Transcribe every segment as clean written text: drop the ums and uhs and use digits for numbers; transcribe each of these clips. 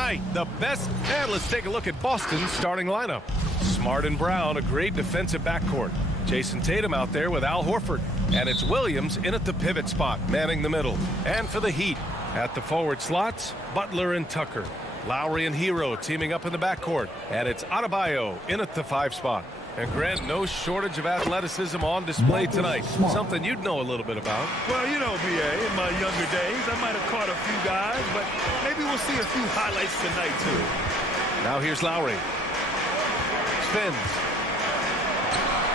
night. The best. And let's take a look at Boston's starting lineup. Smart and Brown, a great defensive backcourt. Jason Tatum out there with Al Horford. And it's Williams in at the pivot spot, manning the middle. And for the Heat, at the forward slots, Butler and Tucker. Lowry and Hero teaming up in the backcourt. And it's Adebayo in at the 5 spot. And Grant, no shortage of athleticism on display tonight. Something you'd know a little bit about. Well, you know, B.A., in my younger days, I might have caught a few guys, but maybe we'll see a few highlights tonight, too. Now here's Lowry. Spins.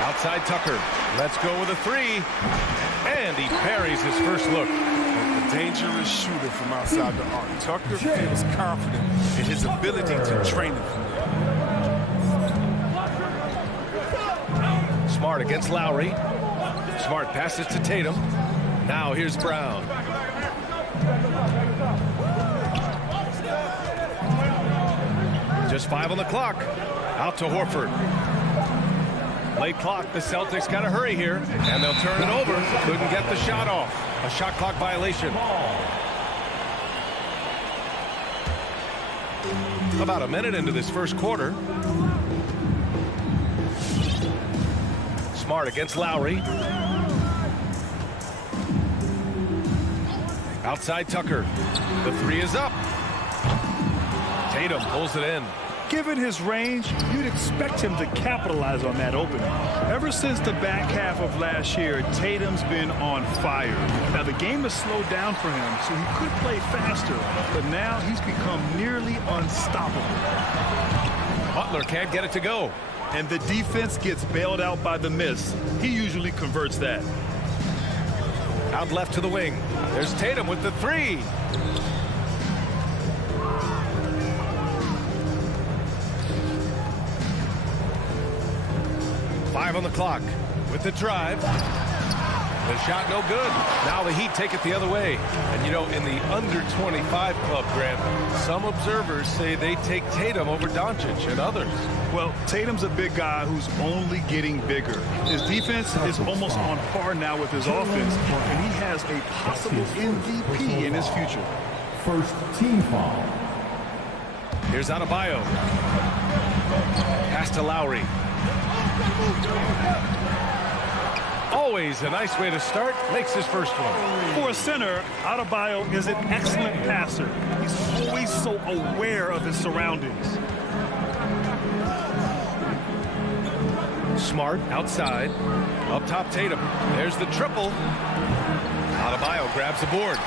Outside Tucker. Let's go with a 3. And he parries his first look. A dangerous shooter from outside the arc. Tucker feels confident in his ability to train it from there. Smart against Lowry. Smart passes to Tatum. Now here's Brown. Just 5 on the clock. Out to Horford. Late clock. The Celtics got to hurry here. And they'll turn it over. Couldn't get the shot off. A shot clock violation. About a minute into this first quarter. Smart against Lowry. Outside Tucker. The 3 is up. Tatum pulls it in. Given his range, you'd expect him to capitalize on that opening. Ever since the back half of last year, Tatum's been on fire. Now, the game has slowed down for him, so he could play faster, but now he's become nearly unstoppable. Butler can't get it to go. And the defense gets bailed out by the miss. He usually converts that. Out left to the wing. There's Tatum with the 3. Five on the clock with the drive. The shot no good. Now the Heat take it the other way. And you know, in the under 25 club, Grant, some observers say they take Tatum over Doncic and others. Well, Tatum's a big guy who's only getting bigger. His defense is almost on par now with his offense, and he has a possible MVP in his future. First team foul. Here's Adebayo. Pass to Lowry. Always a nice way to start. Makes his first one. For a center, Adebayo is an excellent passer. He's always so aware of his surroundings. Smart outside. Up top Tatum. There's the triple. Adebayo grabs the board.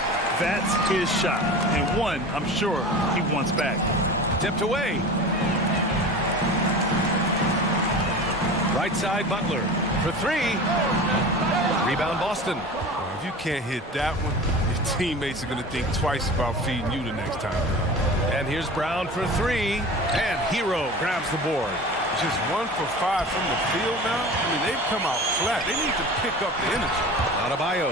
That's his shot. And one, I'm sure, he wants back. Tipped away. Right side Butler for 3. Rebound Boston. If you can't hit that one, your teammates are going to think twice about feeding you the next time. And here's Brown for 3. And Hero grabs the board. Just 1 for 5 from the field now. I mean, they've come out flat. They need to pick up the energy. Adebayo.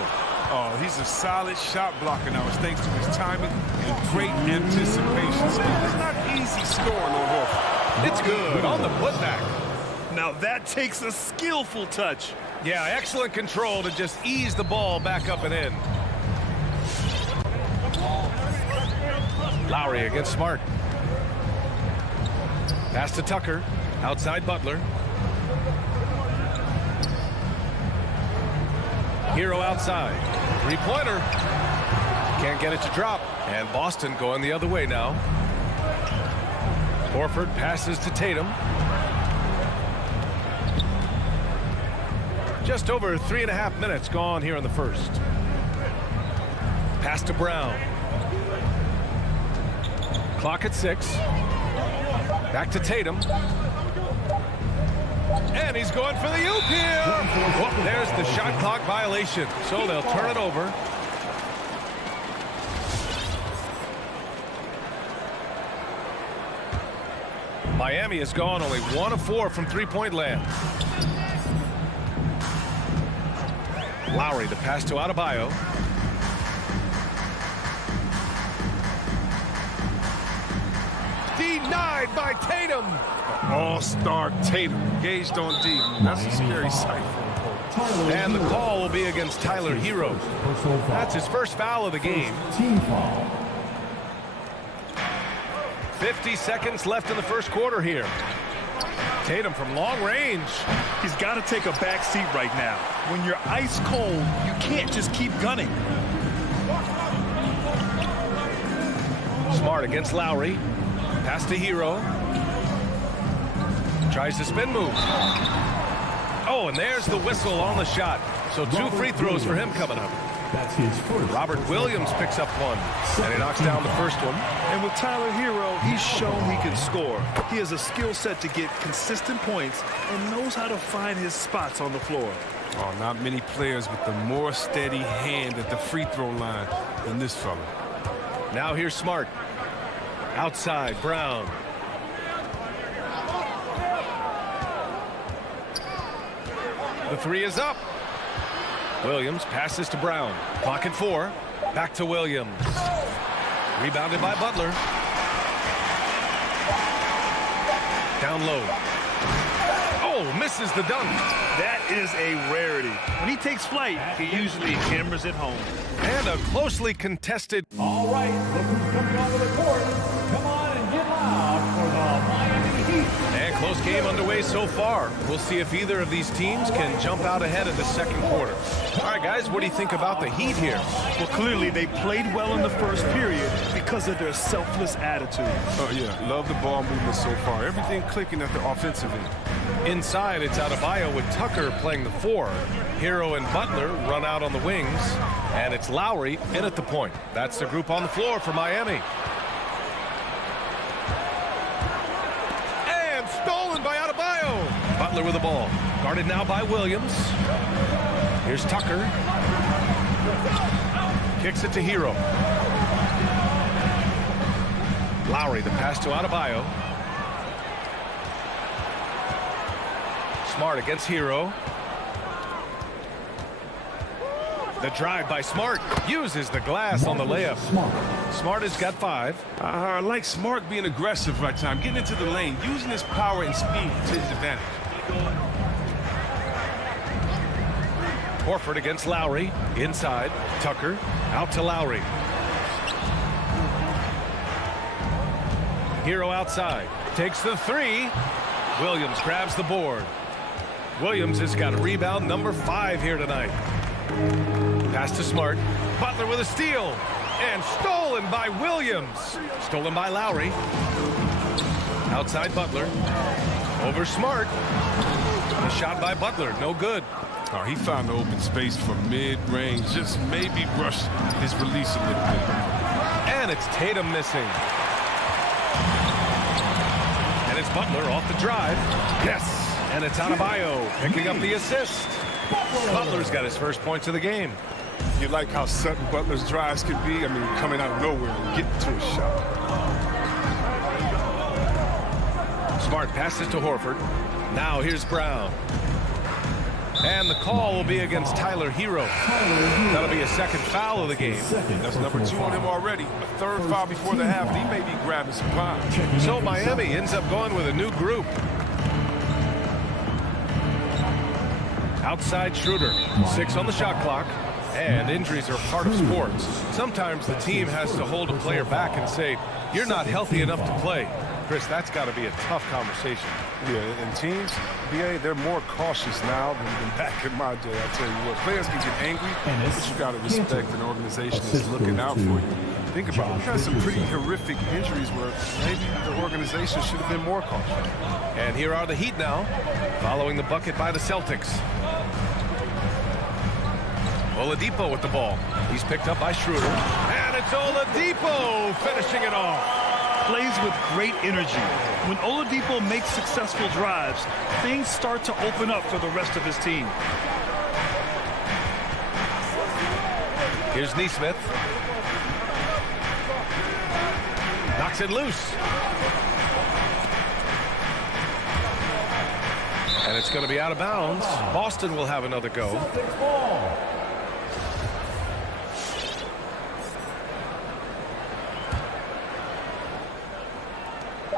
Oh, he's a solid shot blocker now. It's thanks to his timing and great anticipation skills. It's not easy scoring on Horford. It's good on the putback. Now that takes a skillful touch. Yeah, excellent control to just ease the ball back up and in. Lowry against Smart. Pass to Tucker. Outside Butler. Hero outside. 3-pointer. Can't get it to drop. And Boston going the other way now. Horford passes to Tatum. Just over 3.5 minutes gone here in the first. Pass to Brown. Clock at 6. Back to Tatum. And he's going for the oop here. Oh, there's the shot clock violation. So they'll turn it over. Miami has gone only 1 of 4 from 3-point land. Lowry, the pass to Adebayo. Denied by Tatum. All-star Tatum engaged on D. That's a scary sight. And the call will be against Tyler Hero. That's his first foul of the game. Team foul. 50 seconds left in the first quarter here. Tatum from long range. He's got to take a back seat right now. When you're ice cold, you can't just keep gunning. Smart against Lowry. Pass to Hero. Tries the spin move. Oh, and there's the whistle on the shot. So 2 free throws for him coming up. That's his first. Robert Williams picks up one, and he knocks down the first one. And with Tyler Hero, he's shown he can score. He has a skill set to get consistent points and knows how to find his spots on the floor. Oh, not many players with a more steady hand at the free throw line than this fella. Now here's Smart. Outside, Brown. The 3 is up. Williams passes to Brown. Clock at 4. Back to Williams. Rebounded by Butler. Down low. Oh, misses the dunk. That is a rarity. When he takes flight, he usually hammers it home. And a closely contested. All right, look who's coming onto the court. Come on and get loud for the Miami Heat. And close game underway so far. We'll see if either of these teams can jump out ahead in the second quarter. All right, guys, what do you think about the Heat here? Well, clearly they played well in the first period because of their selfless attitude. Oh, yeah. Love the ball movement so far. Everything clicking at the offensive end. Inside, it's Adebayo with Tucker playing the 4. Hero and Butler run out on the wings. And it's Lowry in at the point. That's the group on the floor for Miami. And stolen by Adebayo. Butler with the ball. Guarded now by Williams. Here's Tucker. Kicks it to Hero. Lowry, the pass to Adebayo. Smart against Hero. The drive by Smart uses the glass on the layup. Smart has got 5. I like Smart being aggressive right time, getting into the lane, using his power and speed to his advantage. Horford against Lowry. Inside. Tucker. Out to Lowry. Hero outside. Takes the 3. Williams grabs the board. Williams has got rebound number 5 here tonight. Pass to Smart. Butler with a steal. And stolen by Williams. Stolen by Lowry. Outside Butler. Over Smart. The shot by Butler. No good. Oh, he found the open space for mid-range. Just maybe rush his release a little bit. And it's Tatum missing. And it's Butler off the drive. Yes. And it's Adebayo picking up the assist. Butler's got his first points of the game. You like how sudden Butler's drives can be? I mean, coming out of nowhere and getting to a shot. Smart passes to Horford. Now here's Brown. And the call will be against Tyler Hero. That'll be a second foul of the game. That's number 2 on him already. A third foul before the half. He may be grabbing some pounds. So Miami ends up going with a new group. Outside Schroeder. 6 on the shot clock. And injuries are part of sports. Sometimes the team has to hold a player back and say, you're not healthy enough to play. Chris, that's got to be a tough conversation. Yeah, and teams, BA, they're more cautious now than back in my day. I tell you what, players can get angry, but you got to respect an organization that's looking out for you. Think about it. We've had some pretty horrific injuries where maybe the organization should have been more cautious. And here are the Heat now, following the bucket by the Celtics. Oladipo with the ball. He's picked up by Schroeder. And it's Oladipo finishing it off. Plays with great energy. When Oladipo makes successful drives, things start to open up for the rest of his team. Here's Nesmith. Knocks it loose. And it's going to be out of bounds. Boston will have another go.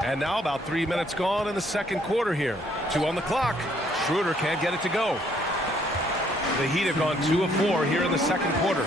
And now about 3 minutes gone in the second quarter here. 2 on the clock. Schroeder can't get it to go. The Heat have gone 2 of 4 here in the second quarter.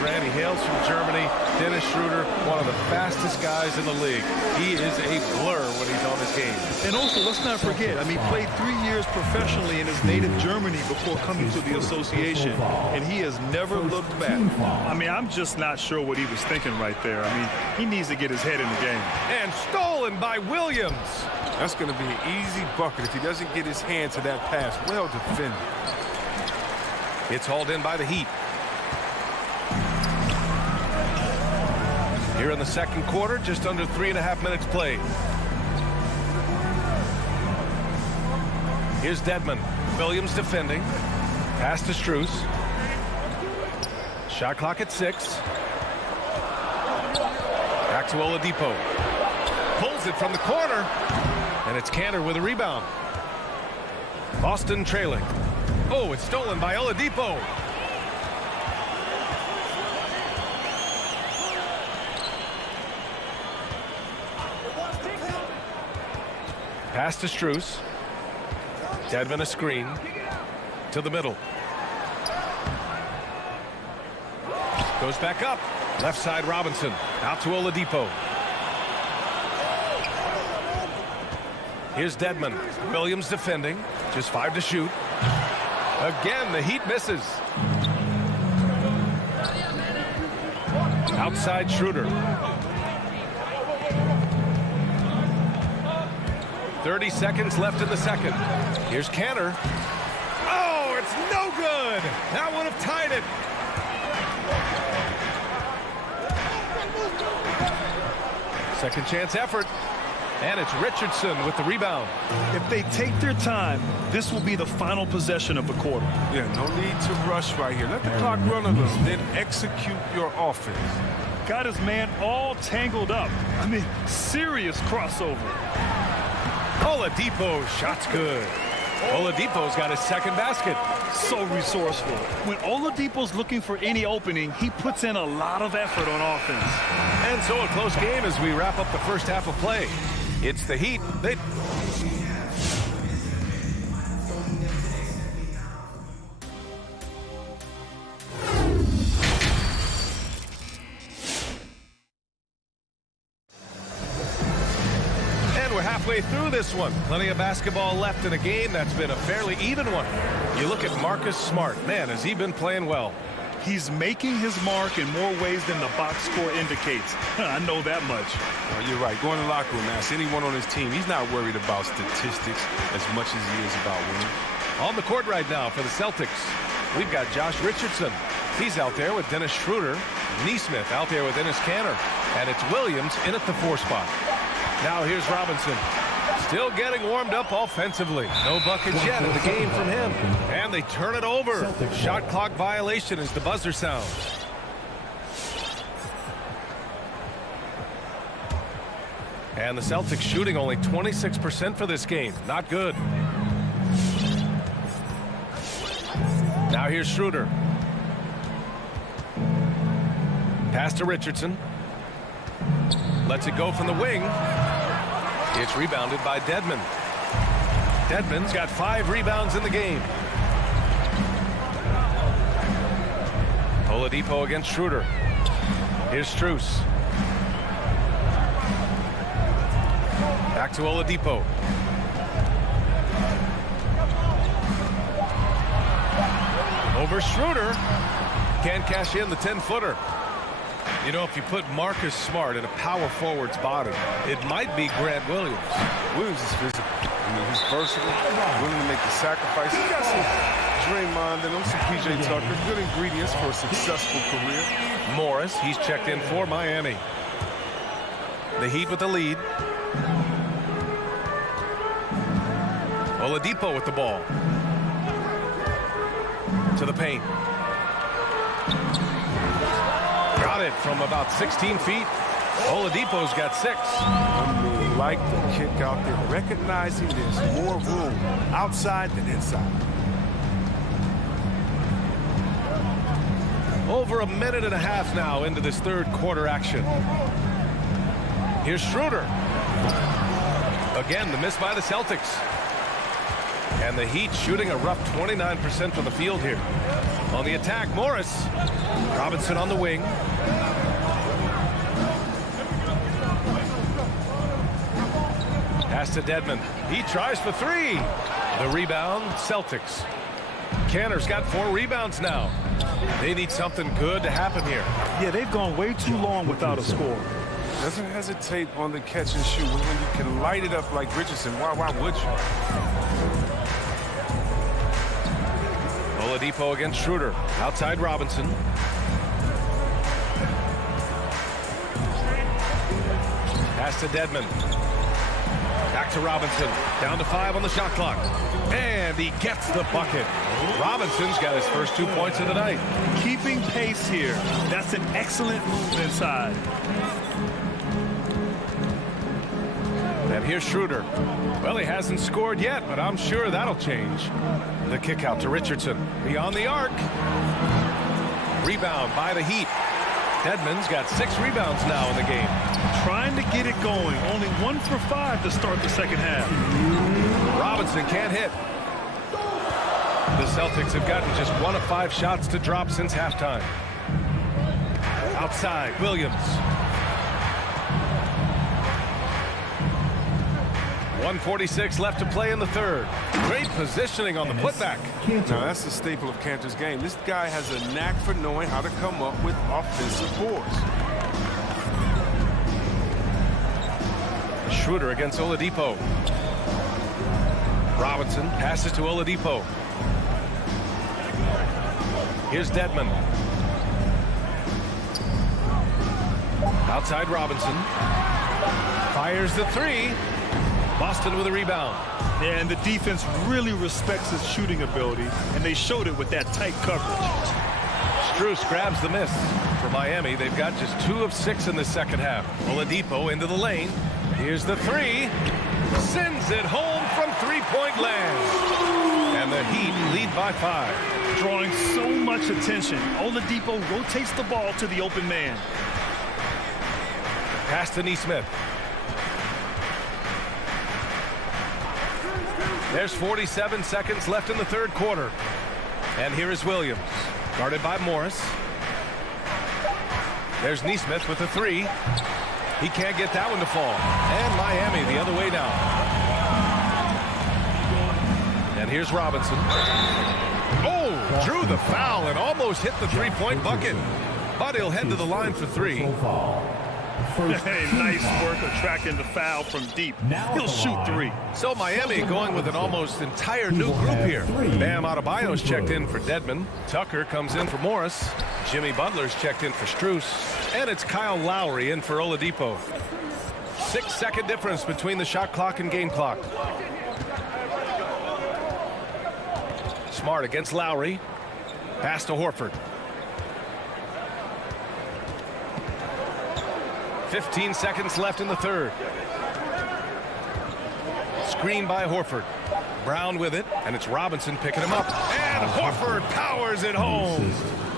Grant, he hails from Germany. Dennis Schroeder, one of the fastest guys in the league. He is a blur when he's on his game. And also, let's not forget, I mean, played 3 years professionally in his native Germany before coming to the association, and he has never looked back. I mean, I'm just not sure what he was thinking right there. I mean, he needs to get his head in the game. And stolen by Williams. That's going to be an easy bucket if he doesn't get his hand to that pass. Well defended. It's hauled in by the Heat. Here in the second quarter, just under 3.5 minutes played. Here's Dedmon. Williams defending. Pass to Strus. Shot clock at 6. Back to Oladipo. Pulls it from the corner. And it's Kanter with a rebound. Boston trailing. Oh, it's stolen by Oladipo. Pass to Strus. Dedmon a screen. To the middle. Goes back up. Left side Robinson. Out to Oladipo. Here's Dedmon. Williams defending. Just 5 to shoot. Again, the Heat misses. Outside Schroeder. 30 seconds left in the second. Here's Kanter. Oh, it's no good. That would have tied it. Second chance effort. And it's Richardson with the rebound. If they take their time, this will be the final possession of the quarter. Yeah, no need to rush right here. Let the clock run a little, then execute your offense. Got his man all tangled up. I mean, serious crossover. Oladipo, shot's good. Oladipo's got his second basket. So resourceful. When Oladipo's looking for any opening, he puts in a lot of effort on offense. And so a close game as we wrap up the first half of play. It's the Heat. And we're halfway through this one. Plenty of basketball left in a game that's been a fairly even one. You look at Marcus Smart. Man, has he been playing well. He's making his mark in more ways than the box score indicates. I know that much. You're right. Go in the locker room, ask anyone on his team. He's not worried about statistics as much as he is about winning. On the court right now for the Celtics, we've got Josh Richardson. He's out there with Dennis Schroeder. Neesmith out there with Enes Kanter. And it's Williams in at the 4 spot. Now here's Robinson. Still getting warmed up offensively. No buckets yet in the game from him. And they turn it over. Shot clock violation as the buzzer sounds. And the Celtics shooting only 26% for this game. Not good. Now here's Schroeder. Pass to Richardson. Lets it go from the wing. It's rebounded by Dedmon. Dedmon's got 5 rebounds in the game. Oladipo against Schroeder. Here's Strus. Back to Oladipo. Over Schroeder. Can't cash in the 10-footer. You know, if you put Marcus Smart in a power forward's body, it might be Grant Williams. Williams is physical. He's versatile, willing to make the sacrifice. He's got some Draymond and some PJ Tucker. Good ingredients for a successful career. Morris, he's checked in for Miami. The Heat with the lead. Oladipo with the ball. To the paint. Got it from about 16 feet. Oladipo's got 6. I like the kick out there, recognizing there's more room outside than inside. Over a minute and a half now into this third quarter action. Here's Schroeder. Again, the miss by the Celtics. And the Heat shooting a rough 29% from the field here. On the attack, Morris. Robinson on the wing. Pass to Dedmon. He tries for three. The rebound, Celtics. Canner's got 4 rebounds now. They need something good to happen here. Yeah, they've gone way too long without a score. Doesn't hesitate on the catch and shoot. When you can light it up like Richardson, why would you? Oladipo against Schroeder. Outside Robinson. Pass to Dedmon. Back to Robinson. Down to 5 on the shot clock. And he gets the bucket. Robinson's got his first 2 points of the night. Keeping pace here. That's an excellent move inside. And here's Schroeder. Well, he hasn't scored yet, but I'm sure that'll change. The kick out to Richardson. Beyond the arc. Rebound by the Heat. Dedmon's got 6 rebounds now in the game. Trying to get it going. Only 1 for 5 to start the second half. Robinson can't hit. The Celtics have gotten just 1 of 5 shots to drop since halftime. Outside, Williams. 1:46 left to play in the third. Great positioning on the putback. Now, that's the staple of Cantor's game. This guy has a knack for knowing how to come up with offensive boards. Schroeder against Oladipo. Robinson passes to Oladipo. Here's Dedmon. Outside Robinson. Fires the 3. Boston with a rebound. Yeah, and the defense really respects his shooting ability, and they showed it with that tight coverage. Strus grabs the miss. For Miami, they've got just 2 of 6 in the second half. Oladipo into the lane. Here's the 3. Sends it home from three-point land. And the Heat lead by 5. Drawing so much attention, Oladipo rotates the ball to the open man. Pass to Nesmith. There's 47 seconds left in the third quarter. And here is Williams, guarded by Morris. There's Nesmith with a 3. He can't get that one to fall. And Miami the other way now. And here's Robinson. Oh, drew the foul and almost hit the three-point bucket. But he'll head to the line for 3. Hey, nice work of tracking the foul from deep. He'll shoot 3. So Miami going with an almost entire new group here. Bam Adebayo's checked in for Dedmon. Tucker comes in for Morris. Jimmy Butler's checked in for Strus. And it's Kyle Lowry in for Oladipo. 6-second difference between the shot clock and game clock. Smart against Lowry. Pass to Horford. 15 seconds left in the third. Screen by Horford. Brown with it, and it's Robinson picking him up. And Horford powers it home.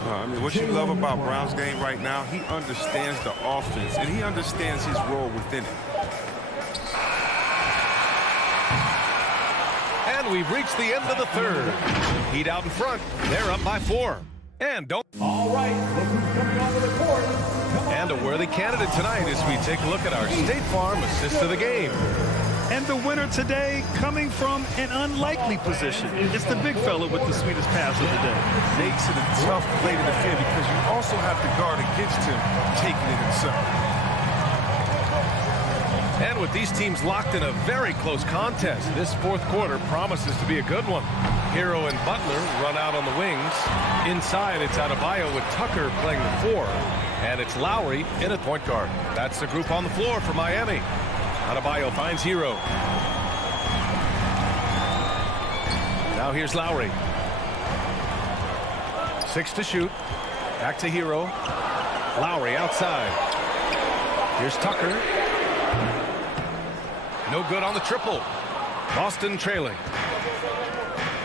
I mean, what you love about Brown's game right now, he understands the offense, and he understands his role within it. And we've reached the end of the third. Heat out in front. They're up by 4. And don't. All right, look who's coming onto the court. And a worthy candidate tonight as we take a look at our State Farm assist of the game. And the winner today coming from an unlikely position. It's the big fella with the sweetest pass of the day. Makes it a tough play to defend because you also have to guard against him taking it himself. And with these teams locked in a very close contest, this fourth quarter promises to be a good one. Hero and Butler run out on the wings. Inside, it's Adebayo with Tucker playing the 4. And it's Lowry in at point guard. That's the group on the floor for Miami. Adebayo finds Hero. Now here's Lowry. 6 to shoot. Back to Hero. Lowry outside. Here's Tucker. No good on the triple. Boston trailing.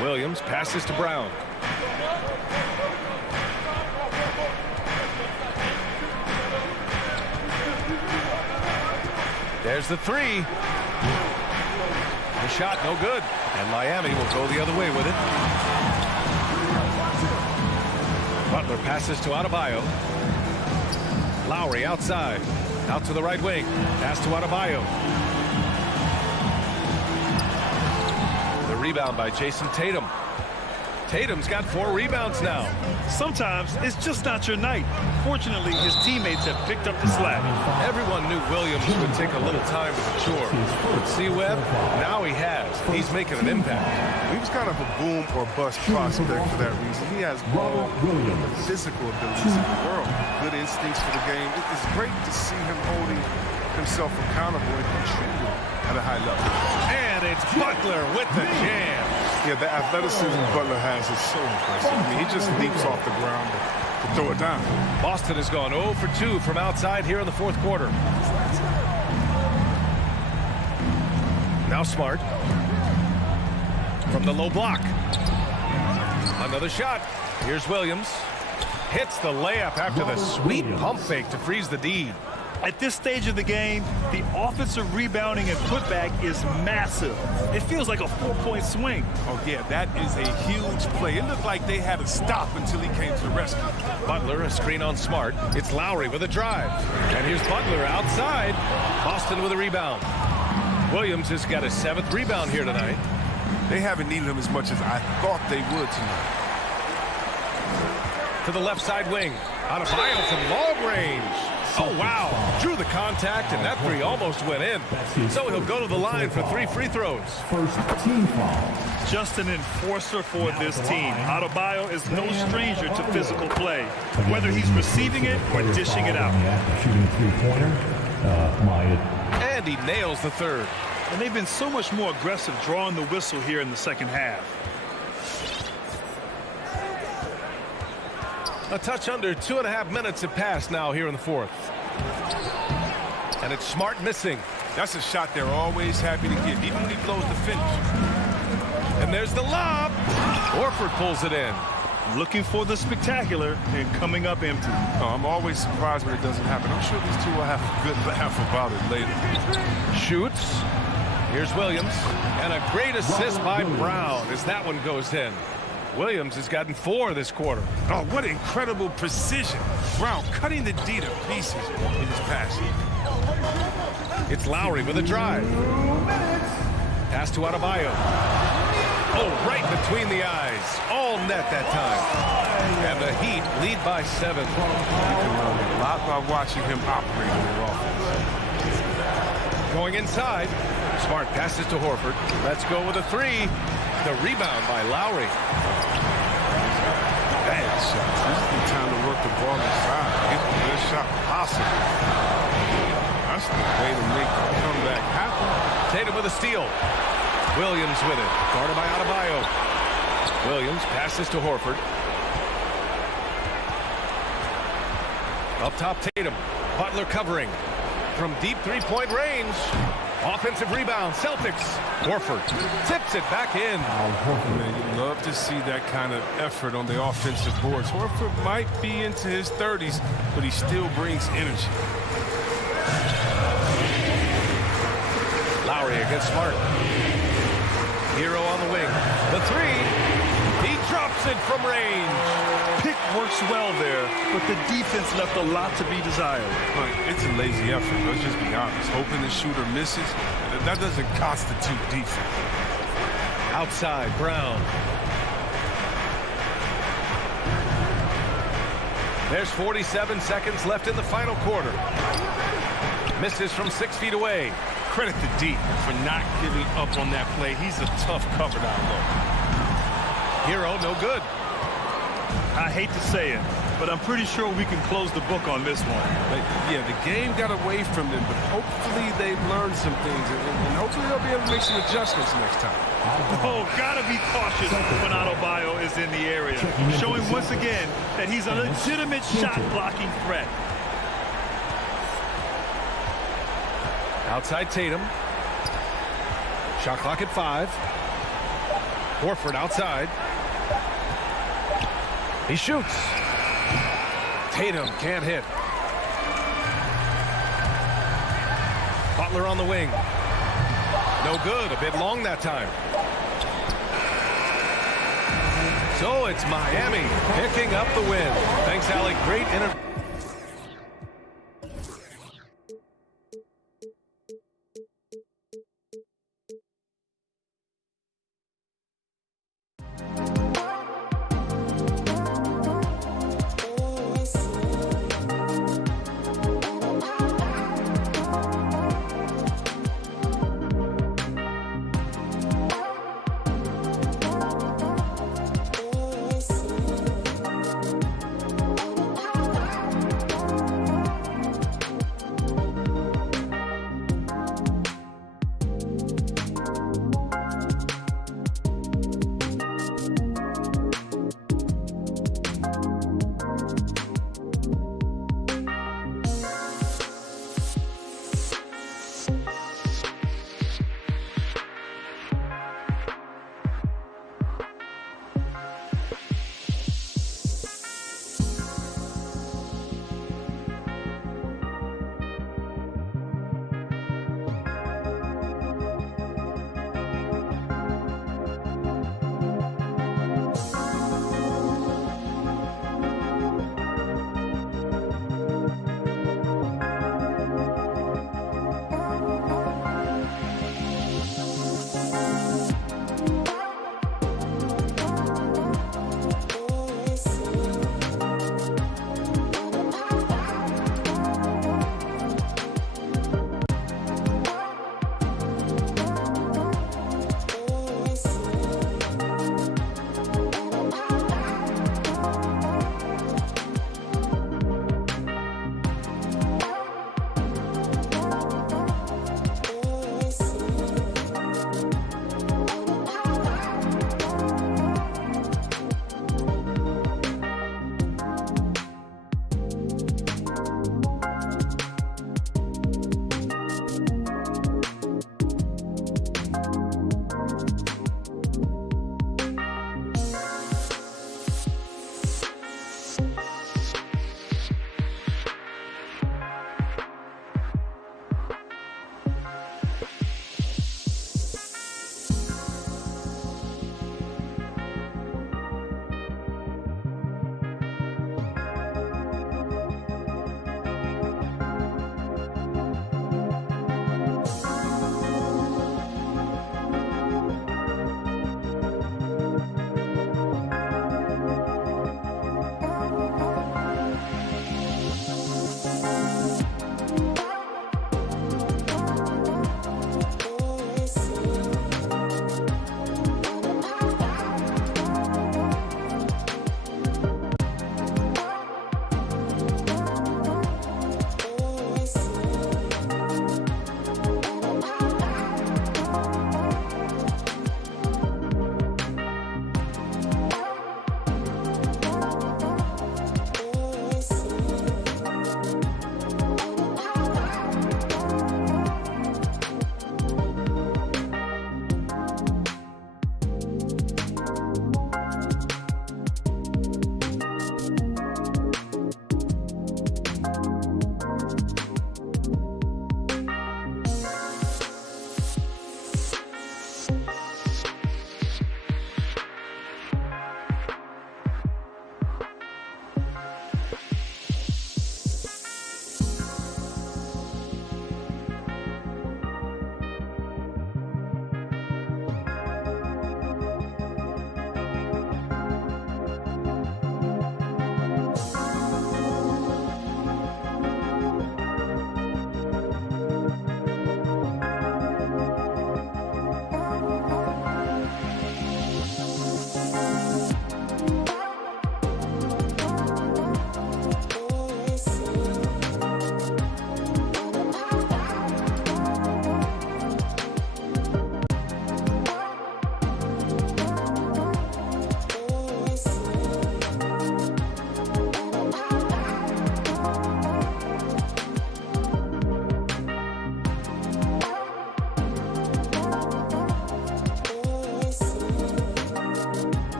Williams passes to Brown. There's the 3. The shot, no good. And Miami will go the other way with it. Butler passes to Adebayo. Lowry outside. Out to the right wing. Pass to Adebayo. The rebound by Jason Tatum. Tatum's got 4 rebounds now. Sometimes it's just not your night. Fortunately, his teammates have picked up the slack. Everyone knew Williams would take a little time to mature. But see, Webb, now he has. He's making an impact. He was kind of a boom or bust prospect for that reason. He has all the physical abilities in the world. Good instincts for the game. It's great to see him holding himself accountable and contributing at a high level. And it's Butler with the jam. Yeah, the athleticism Butler has is so impressive. I mean, he just leaps off the ground to throw it down. Boston has gone 0 for 2 from outside here in the 4th quarter. Now Smart. From the low block. Another shot. Here's Williams. Hits the layup after the sweet pump fake to freeze the D. At this stage of the game, the offensive rebounding and putback is massive. It feels like a 4-point swing. Oh, yeah, that is a huge play. It looked like they had to stop until he came to the rescue. Butler, a screen on Smart. It's Lowry with a drive. And here's Butler outside. Boston with a rebound. Williams has got a 7th rebound here tonight. They haven't needed him as much as I thought they would tonight. To the left side wing. Adebayo from long range. Oh, wow. Drew the contact, and that 3 almost went in. So he'll go to the line for 3 free throws. First team foul. Just an enforcer for this team. Adebayo is no stranger to physical play, whether he's receiving it or dishing it out. Shooting a three-pointer. And he nails the 3rd. And they've been so much more aggressive drawing the whistle here in the second half. A touch under 2.5 minutes have passed now here in the 4th. And it's Smart missing. That's a shot they're always happy to get, even when he blows the finish. And there's the lob. Horford pulls it in. Looking for the spectacular and coming up empty. Oh, I'm always surprised when it doesn't happen. I'm sure these two will have a good laugh about it later. Shoots. Here's Williams. And a great assist by Brown as that one goes in. Williams has gotten 4 this quarter. Oh, what incredible precision. Brown cutting the D to pieces in his passing. It's Lowry with a drive. Pass to Adebayo. Oh, right between the eyes. All net that time. And the Heat lead by 7. You can learn a lot by watching him operate in their offense. Going inside. Smart passes to Horford. Let's go with a 3. The rebound by Lowry. Bad shots. This is the time to work the ball inside. Get the best shot possible. That's the way to make the comeback happen. Tatum with a steal. Williams with it. Guarded by Adebayo. Williams passes to Horford. Up top, Tatum. Butler covering. From deep 3-point range. Offensive rebound, Celtics. Horford tips it back in. Man, you'd love to see that kind of effort on the offensive boards. Horford might be into his 30s, but he still brings energy. Lowry against Smart. Hero on the wing. The 3. He drops it from range. Pick works well there, but the defense left a lot to be desired. But it's a lazy effort, let's just be honest. Hoping the shooter misses, that doesn't constitute defense. Outside, Brown. There's 47 seconds left in the final quarter. Misses from 6 feet away. Credit to D for not giving up on that play. He's a tough cover down low. Hero, no good. I hate to say it, but I'm pretty sure we can close the book on this one. But yeah, the game got away from them, but hopefully they've learned some things, and hopefully they'll be able to make some adjustments next time. Oh, gotta be cautious when Adebayo is in the area, showing once again that he's a legitimate shot-blocking threat. Outside Tatum. Shot clock at 5. Horford outside. He shoots. Tatum can't hit. Butler on the wing. No good. A bit long that time. So it's Miami picking up the win. Thanks, Allie. Great interview.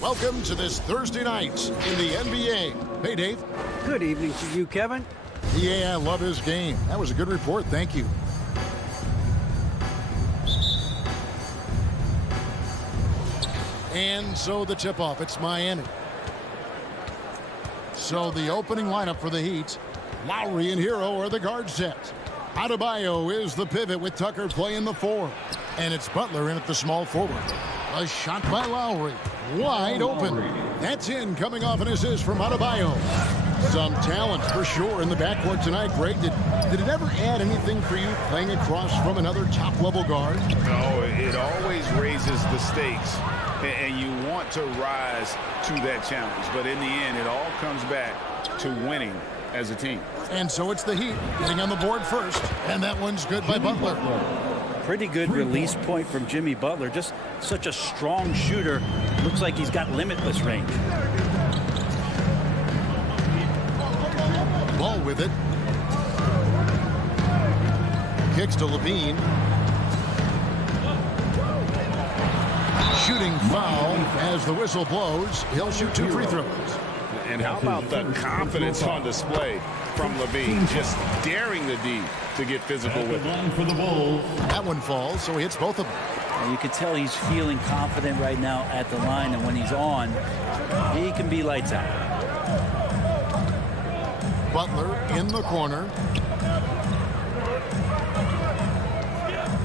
Welcome to this Thursday night in the NBA. Hey, Dave. Good evening to you, Kevin. Yeah, I love his game. That was a good report. Thank you. And so the tip-off. It's Miami. So the opening lineup for the Heat. Lowry and Hero are the guard set. Adebayo is the pivot with Tucker playing the 4. And it's Butler in at the small forward. A shot by Lowry. Wide open. That's in, coming off an assist from Adebayo. Some talent for sure in the backcourt tonight. Greg, did it ever add anything for you playing across from another top-level guard? No, it always raises the stakes, and you want to rise to that challenge. But in the end, it all comes back to winning as a team. And so it's the Heat getting on the board first, and that one's good by Butler. Pretty good release point from Jimmy Butler. Just such a strong shooter. Looks like he's got limitless range. Ball with it. Kicks to Levine. Shooting foul as the whistle blows. He'll shoot 2 free throws. And how about the confidence on display from Levine, just daring the D to get physical with him. For the Bulls. That one falls, so he hits both of them. And you can tell he's feeling confident right now at the line, and when he's on, he can be lights out. Butler in the corner.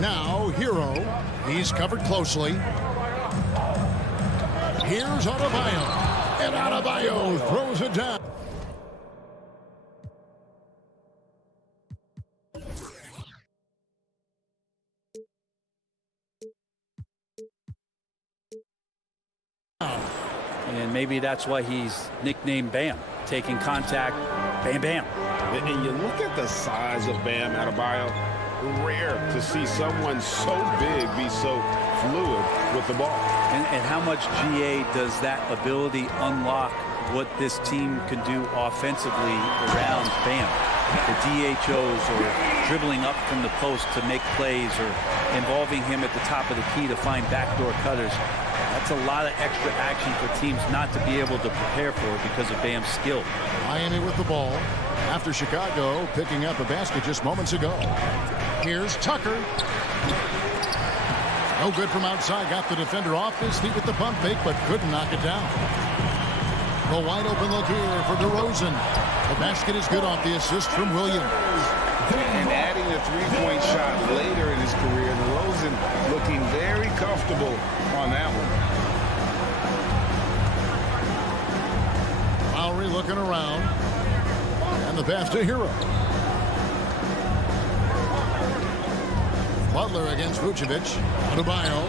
Now Hero. He's covered closely. Here's Adebayo. And Adebayo throws it down. And maybe that's why he's nicknamed Bam. Taking contact, bam, bam. And you look at the size of Bam Adebayo. Rare to see someone so big be so fluid with the ball. And how much GA does that ability unlock what this team can do offensively around Bam? The DHOs or dribbling up from the post to make plays or involving him at the top of the key to find backdoor cutters. That's a lot of extra action for teams not to be able to prepare for because of Bam's skill. Miami with the ball after Chicago picking up a basket just moments ago. Here's Tucker. No good from outside. Got the defender off his feet with the pump fake, but couldn't knock it down. A wide open look here for DeRozan. The basket is good off the assist from Williams. And adding a three-point shot later in his career, DeRozan looking very comfortable on that one. Lowry looking around. And the pass to Hero. Butler against Vucevic. Adebayo.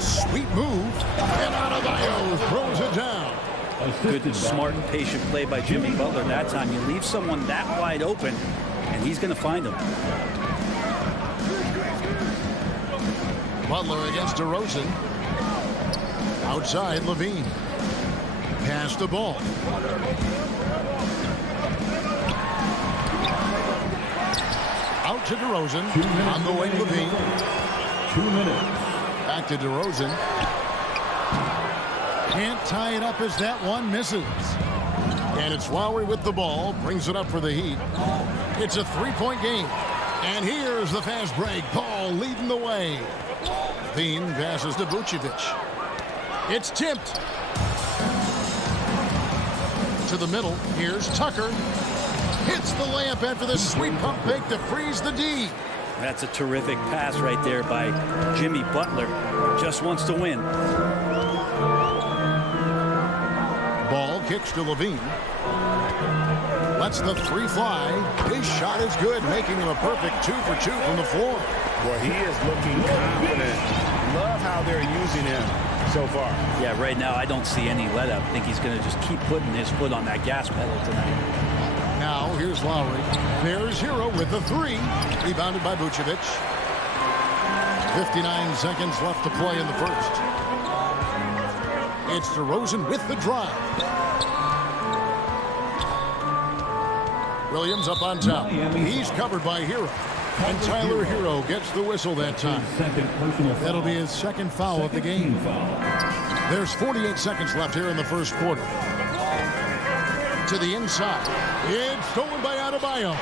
Sweet move. And Adebayo throws it down. Good, smart, and patient play by Jimmy Butler that time. You leave someone that wide open, and he's going to find them. Butler against DeRozan. Outside, Levine. Pass the ball. Out to DeRozan. On the way, Levine. 2 minutes. Back to DeRozan. Can't tie it up as that one misses. And it's Lowry with the ball. Brings it up for the Heat. It's a three-point game. And here's the fast break. Ball leading the way. Levine passes to Vucevic. It's tipped. To the middle. Here's Tucker. Hits the layup after the sweet pump fake to freeze the D. That's a terrific pass right there by Jimmy Butler. Just wants to win. Ball kicks to Levine. Lets the three fly. His shot is good, making him a perfect 2 for 2 from the floor. Well, he is looking confident. Love how they're using him so far. Yeah, right now I don't see any let up. I think he's going to just keep putting his foot on that gas pedal tonight. Now here's Lowry. There's Hero with the three. Rebounded by Vucevic. 59 seconds left to play in the first. It's DeRozan with the drive. Williams up on top. He's covered by Hero. And Tyler Hero gets the whistle that time. That'll be his second foul of the game. There's 48 seconds left here in the first quarter. To the inside. It's stolen by Adebayo.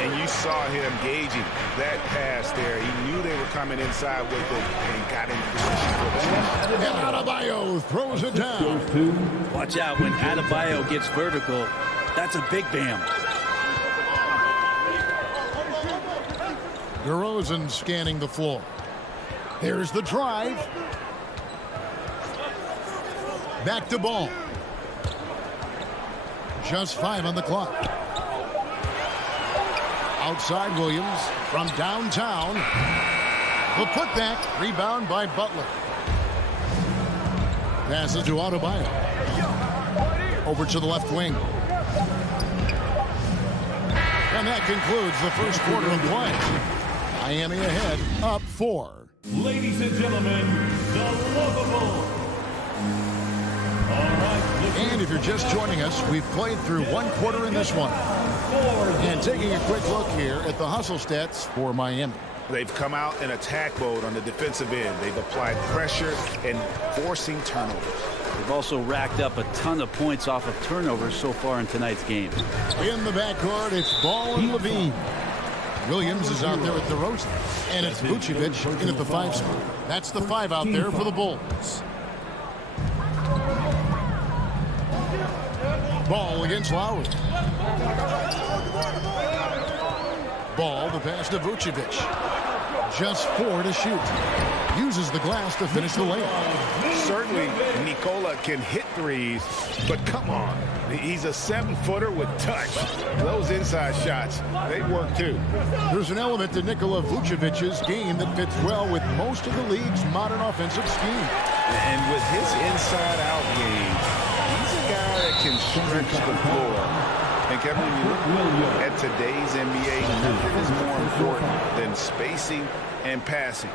And you saw him gauging that pass there. He knew they were coming inside with it and got in position for the And Adebayo throws it down. Watch out when Adebayo gets vertical. That's a big bam. DeRozan scanning the floor. There's the drive. Back to Ball. Just 5 on the clock. Outside Williams from downtown. The putback. Rebound by Butler. Passes to Adebayo. Over to the left wing. And that concludes the first quarter of play. Miami ahead, up 4. Ladies and gentlemen, the lovable. And if you're just joining us, we've played through one quarter in this one. And taking a quick look here at the hustle stats for Miami. They've come out in attack mode on the defensive end. They've applied pressure and forcing turnovers. They've also racked up a ton of points off of turnovers so far in tonight's game. In the backcourt, it's Ball and Levine. Williams is out there with DeRozan. And it's Vucevic in at the 5 spot. That's the 5 out there for the Bulls. Ball against Lowry. Ball, the pass to Vucevic. Just 4 to shoot. Uses the glass to finish the layup. Certainly, Nikola can hit threes, but come on. He's a 7-footer with touch. Those inside shots, they work too. There's an element to Nikola Vucevic's game that fits well with most of the league's modern offensive scheme. And with his inside-out game, he's a guy that can stretch the floor. And Kevin, when you look at today's NBA, nothing is more important than spacing and passing.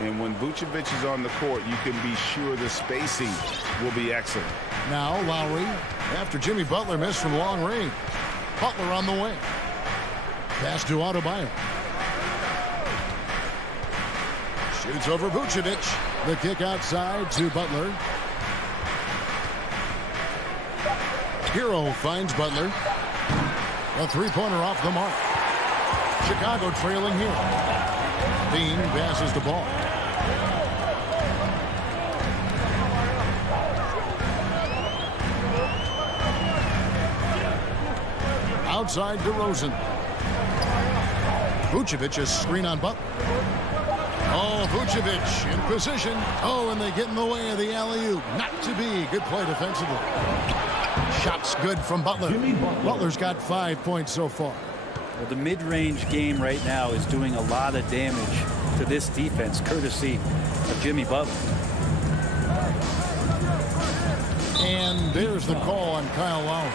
And when Vucevic is on the court, you can be sure the spacing will be excellent. Now Lowry, after Jimmy Butler missed from long range. Butler on the way. Pass to Adebayo. Shoots over Vucevic. The kick outside to Butler. Hero finds Butler. A 3-pointer off the mark. Chicago trailing here. Dean passes the ball. Outside DeRozan. Vucevic is screen on Butler. Oh, Vucevic in position. Oh, and they get in the way of the alley-oop. Not to be. Good play defensively. Shots good from Butler. Butler's got 5 points so far. Well, the mid-range game right now is doing a lot of damage to this defense, courtesy of Jimmy Butler. And there's the call on Kyle Lowry.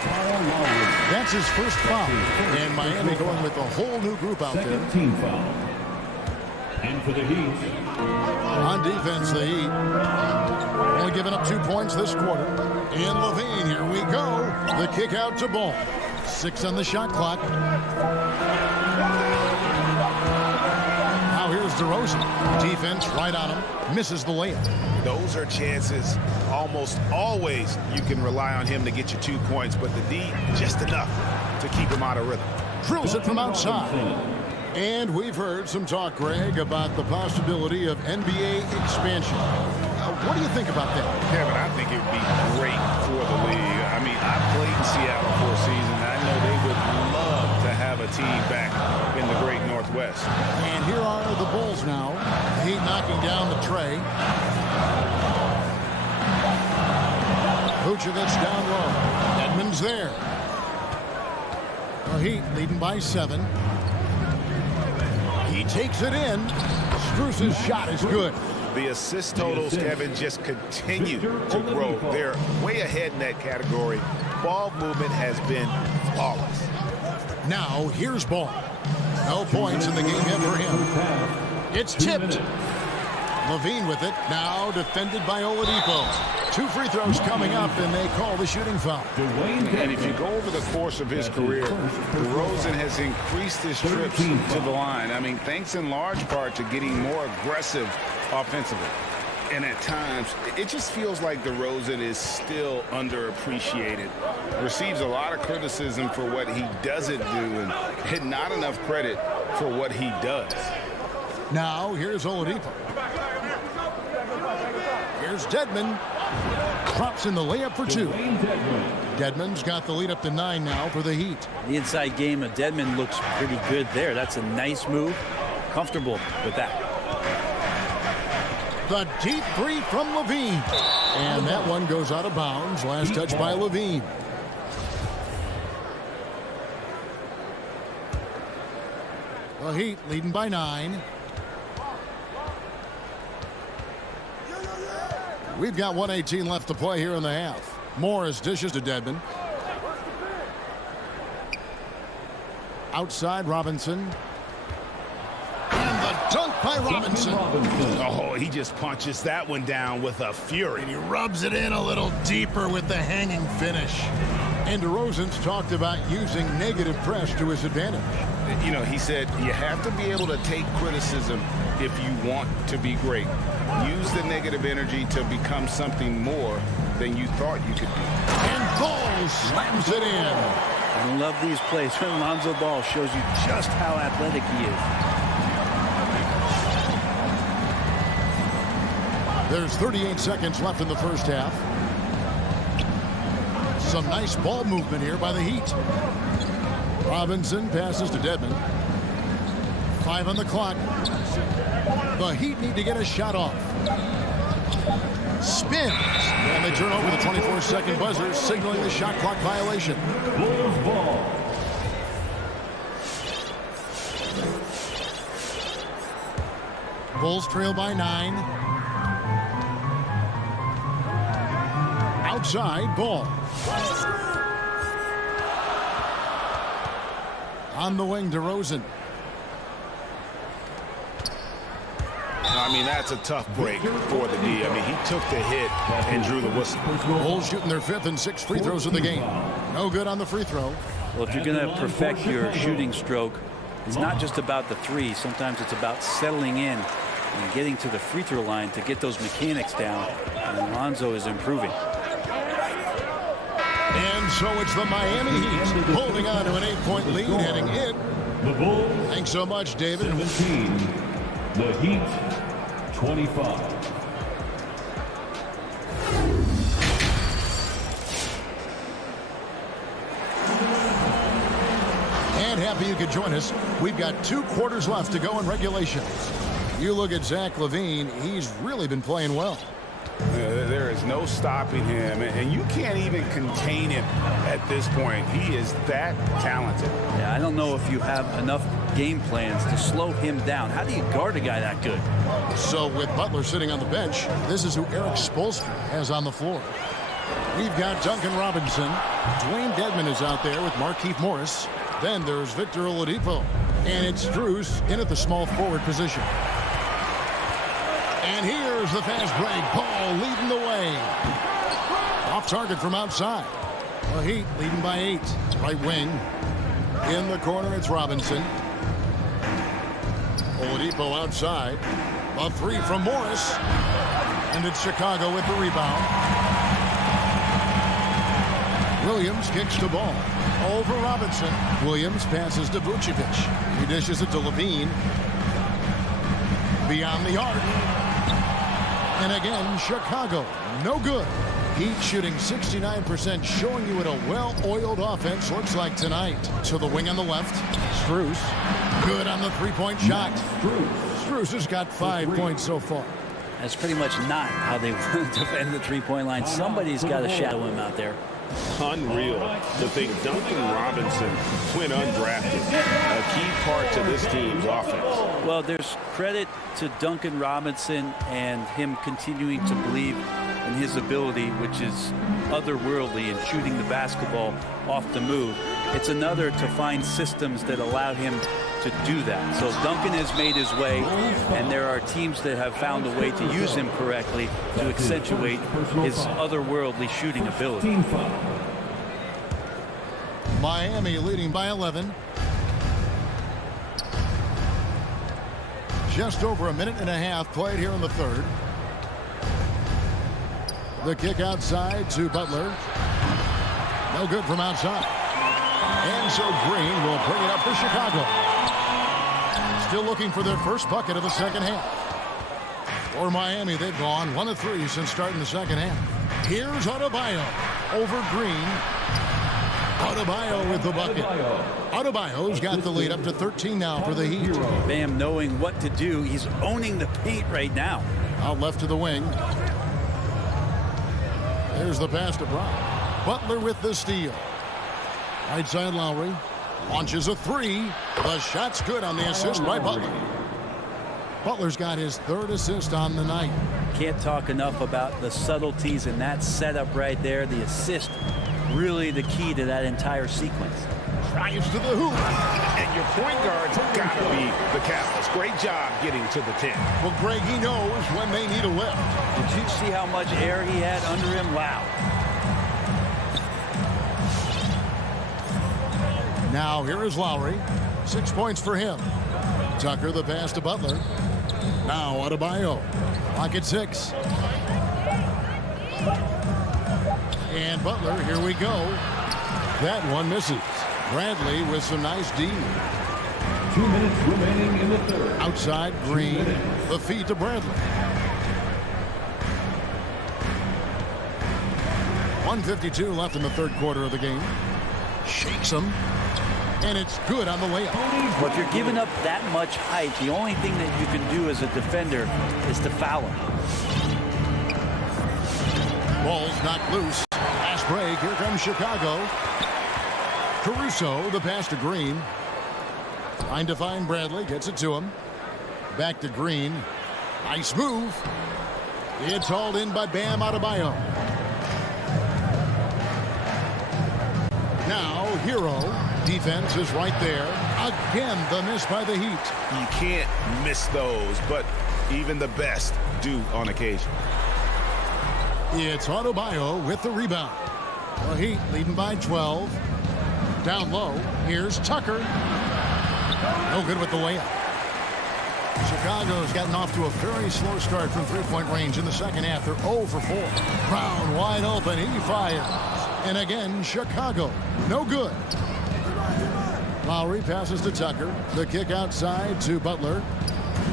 That's his first foul. And Miami going with a whole new group out there. Team foul. And for the Heat. On defense, the Heat only giving up 2 points this quarter. And Levine, here we go. The kick out to Ball. 6 on the shot clock. Now here's DeRozan. Defense right on him. Misses the layup. Those are chances almost always you can rely on him to get you 2 points, but the D just enough to keep him out of rhythm. Drills it from outside. And we've heard some talk, Greg, about the possibility of NBA expansion. What do you think about that? Kevin, I think it would be great for the league. I mean, I played in Seattle for a season. I know they would love to have a team back in the great Northwest. And here are the Bulls now. Heat knocking down the tray. Vucevic down low. Edmonds there. The Heat leading by 7. He takes it in. Strus's shot is good. The assist totals, Kevin, just continue to grow. They're way ahead in that category. Ball movement has been flawless. Now, here's Ball. No points in the game yet for him. It's tipped. Levine with it. Now defended by Oladipo. 2 free throws coming up, and they call the shooting foul. And if you go over the course of his career, DeRozan has increased his trips to the line. I mean, thanks in large part to getting more aggressive offensively. And at times, it just feels like DeRozan is still underappreciated. Receives a lot of criticism for what he doesn't do and not enough credit for what he does. Now, here's Oladipo. Here's Dedmon. Drops in the layup for two. Dedmon's got the lead up to 9 now for the Heat. The inside game of Dedmon looks pretty good there. That's a nice move. Comfortable with that. The deep three from Levine. And that one goes out of bounds. Last touch by Levine. The Heat leading by 9. We've got 1:18 left to play here in the half. Morris dishes to Dedmon. Outside Robinson. And the dunk by Robinson. Oh, he just punches that one down with a fury. And he rubs it in a little deeper with the hanging finish. And DeRozan's talked about using negative press to his advantage. You know, he said you have to be able to take criticism if you want to be great. Use the negative energy to become something more than you thought you could be. And Ball slams it in. I love these plays when Lonzo Ball shows you just how athletic he is. There's 38 seconds left in the first half. Some nice ball movement here by the Heat. Robinson passes to Dedmon. 5 on the clock. The Heat need to get a shot off. Spins. And they turn over the 24-second buzzer, signaling the shot clock violation. Bulls ball. Bulls trail by 9. Outside, Ball. On the wing, DeRozan. I mean, that's a tough break for the D. I mean, he took the hit and drew the whistle. Bulls shooting their 5th and 6th free throws of the game. No good on the free throw. Well, if you're going to perfect your shooting stroke, it's not just about the three. Sometimes it's about settling in and getting to the free throw line to get those mechanics down. And Lonzo is improving. And so it's the Miami Heat holding on to an 8-point lead, heading in. The Bulls. Thanks so much, David. 17. The Heat. 25. And happy you could join us. We've got 2 quarters left to go in regulation. You look at Zach LaVine, he's really been playing well. There is no stopping him, and you can't even contain him at this point. He is that talented. Yeah, I don't know if you have enough game plans to slow him down. How do you guard a guy that good? So with Butler sitting on the bench, this is who Eric Spoelstra has on the floor. We've got Duncan Robinson. Dwayne Dedmon is out there with Markieff Morris. Then there's Victor Oladipo. And it's Strus in at the small forward position. And here's the fast break. Ball leading the way. Off target from outside. The Heat leading by 8. Right wing. In the corner, it's Robinson. Oladipo outside. A 3 from Morris. And it's Chicago with the rebound. Williams kicks the ball. Over Robinson. Williams passes to Vucevic. He dishes it to Levine. Beyond the arc. And again, Chicago, no good. Heat shooting 69%, showing you what a well-oiled offense looks like tonight. To the wing on the left, Strus, good on the three-point shot. Strus has got 5 points so far. That's pretty much not how they want to defend the three-point line. Somebody's got to shadow him out there. Unreal to think Duncan Robinson went undrafted. A key part to this team's offense. Well, there's credit to Duncan Robinson and him continuing to believe in his ability, which is otherworldly in shooting the basketball off the move. It's another to find systems that allow him to do that. So Duncan has made his way, and there are teams that have found a way to use him correctly to accentuate his otherworldly shooting ability. Miami leading by 11. Just over a minute and a half played here in the third. The kick outside to Butler. No good from outside. And so Green will bring it up for Chicago. Still looking for their first bucket of the second half. For Miami, they've gone 1 of 3 since starting the second half. Here's Adebayo over Green. Adebayo with the bucket. Adebayo's got the lead up to 13 now for the Heat. Bam knowing what to do. He's owning the paint right now. Out left to the wing. There's the pass to Brown. Butler with the steal. Right side Lowry. Launches a 3. The shot's good on the assist by Butler. Butler's got his 3rd assist on the night. Can't talk enough about the subtleties in that setup right there. The assist, really the key to that entire sequence. Drives to the hoop. And your point guard's got to be the catalyst. Great job getting to the 10. Well, Greg, he knows when they need a lift. Did you see how much air he had under him? Wow. Now here is Lowry. 6 points for him. Tucker the pass to Butler. Now Adebayo. Pocket 6. And Butler, here we go. That one misses. Bradley with some nice D. 2 minutes remaining in the third. Outside Green. The feed to Bradley. 1:52 left in the third quarter of the game. Shakes him. And it's good on the layup. Well, if you're giving up that much height, the only thing that you can do as a defender is to foul him. Ball's knocked loose. Fast break. Here comes Chicago. Caruso, the pass to Green. Trying to find Bradley. Gets it to him. Back to Green. Nice move. It's hauled in by Bam Adebayo. Now, Hero. Defense is right there. Again, the miss by the Heat. You can't miss those, but even the best do on occasion. It's Adebayo with the rebound. The Heat leading by 12. Down low. Here's Tucker. No good with the layup. Chicago's gotten off to a very slow start from three-point range in the second half. They're 0 for 4. Brown wide open. He fires. And again, Chicago. No good. Lowry passes to Tucker. The kick outside to Butler.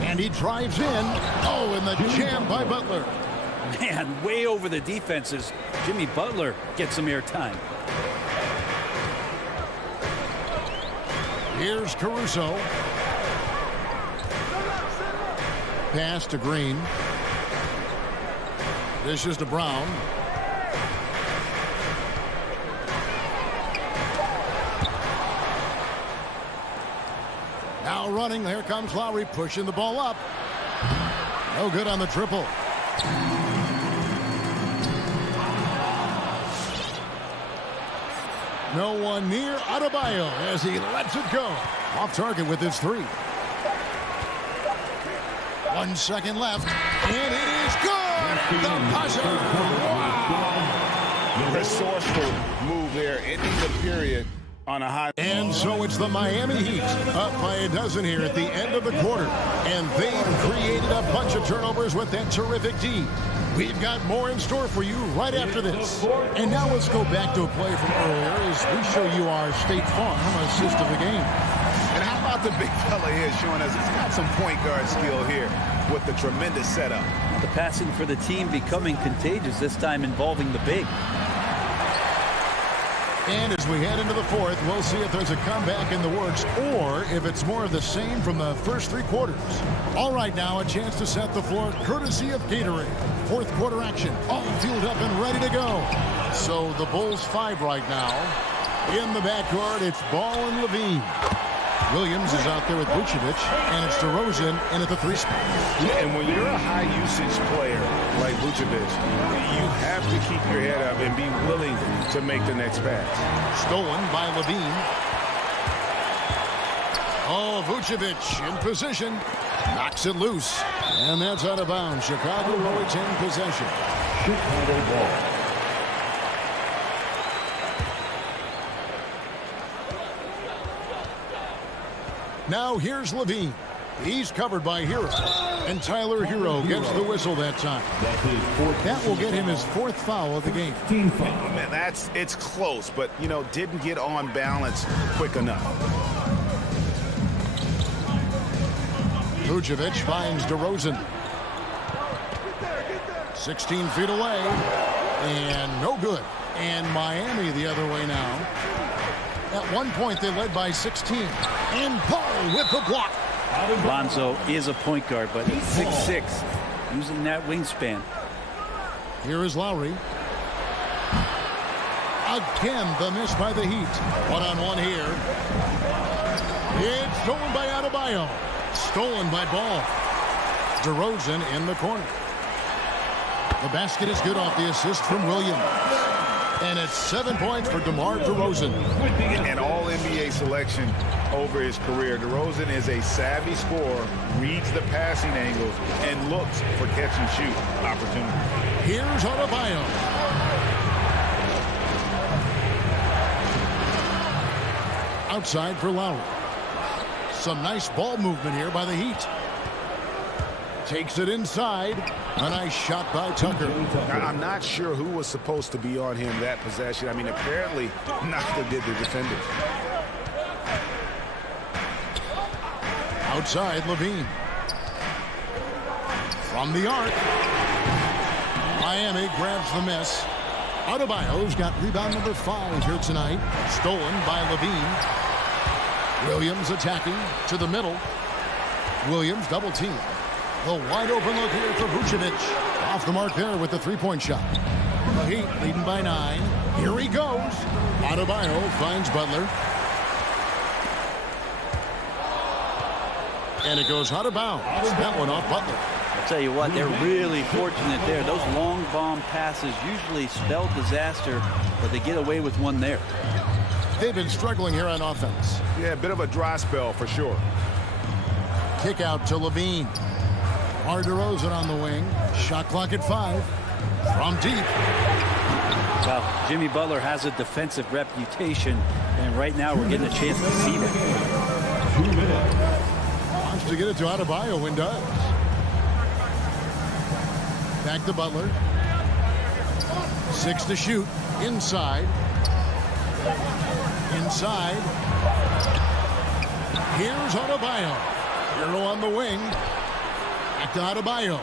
And he drives in. Oh, and the jam by Butler. Man, way over the defenses. Jimmy Butler gets some airtime. Here's Caruso. Pass to Green. This is to Brown. Now running, here comes Lowry pushing the ball up. No good on the triple. No one near Adebayo as he lets it go. Off target with his 3. 1 second left, and it is good! The buzzer! Wow! Resourceful move there, ending the period on a high. And so it's the Miami Heat up by a dozen here at the end of the quarter. And they've created a bunch of turnovers with that terrific D. We've got more in store for you right after this. And now let's go back to a play from earlier as we show you our State Farm assist of the game. And how about the big fella here showing us he's got some point guard skill here with the tremendous setup. The passing for the team becoming contagious, this time involving the big. And as we head into the fourth, we'll see if there's a comeback in the works or if it's more of the same from the first 3 quarters. All right, now a chance to set the floor courtesy of Gatorade. Fourth quarter action, all fueled up and ready to go. So the Bulls 5 right now. In the backcourt, it's Ball and Levine. Williams is out there with Vucevic, and it's DeRozan in at the 3 spot. And when you're a high-usage player like Vucevic, you have to keep your head up and be willing to make the next pass. Stolen by Levine. Oh, Vucevic in position. Knocks it loose. And that's out of bounds. Chicago will retain possession. Chicago ball. Now here's Levine. He's covered by Hero. And Tyler Hero gets the whistle that time. That will get him his 4th foul of the game. Man, it's close, but, you know, didn't get on balance quick enough. Vucevic finds DeRozan. 16 feet away. And no good. And Miami the other way now. At one point, they led by 16. And Paul with the block. Lonzo is a point guard, but at 6'6", using that wingspan. Here is Lowry. Again, the miss by the Heat. One-on-one here. It's stolen by Adebayo. Stolen by Ball. DeRozan in the corner. The basket is good off the assist from Williams. And it's 7 points for DeMar DeRozan. An all-NBA selection over his career. DeRozan is a savvy scorer, reads the passing angles, and looks for catch-and-shoot opportunities. Here's Adebayo. Outside for Lowry. Some nice ball movement here by the Heat. Takes it inside. A nice shot by Tucker. I'm not sure who was supposed to be on him that possession. I mean, apparently neither did the defender. Outside, Levine. From the arc. Miami grabs the miss. Adebayo's got rebound number 5 here tonight. Stolen by Levine. Williams attacking to the middle. Williams double team. The wide open look here for Vucevic. Off the mark there with the 3-point shot. The Heat leading by 9. Here he goes. Adebayo finds Butler. And it goes out of bounds. That one off Butler. I'll tell you what, they're really fortunate there. Those long bomb passes usually spell disaster, but they get away with one there. They've been struggling here on offense. Yeah, a bit of a dry spell for sure. Kick out to Levine. DeRozan on the wing. Shot clock at 5. From deep. Well, Jimmy Butler has a defensive reputation, and right now we're getting a chance to see that. 2 minutes. Wants to get it to Adebayo and does. Back to Butler. 6 to shoot. Inside. Inside. Here's Adebayo. Hero on the wing. Back to Adebayo.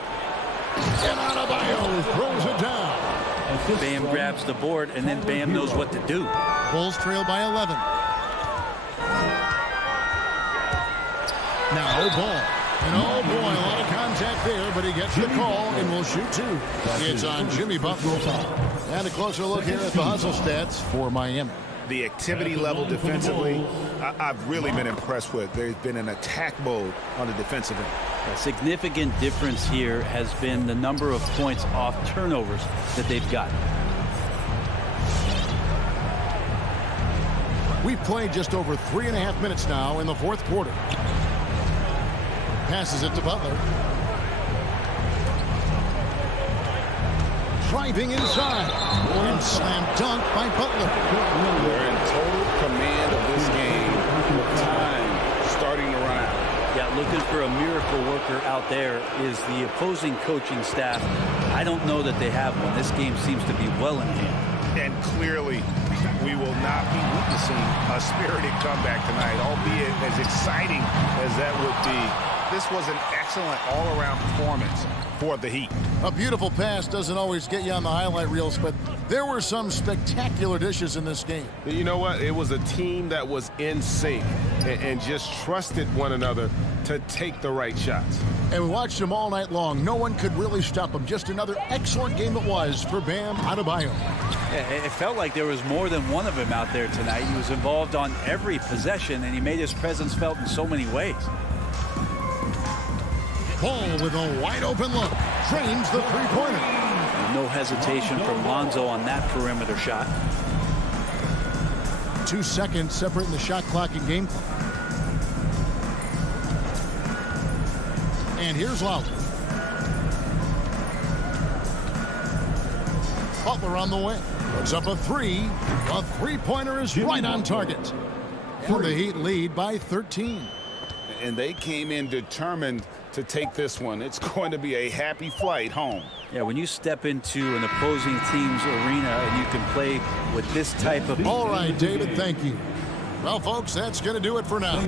And Adebayo throws it down. Bam grabs the board, and then Bam knows what to do. Bulls trail by 11. Now Ball. And oh boy, a lot of contact there, but he gets the call and will shoot 2. It's on Jimmy Butler. And a closer look here at the hustle stats for Miami. The activity level defensively, I've really been impressed with. There's been an attack mode on the defensive end. A significant difference here has been the number of points off turnovers that they've gotten. We've played just over 3.5 minutes now in the 4th quarter. Passes it to Butler. Driving inside. And slam dunk by Butler. They're in total command of this game. Time starting to run out. Yeah, looking for a miracle worker out there is the opposing coaching staff. I don't know that they have one. This game seems to be well in hand. And clearly, we will not be witnessing a spirited comeback tonight, albeit as exciting as that would be. This was an excellent all-around performance for the Heat. A beautiful pass doesn't always get you on the highlight reels, but there were some spectacular dishes in this game. You know what? It was a team that was in sync and just trusted one another to take the right shots. And we watched them all night long. No one could really stop them. Just another excellent game it was for Bam Adebayo. Yeah, it felt like there was more than one of him out there tonight. He was involved on every possession, and he made his presence felt in so many ways. Paul with a wide open look. Trains the three-pointer. No hesitation from Lonzo on that perimeter shot. 2 seconds separating the shot clock and game clock. And here's Lowry. Butler on the wing. Puts up a 3. A three-pointer is right on target. And the Heat lead by 13. and they came in determined to take this one. It's going to be a happy flight home. Yeah, when you step into an opposing team's arena and you can play with this type of... All right, David, thank you. Well, folks, that's going to do it for now.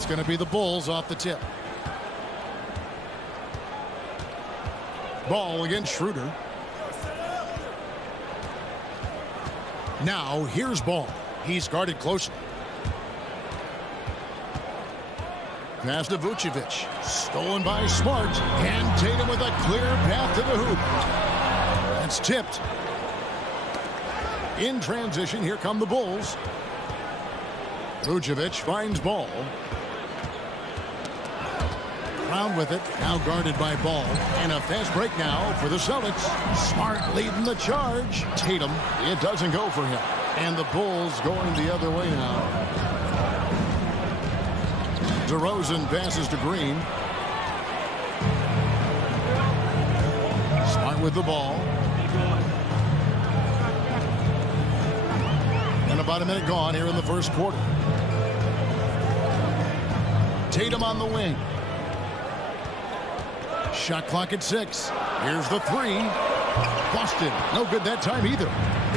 It's going to be the Bulls off the tip. Ball against Schroeder. Now here's Ball. He's guarded closely. Pass to Vucevic. Stolen by Smart. And Tatum with a clear path to the hoop. That's tipped. In transition, here come the Bulls. Vucevic finds Ball. Brown with it. Now guarded by Ball. And a fast break now for the Celtics. Smart leading the charge. Tatum, it doesn't go for him. And the Bulls going the other way now. DeRozan passes to Green. Smart with the ball. And about a minute gone here in the first quarter. Tatum on the wing. Shot clock at 6. Here's the 3. Boston, no good that time either.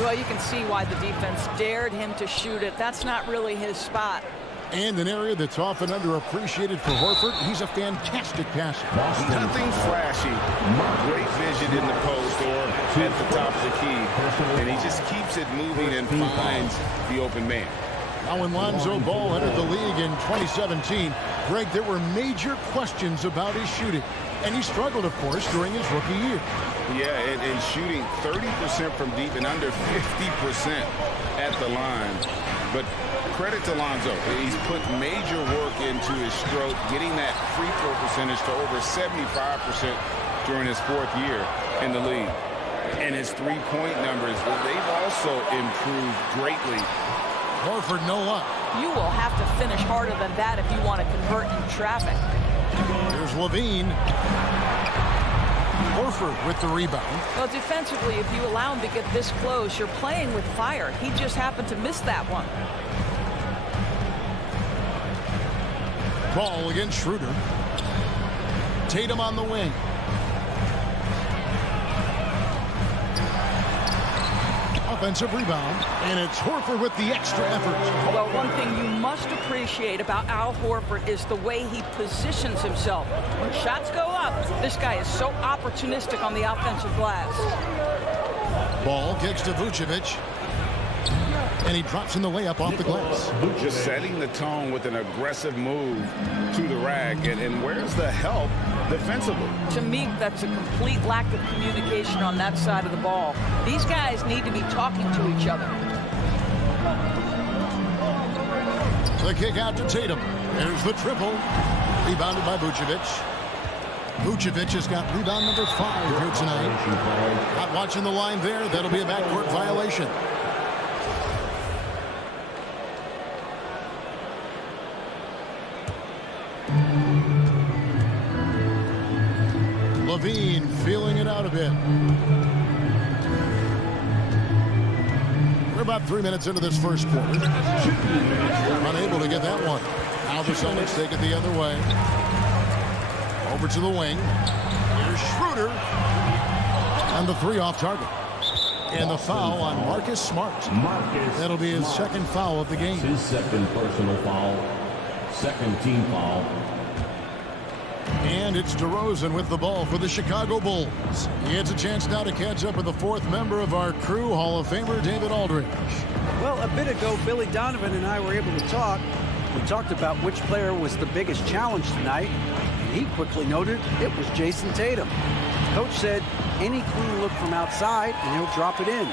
Well, you can see why the defense dared him to shoot it. That's not really his spot. And an area that's often underappreciated for Horford. He's a fantastic passer. Nothing flashy. Great vision in the post or at the top of the key. And he just keeps it moving and finds the open man. Now when Lonzo Ball entered the league in 2017, Greg, there were major questions about his shooting. And he struggled, of course, during his rookie year. Yeah, and shooting 30% from deep and under 50% at the line. But credit to Lonzo. He's put major work into his stroke, getting that free throw percentage to over 75% during his 4th year in the league. And his three-point numbers, they've also improved greatly. Horford, no luck. You will have to finish harder than that if you want to convert in traffic. Here's Levine. Horford with the rebound. Well, defensively, if you allow him to get this close, you're playing with fire. He just happened to miss that one. Ball against Schroeder. Tatum on the wing. Offensive rebound, and it's Horford with the extra effort. Well, one thing you must appreciate about Al Horford is the way he positions himself. When shots go up, this guy is so opportunistic on the offensive glass. Ball kicks to Vucevic. And he drops in the layup off the glass. Just setting the tone with an aggressive move to the rack. And where's the help defensively? To me, that's a complete lack of communication on that side of the ball. These guys need to be talking to each other. The kick out to Tatum. There's the triple. Rebounded by Vucevic. Vucevic has got rebound number 5 here tonight. Not watching the line there. That'll be a backcourt violation. Levine feeling it out a bit. We're about 3 minutes into this first quarter. Unable to get that one. Now the Celtics take it the other way. Over to the wing. Here's Schroeder. And the 3 off target. And the foul on Marcus Smart. That'll be his second foul of the game. His second personal foul. Second team foul. And it's DeRozan with the ball for the Chicago Bulls. He has a chance now to catch up with the 4th member of our crew, Hall of Famer David Aldridge. Well, a bit ago, Billy Donovan and I were able to talk. We talked about which player was the biggest challenge tonight. And he quickly noted it was Jason Tatum. Coach said any clean look from outside and he'll drop it in.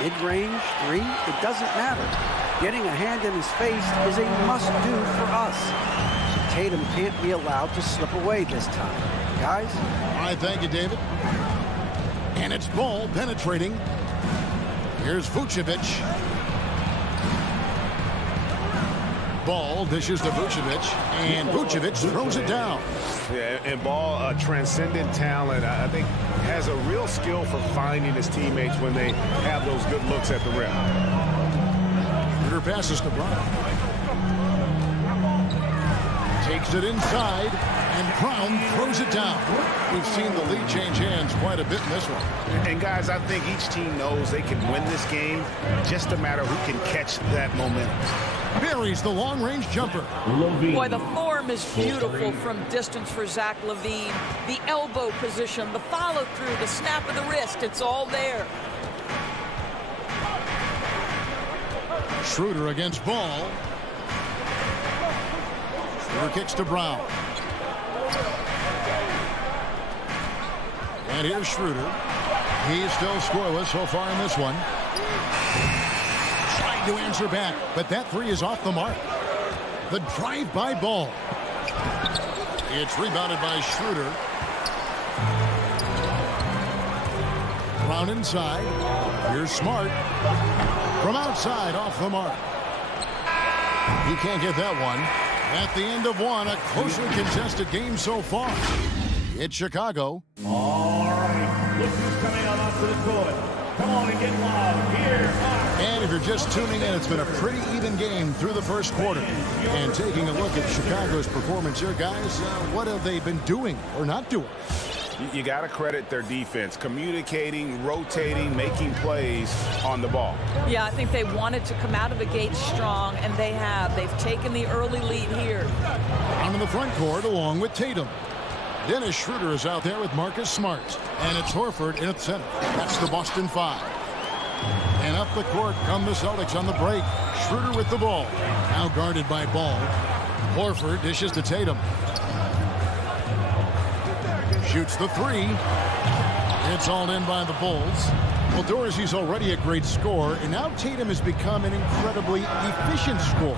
Mid-range, 3, it doesn't matter. Getting a hand in his face is a must-do for us. Tatum can't be allowed to slip away this time. Guys? All right, thank you, David. And it's Ball penetrating. Here's Vucevic. Ball dishes to Vucevic, and Vucevic throws it down. Yeah, and Ball, a transcendent talent, I think has a real skill for finding his teammates when they have those good looks at the rim. Passes to Brown. Takes it inside, and Brown throws it down. We've seen the lead change hands quite a bit in this one. And guys, I think each team knows they can win this game. Just a matter who can catch that momentum. Buries the long-range jumper. Boy, the form is beautiful from distance for Zach LaVine. The elbow position, the follow-through, the snap of the wrist, it's all there. Schroeder against Ball. Schroeder kicks to Brown. And here's Schroeder. He's still scoreless so far in this one. Trying to answer back, but that three is off the mark. The drive by Ball. It's rebounded by Schroeder. Brown inside. Here's Smart. From outside, off the mark. He can't get that one. At the end of one, a closely contested game so far. It's Chicago. All right, look who's coming out onto the court. Come on and get loud. Here are... And if you're just tuning in, it's been a pretty even game through the first quarter. And taking a look at Chicago's performance here, guys, what have they been doing or not doing? You got to credit their defense, communicating, rotating, making plays on the ball. Yeah, I think they wanted to come out of the gate strong, and they have. They've taken the early lead here. On in the front court along with Tatum. Dennis Schroeder is out there with Marcus Smart. And it's Horford in at center. That's the Boston Five. And up the court come the Celtics on the break. Schroeder with the ball. Now guarded by Ball. Horford dishes to Tatum. Shoots the three. It's all in by the Bulls. Well, Dorsey's already a great scorer, and now Tatum has become an incredibly efficient scorer.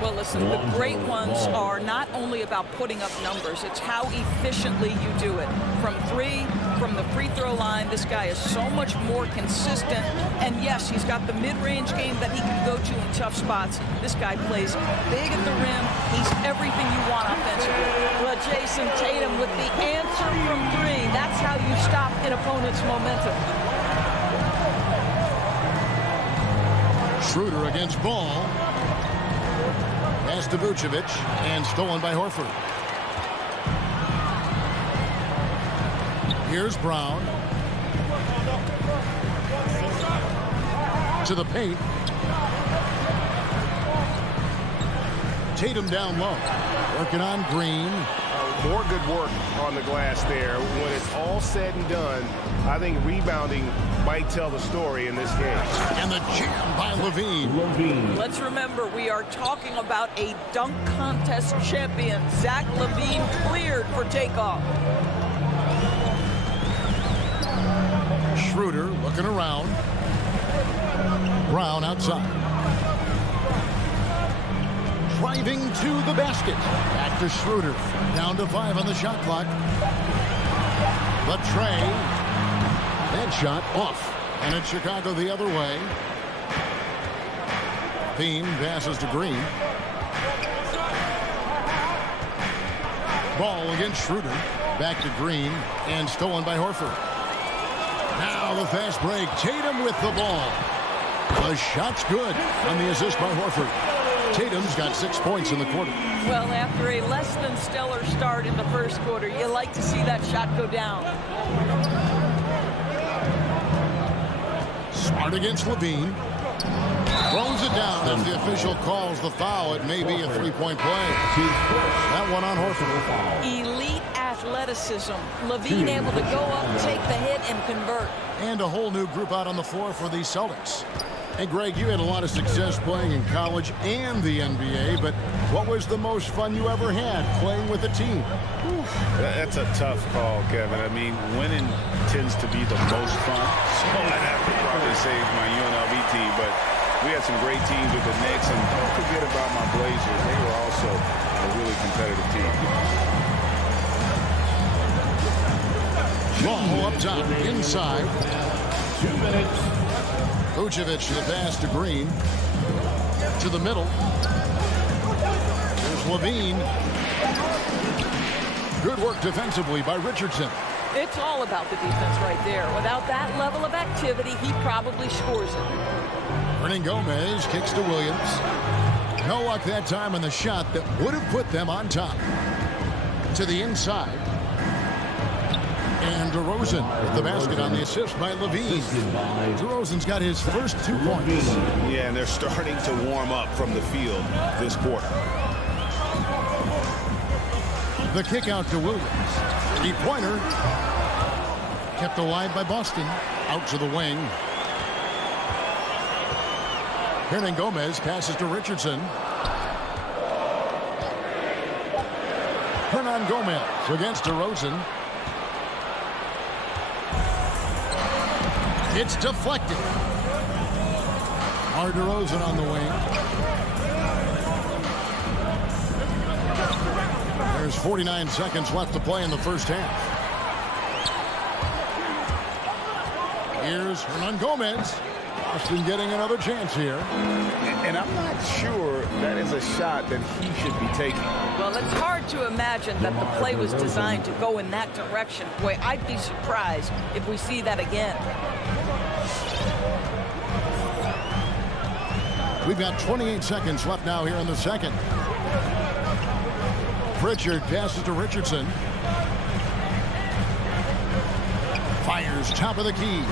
Well, listen, the great ones are not only about putting up numbers, it's how efficiently you do it. From three, from the free throw line, this guy is so much more consistent. And yes, he's got the mid-range game that he can go to in tough spots. This guy plays big at the rim. He's everything you want offensively. Well, Jason Tatum with the answer from three. That's how you stop an opponent's momentum. Schroeder against Ball. Pass to Vucevic, and stolen by Horford. Here's Brown. To the paint. Tatum down low. Working on Green. More good work on the glass there. When it's all said and done, I think rebounding might tell the story in this game. And the jam by LaVine. Let's remember, we are talking about a dunk contest champion. Zach LaVine cleared for takeoff. Schroeder looking around. Brown outside. Driving to the basket. Back to Schroeder. Down to 5 on the shot clock. The tray. That shot off. And it's Chicago the other way. Bean passes to Green. Ball against Schroeder. Back to Green. And stolen by Horford. Now the fast break. Tatum with the ball. The shot's good on the assist by Horford. Tatum's got 6 points in the quarter. Well, after a less than stellar start in the first quarter, you like to see that shot go down. Smart against LaVine. Throws it down as the official calls the foul. It may be a three-point play. That one on Horford. Elite athleticism. LaVine able to go up, take the hit, and convert. And a whole new group out on the floor for the Celtics. Hey, Greg, you had a lot of success playing in college and the NBA, but what was the most fun you ever had playing with a team? That's a tough call, Kevin. I mean, winning tends to be the most fun. So I'd have to probably say it's my UNLV team, but we had some great teams with the Knicks, and don't forget about my Blazers. They were also a really competitive team. Ball up top, inside. 2 minutes. Vucevic the pass to Green. To the middle. There's LaVine. Good work defensively by Richardson. It's all about the defense right there. Without that level of activity, he probably scores it. Hernan Gomez kicks to Williams. No luck that time on the shot that would have put them on top. To the inside. And DeRozan with the basket on the assist by Levine. DeRozan's got his first 2 points. Yeah, and they're starting to warm up from the field this quarter. The kick out to Williams. 3-pointer. Kept alive by Boston. Out to the wing. Hernan Gomez passes to Richardson. Hernan Gomez against DeRozan. It's deflected. DeRozan on the wing. There's 49 seconds left to play in the first half. Here's Hernan Gomez. Boston getting another chance here. And I'm not sure that is a shot that he should be taking. Well, it's hard to imagine that the play was designed to go in that direction. Boy, I'd be surprised if we see that again. We've got 28 seconds left now here in the second. Pritchard passes to Richardson. Fires top of the key.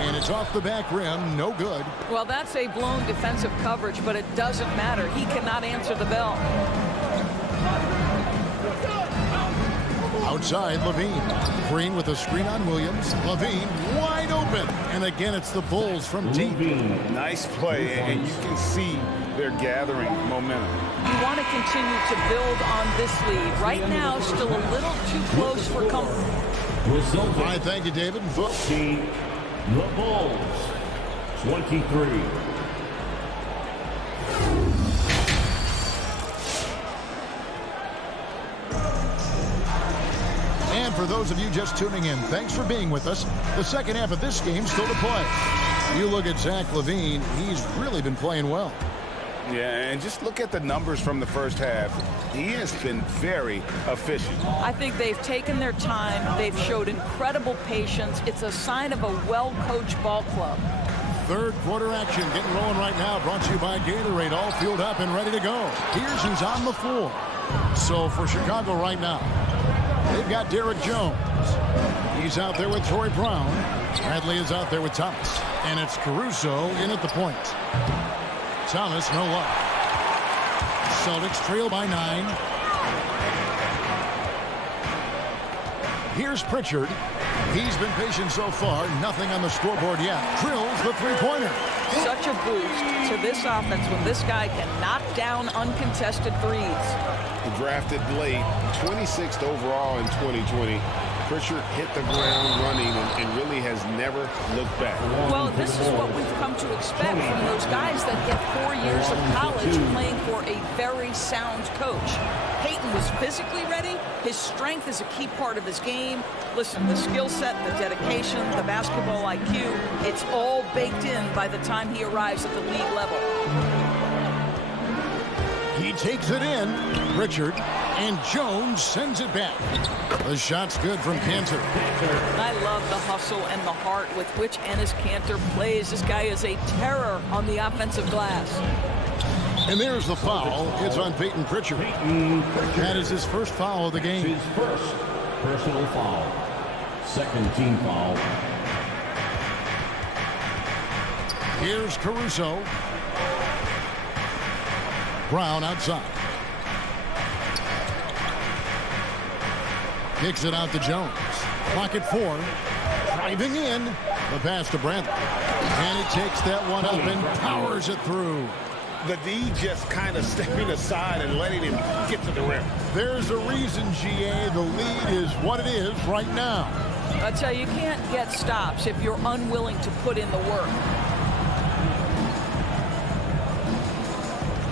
And it's off the back rim. No good. Well, that's a blown defensive coverage, but it doesn't matter. He cannot answer the bell. Outside, Levine. Green with a screen on Williams. Levine wide open. And again, it's the Bulls from deep. Nice play, and you can see they're gathering momentum. You want to continue to build on this lead. Right now, still a little too close for comfort. All right, thank you, David. The Bulls, 23. And for those of you just tuning in, thanks for being with us. The second half of this game still to play. You look at Zach LaVine, he's really been playing well. Yeah, and just look at the numbers from the first half. He has been very efficient. I think they've taken their time. They've showed incredible patience. It's a sign of a well-coached ball club. Third quarter action getting rolling right now. Brought to you by Gatorade. All fueled up and ready to go. Here's who's on the floor. So for Chicago right now, they've got Derek Jones. He's out there with Troy Brown. Bradley is out there with Thomas. And it's Caruso in at the point. Thomas, no luck. Celtics trail by 9. Here's Pritchard. He's been patient so far. Nothing on the scoreboard yet. Drills the three-pointer. Such a boost to this offense when this guy can knock down uncontested threes. Drafted late, 26th overall in 2020. Pritchard hit the ground running and really has never looked back. Well, this is what we've come to expect from those guys that get 4 years of college playing for a very sound coach. Peyton was physically ready. His strength is a key part of his game. Listen, the skill set, the dedication, the basketball IQ, it's all baked in by the time he arrives at the league level. He takes it in. Pritchard, and Jones sends it back. The shot's good from Cantor. I love the hustle and the heart with which Enes Kanter plays. This guy is a terror on the offensive glass. And there's the foul. It's on Peyton Pritchard. That is his first foul of the game. His first personal foul. Second team foul. Here's Caruso. Brown outside. Kicks it out to Jones. Clock at 4. Driving in. The pass to Bradley. And he takes that one up and powers it through. The D just kind of stepping aside and letting him get to the rim. There's a reason, GA, the lead is what it is right now. I tell you, you can't get stops if you're unwilling to put in the work.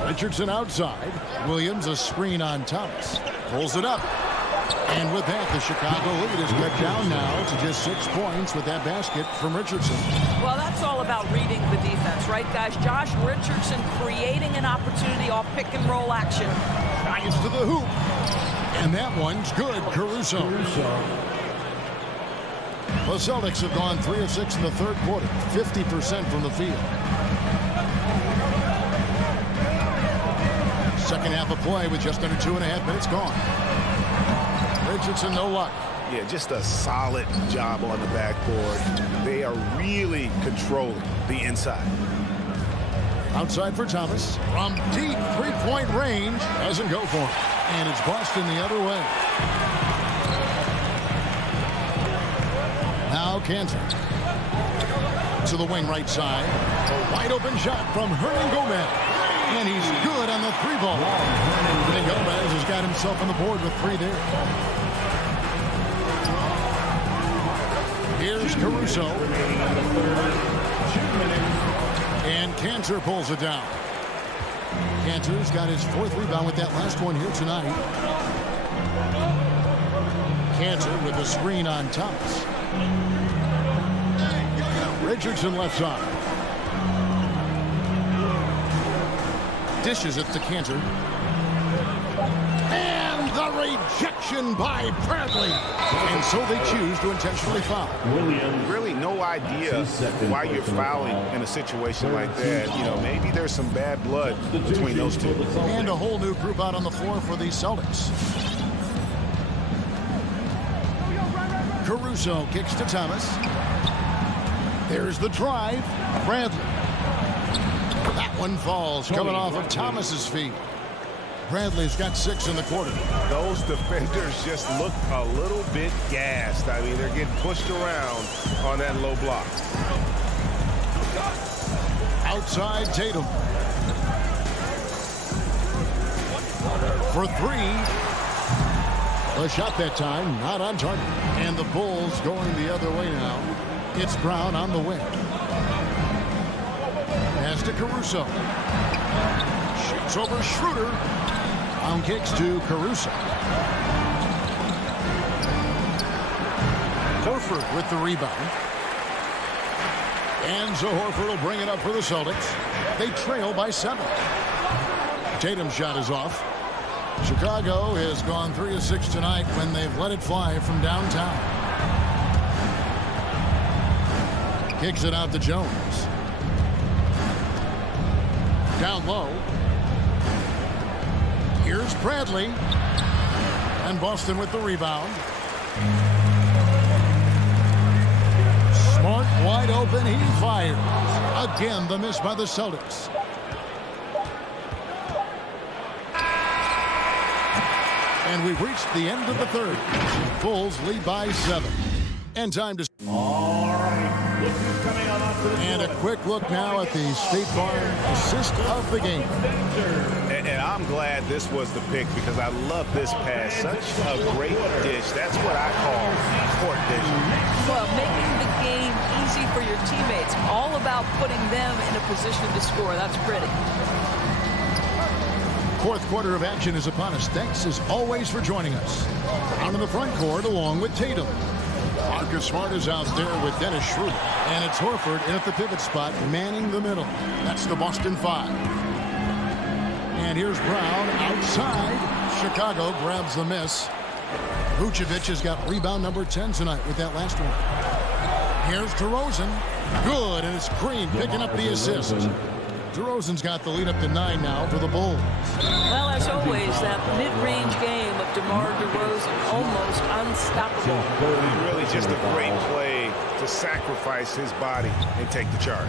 Richardson outside. Williams a screen on Thomas. Pulls it up. And with that, the Chicago lead is cut down now to just 6 points with that basket from Richardson. Well, that's all about reading the defense, right, guys? Josh Richardson creating an opportunity off pick-and-roll action. Drives to the hoop. And that one's good. Caruso. The Celtics have gone 3 of 6 in the third quarter. 50% from the field. Second half of play with just under 2.5 minutes gone. Richardson, no luck. Yeah, just a solid job on the backboard. They are really controlling the inside. Outside for Thomas. From deep three-point range. Doesn't go for it. And it's Boston the other way. Now Cantor. To the wing right side. A wide open shot from Hernan Gomez. And he's good on the three ball. Hernan Gomez has got himself on the board with 3 there. Here's Caruso. And Cantor pulls it down. Cantor's got his 4th rebound with that last one here tonight. Cantor with the screen on Thomas. Richardson left side. Dishes it to Cantor. And the rejection by Bradley. And so they choose to intentionally foul. Really no idea why you're fouling in a situation like that. You know, maybe there's some bad blood between those two. And a whole new group out on the floor for the Celtics. Caruso kicks to Thomas. There's the drive. Bradley. That one falls coming off of Thomas's feet. Bradley's got 6 in the quarter. Those defenders just look a little bit gassed. I mean, they're getting pushed around on that low block. Outside Tatum. For 3. A shot that time, not on target. And the Bulls going the other way now. It's Brown on the wing. Pass to Caruso. Shoots over Schroeder. Down kicks to Caruso. Horford with the rebound. And so Horford will bring it up for the Celtics. They trail by 7. Tatum's shot is off. Chicago has gone 3 of 6 tonight when they've let it fly from downtown. Kicks it out to Jones. Down low. Here's Bradley. And Boston with the rebound. Smart wide open. He fires. Again, the miss by the Celtics. And we've reached the end of the 3rd. Bulls lead by 7. And time to... All right. Look who's coming on to the And a quick look now at the State Farm assist of the game. And I'm glad this was the pick because I love this pass. Such a great dish. That's what I call court vision. Well, making the game easy for your teammates. All about putting them in a position to score. That's pretty. 4th quarter of action is upon us. Thanks as always for joining us. Out in the front court along with Tatum. Marcus Smart is out there with Dennis Schroeder. And it's Horford in at the pivot spot, manning the middle. That's the Boston 5. And here's Brown outside. Chicago grabs the miss. Vucevic has got rebound number 10 tonight with that last one. Here's DeRozan. Good, and it's Green picking up the assist. DeRozan's got the lead up to 9 now for the Bulls. Well, as always, that mid-range game of DeMar DeRozan, almost unstoppable. Really just a great play to sacrifice his body and take the charge.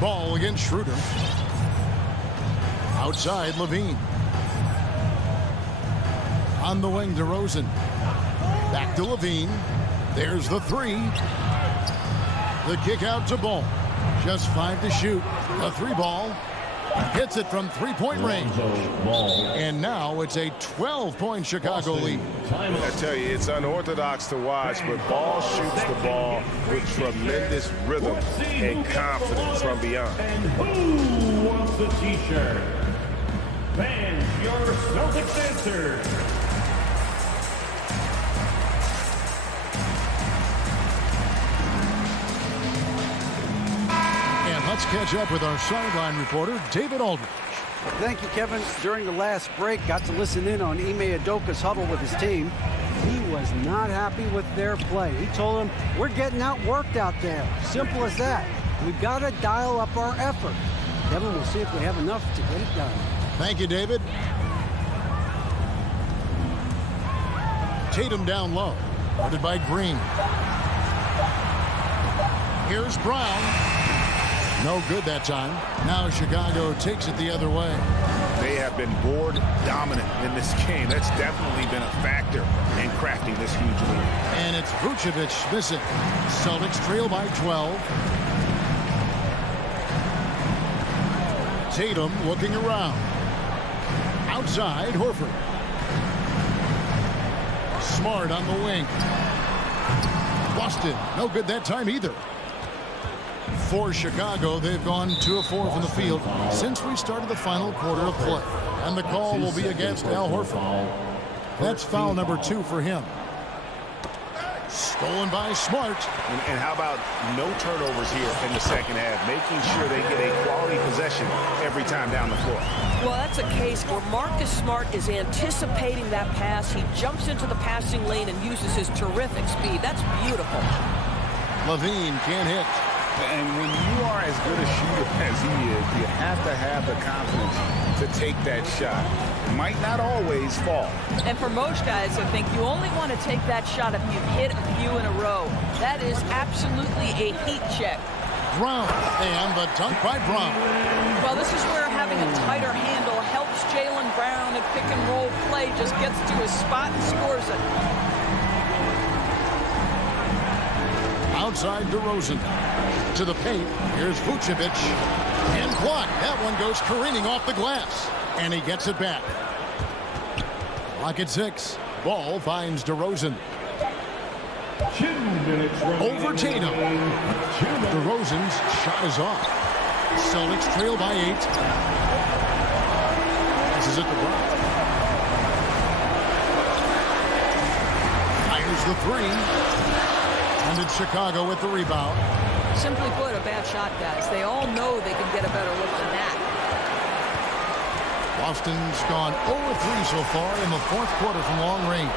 Ball against Schroeder. Outside, Levine. On the wing, DeRozan. Back to Levine. There's the 3. The kick out to Ball. Just 5 to shoot. A 3 ball. Hits it from 3-point range. And now it's a 12-point Chicago lead. I tell you, it's unorthodox to watch, but Ball shoots the ball with tremendous rhythm and confidence from beyond. And who wants the t-shirt? Fans, your Celtics answer. Let's catch up with our sideline reporter, David Aldridge. Thank you, Kevin. During the last break, got to listen in on Ime Udoka's huddle with his team. He was not happy with their play. He told them, we're getting outworked out there. Simple as that. We've got to dial up our effort. Kevin, we'll see if we have enough to get it done. Thank you, David. Tatum down low. Guarded by Green. Here's Brown. No good that time. Now Chicago takes it the other way. They have been board dominant in this game. That's definitely been a factor in crafting this huge lead. And it's Vucevic missing. Celtics trail by 12. Tatum looking around. Outside, Horford. Smart on the wing. Boston, no good that time either. For Chicago, they've gone 2 of 4 from the field since we started the final quarter of play. And the call will be against Al Horford. That's foul number 2 for him. Stolen by Smart. And how about no turnovers here in the second half, making sure they get a quality possession every time down the floor. Well, that's a case where Marcus Smart is anticipating that pass. He jumps into the passing lane and uses his terrific speed. That's beautiful. Levine can't hit. And when you are as good a shooter as he is, you have to have the confidence to take that shot. It might not always fall. And for most guys, I think you only want to take that shot if you've hit a few in a row. That is absolutely a heat check. Brown, and the dunk by Brown. Well, this is where having a tighter handle helps Jaylen Brown. A pick and roll play just gets to his spot and scores it. Outside DeRozan. To the paint. Here's Vucevic. And blocked. That one goes careening off the glass. And he gets it back. Clock at 6. Ball finds DeRozan. 2 minutes Over Tatum. DeRozan's shot is off. Celtics trail by 8. This is at the Brown. Fires the 3. And it's Chicago with the rebound. Simply put, a bad shot, guys. They all know they can get a better look than that. Boston's gone 0-3 so far in the 4th quarter from long range.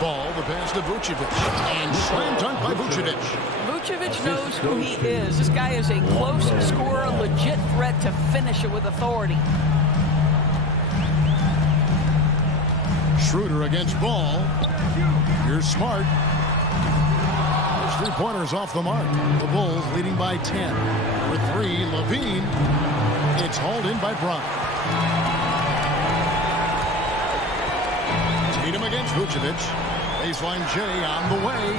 Ball, the pass to Vucevic. And slam dunk by Vucevic. Vucevic knows who he is. This guy is a close scorer, legit threat to finish it with authority. Schroeder against Ball. Here's Smart. 3-pointers off the mark. The Bulls leading by 10. For 3, Levine. It's hauled in by Brown. Tatum against Vucevic. Baseline J on the way.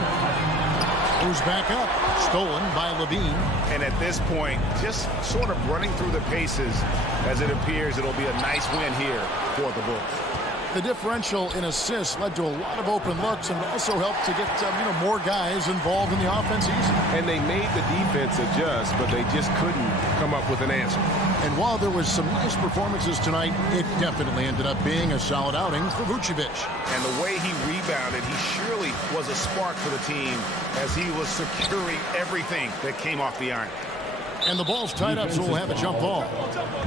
Goes back up. Stolen by Levine. And at this point, just sort of running through the paces as it appears it'll be a nice win here for the Bulls. The differential in assists led to a lot of open looks and also helped to get more guys involved in the offense easy. And they made the defense adjust, but they just couldn't come up with an answer. And while there was some nice performances tonight, it definitely ended up being a solid outing for Vucevic. And the way he rebounded, he surely was a spark for the team as he was securing everything that came off the iron. And the ball's tied up, so we'll have a jump ball.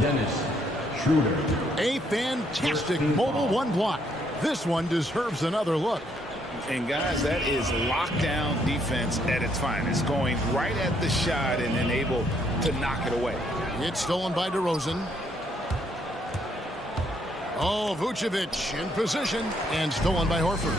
Dennis Schroeder. A fantastic mobile 1 block. This one deserves another look. And guys, that is lockdown defense at its finest, going right at the shot and then able to knock it away. It's stolen by DeRozan. Oh, Vucevic in position and stolen by Horford.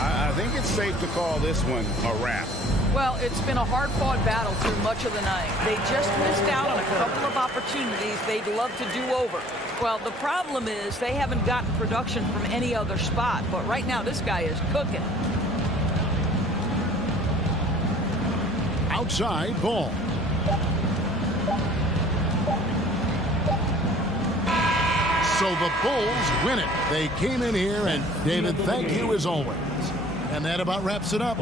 I think it's safe to call this one a wrap. Well, it's been a hard-fought battle through much of the night. They just missed out on a couple of opportunities they'd love to do over. Well, the problem is they haven't gotten production from any other spot, but right now this guy is cooking. Outside Ball. So the Bulls win it. They came in here, and David, thank you as always. And that about wraps it up.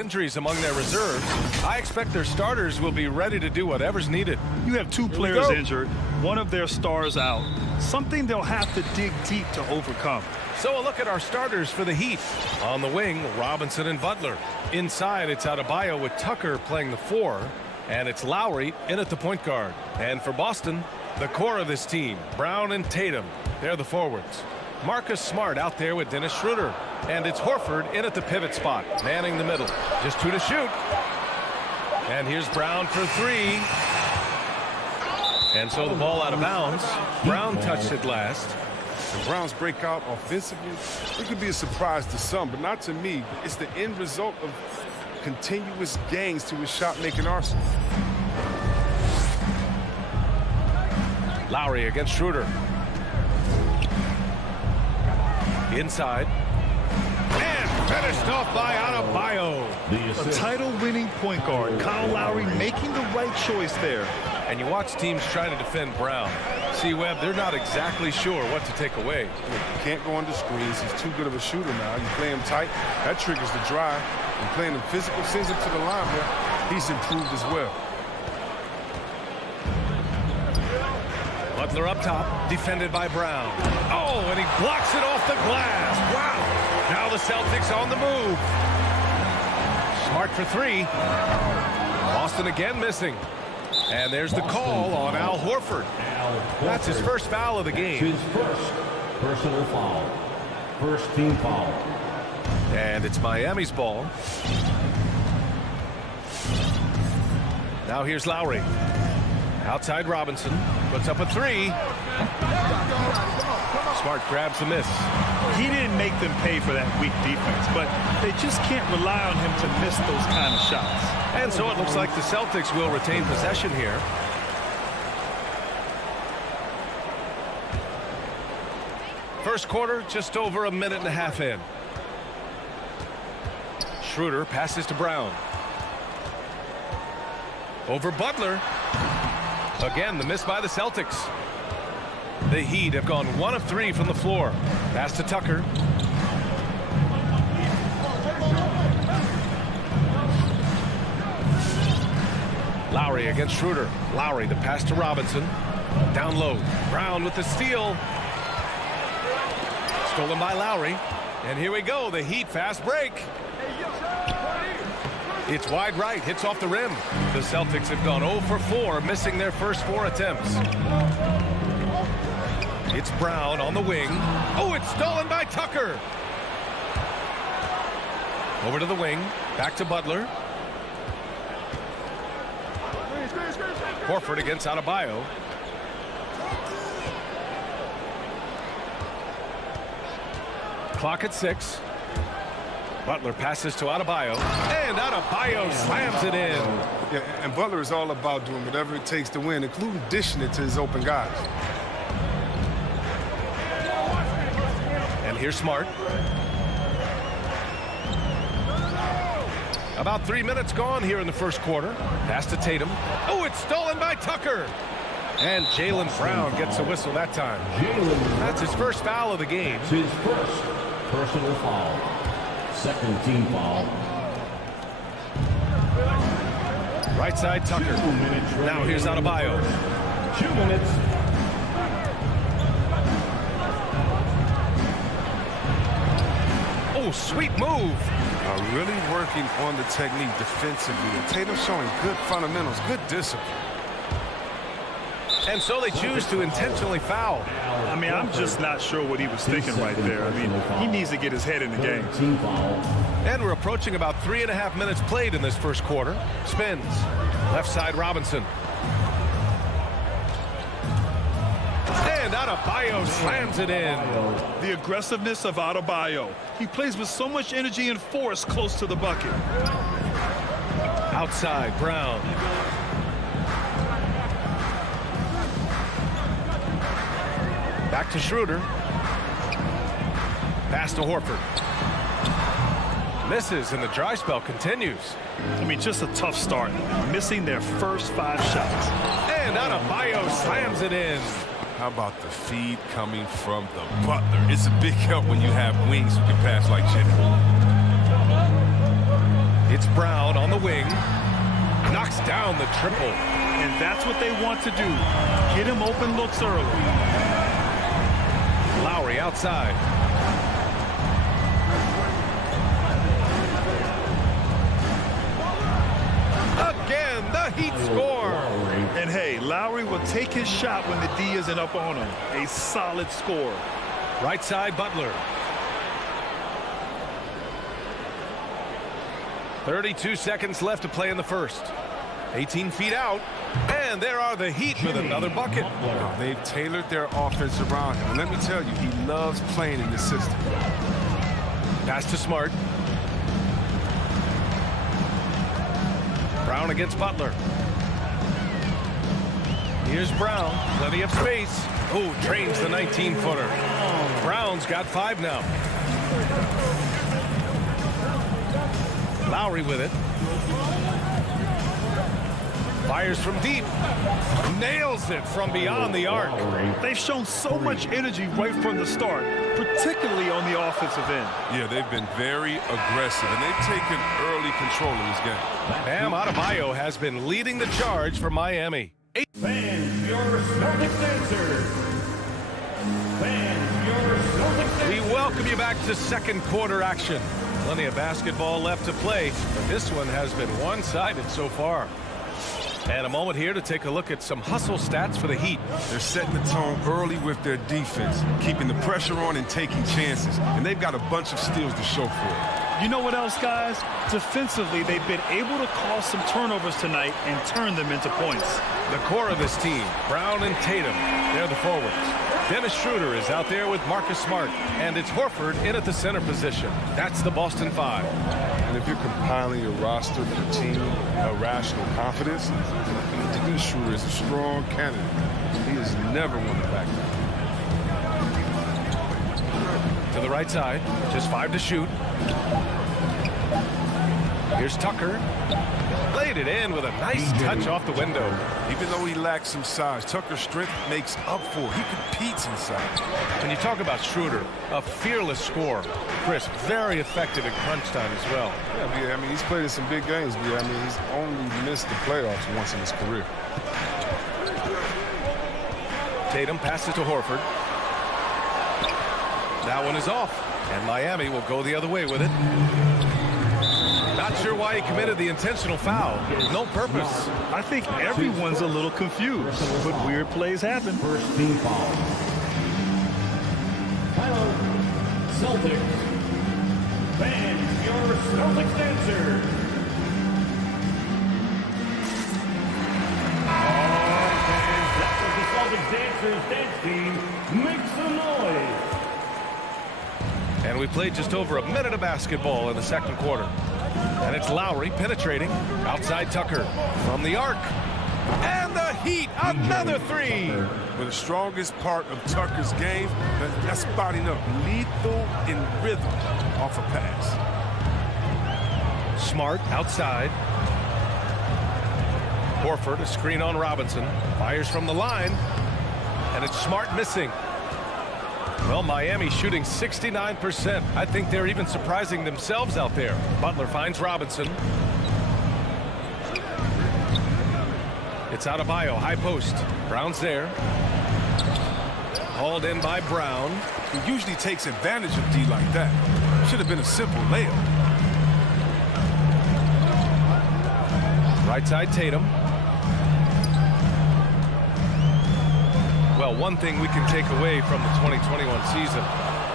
injuries among their reserves, I expect their starters will be ready to do whatever's needed. You have two players injured, one of their stars out. Something they'll have to dig deep to overcome. So a look at our starters for the Heat. On the wing, Robinson and Butler. Inside, it's Adebayo with Tucker playing the 4, and it's Lowry in at the point guard. And for Boston, the core of this team, Brown and Tatum, they're the forwards. Marcus Smart out there with Dennis Schroeder. And it's Horford in at the pivot spot, manning the middle. Just 2 to shoot. And here's Brown for 3. And so the ball out of bounds. Brown touched it last. And Brown's breakout offensively, it could be a surprise to some, but not to me. It's the end result of continuous gains to his shot-making arsenal. Lowry against Schroeder. Inside. And finished off by Adebayo. A title-winning point guard, Kyle Lowry making the right choice there. And you watch teams try to defend Brown. See, Webb, they're not exactly sure what to take away. You can't go under screens. He's too good of a shooter now. You play him tight, that triggers the drive. And playing him physical, sends him to the line, but he's improved as well. Butler up top, defended by Brown. Oh, and he blocks it off the glass. Wow. Now the Celtics on the move. Smart for 3. Boston again missing. And there's the call on Al Horford. That's his first foul of the game. His first personal foul. First team foul. And it's Miami's ball. Now here's Lowry. Outside Robinson. Puts up a 3. Smart grabs the miss. He didn't make them pay for that weak defense, but they just can't rely on him to miss those kind of shots. And so it looks like the Celtics will retain possession here. First quarter, just over a minute and a half in. Schroeder passes to Brown. Over Butler. Again, the miss by the Celtics. The Heat have gone 1 of 3 from the floor. Pass to Tucker. Lowry against Schroeder. Lowry, the pass to Robinson. Down low. Brown with the steal. Stolen by Lowry. And here we go, the Heat fast break. It's wide right, hits off the rim. The Celtics have gone 0 for 4, missing their first 4 attempts. It's Brown on the wing. Oh, it's stolen by Tucker. Over to the wing, back to Butler. Horford against Adebayo. Clock at 6. Butler passes to Adebayo, and Adebayo slams it in. Yeah, and Butler is all about doing whatever it takes to win, including dishing it to his open guys. And here's Smart. About 3 minutes gone here in the first quarter. Pass to Tatum. Oh, it's stolen by Tucker. And Jaylen Brown gets a whistle that time. That's his first foul of the game. His first personal foul. Second team foul. Right side, Tucker. Now here's Adebayo. 2 minutes. Oh, sweet move. Really working on the technique defensively. Tatum showing good fundamentals, good discipline. And so they choose to intentionally foul. I mean, I'm just not sure what he was thinking right there. I mean, he needs to get his head in the game. And we're approaching about 3.5 minutes played in this first quarter. Spins. Left side, Robinson. And Adebayo slams it in. The aggressiveness of Adebayo. He plays with so much energy and force close to the bucket. Outside, Brown. Back to Schroeder. Pass to Horford. Misses, and the dry spell continues. I mean, just a tough start. Missing their first 5 shots. And Adebayo slams it in. How about the feed coming from the Butler? It's a big help when you have wings who can pass like Jimmy. It's Brown on the wing. Knocks down the triple. And that's what they want to do. Get him open looks early. Lowry outside. Again, the Heat score. And hey, Lowry will take his shot when the D isn't up on him. A solid score. Right side, Butler. 32 seconds left to play in the first. 18 feet out. And there are the Heat with another bucket. Well, they've tailored their offense around him. And let me tell you, he loves playing in this system. Pass to Smart. Brown against Butler. Here's Brown. Plenty of space. Oh, trains the 19-footer. Brown's got 5 now. Lowry with it. Fires from deep. Nails it from beyond the arc. They've shown so much energy right from the start, particularly on the offensive end. Yeah, they've been very aggressive, and they've taken early control of this game. Bam Adebayo has been leading the charge for Miami. Fans, your Celtics answer. Fans, your Celtics answer. We welcome you back to second quarter action. Plenty of basketball left to play, but this one has been one-sided so far. And a moment here to take a look at some hustle stats for the Heat. They're setting the tone early with their defense, keeping the pressure on and taking chances. And they've got a bunch of steals to show for it. You know what else, guys? Defensively, they've been able to cause some turnovers tonight and turn them into points. The core of this team, Brown and Tatum, they're the forwards. Dennis Schroeder is out there with Marcus Smart, and it's Horford in at the center position. That's the Boston Five. And if you're compiling your roster for team rational confidence, Dennis Schroeder is a strong candidate. He has never won the back down. To the right side, just 5 to shoot. Here's Tucker. Laid it in with a nice touch off the window. Even though he lacks some size, Tucker's strength makes up for it. He competes inside. When you talk about Schroeder, a fearless scorer. Chris, very effective at crunch time as well. Yeah, I mean, he's played in some big games, but I mean, he's only missed the playoffs once in his career. Tatum passes to Horford. That one is off, and Miami will go the other way with it. Not sure why he committed the intentional foul. No purpose. I think everyone's a little confused, but weird plays happen. First team foul. Final Celtics. Fans, your Celtics answer. All fans, that was the Celtics Dancers dance team. Make some noise. And we played just over a minute of basketball in the second quarter. And it's Lowry penetrating. Outside Tucker from the arc. And the Heat, another 3. But the strongest part of Tucker's game, that's spotting up. Lethal in rhythm off a pass. Smart outside. Horford, a screen on Robinson. Fires from the line. And it's Smart missing. Well, Miami shooting 69%. I think they're even surprising themselves out there. Butler finds Robinson. It's Adebayo, high post. Brown's there. Hauled in by Brown. He usually takes advantage of D like that. Should have been a simple layup. Right side Tatum. Well, one thing we can take away from the 2021 season,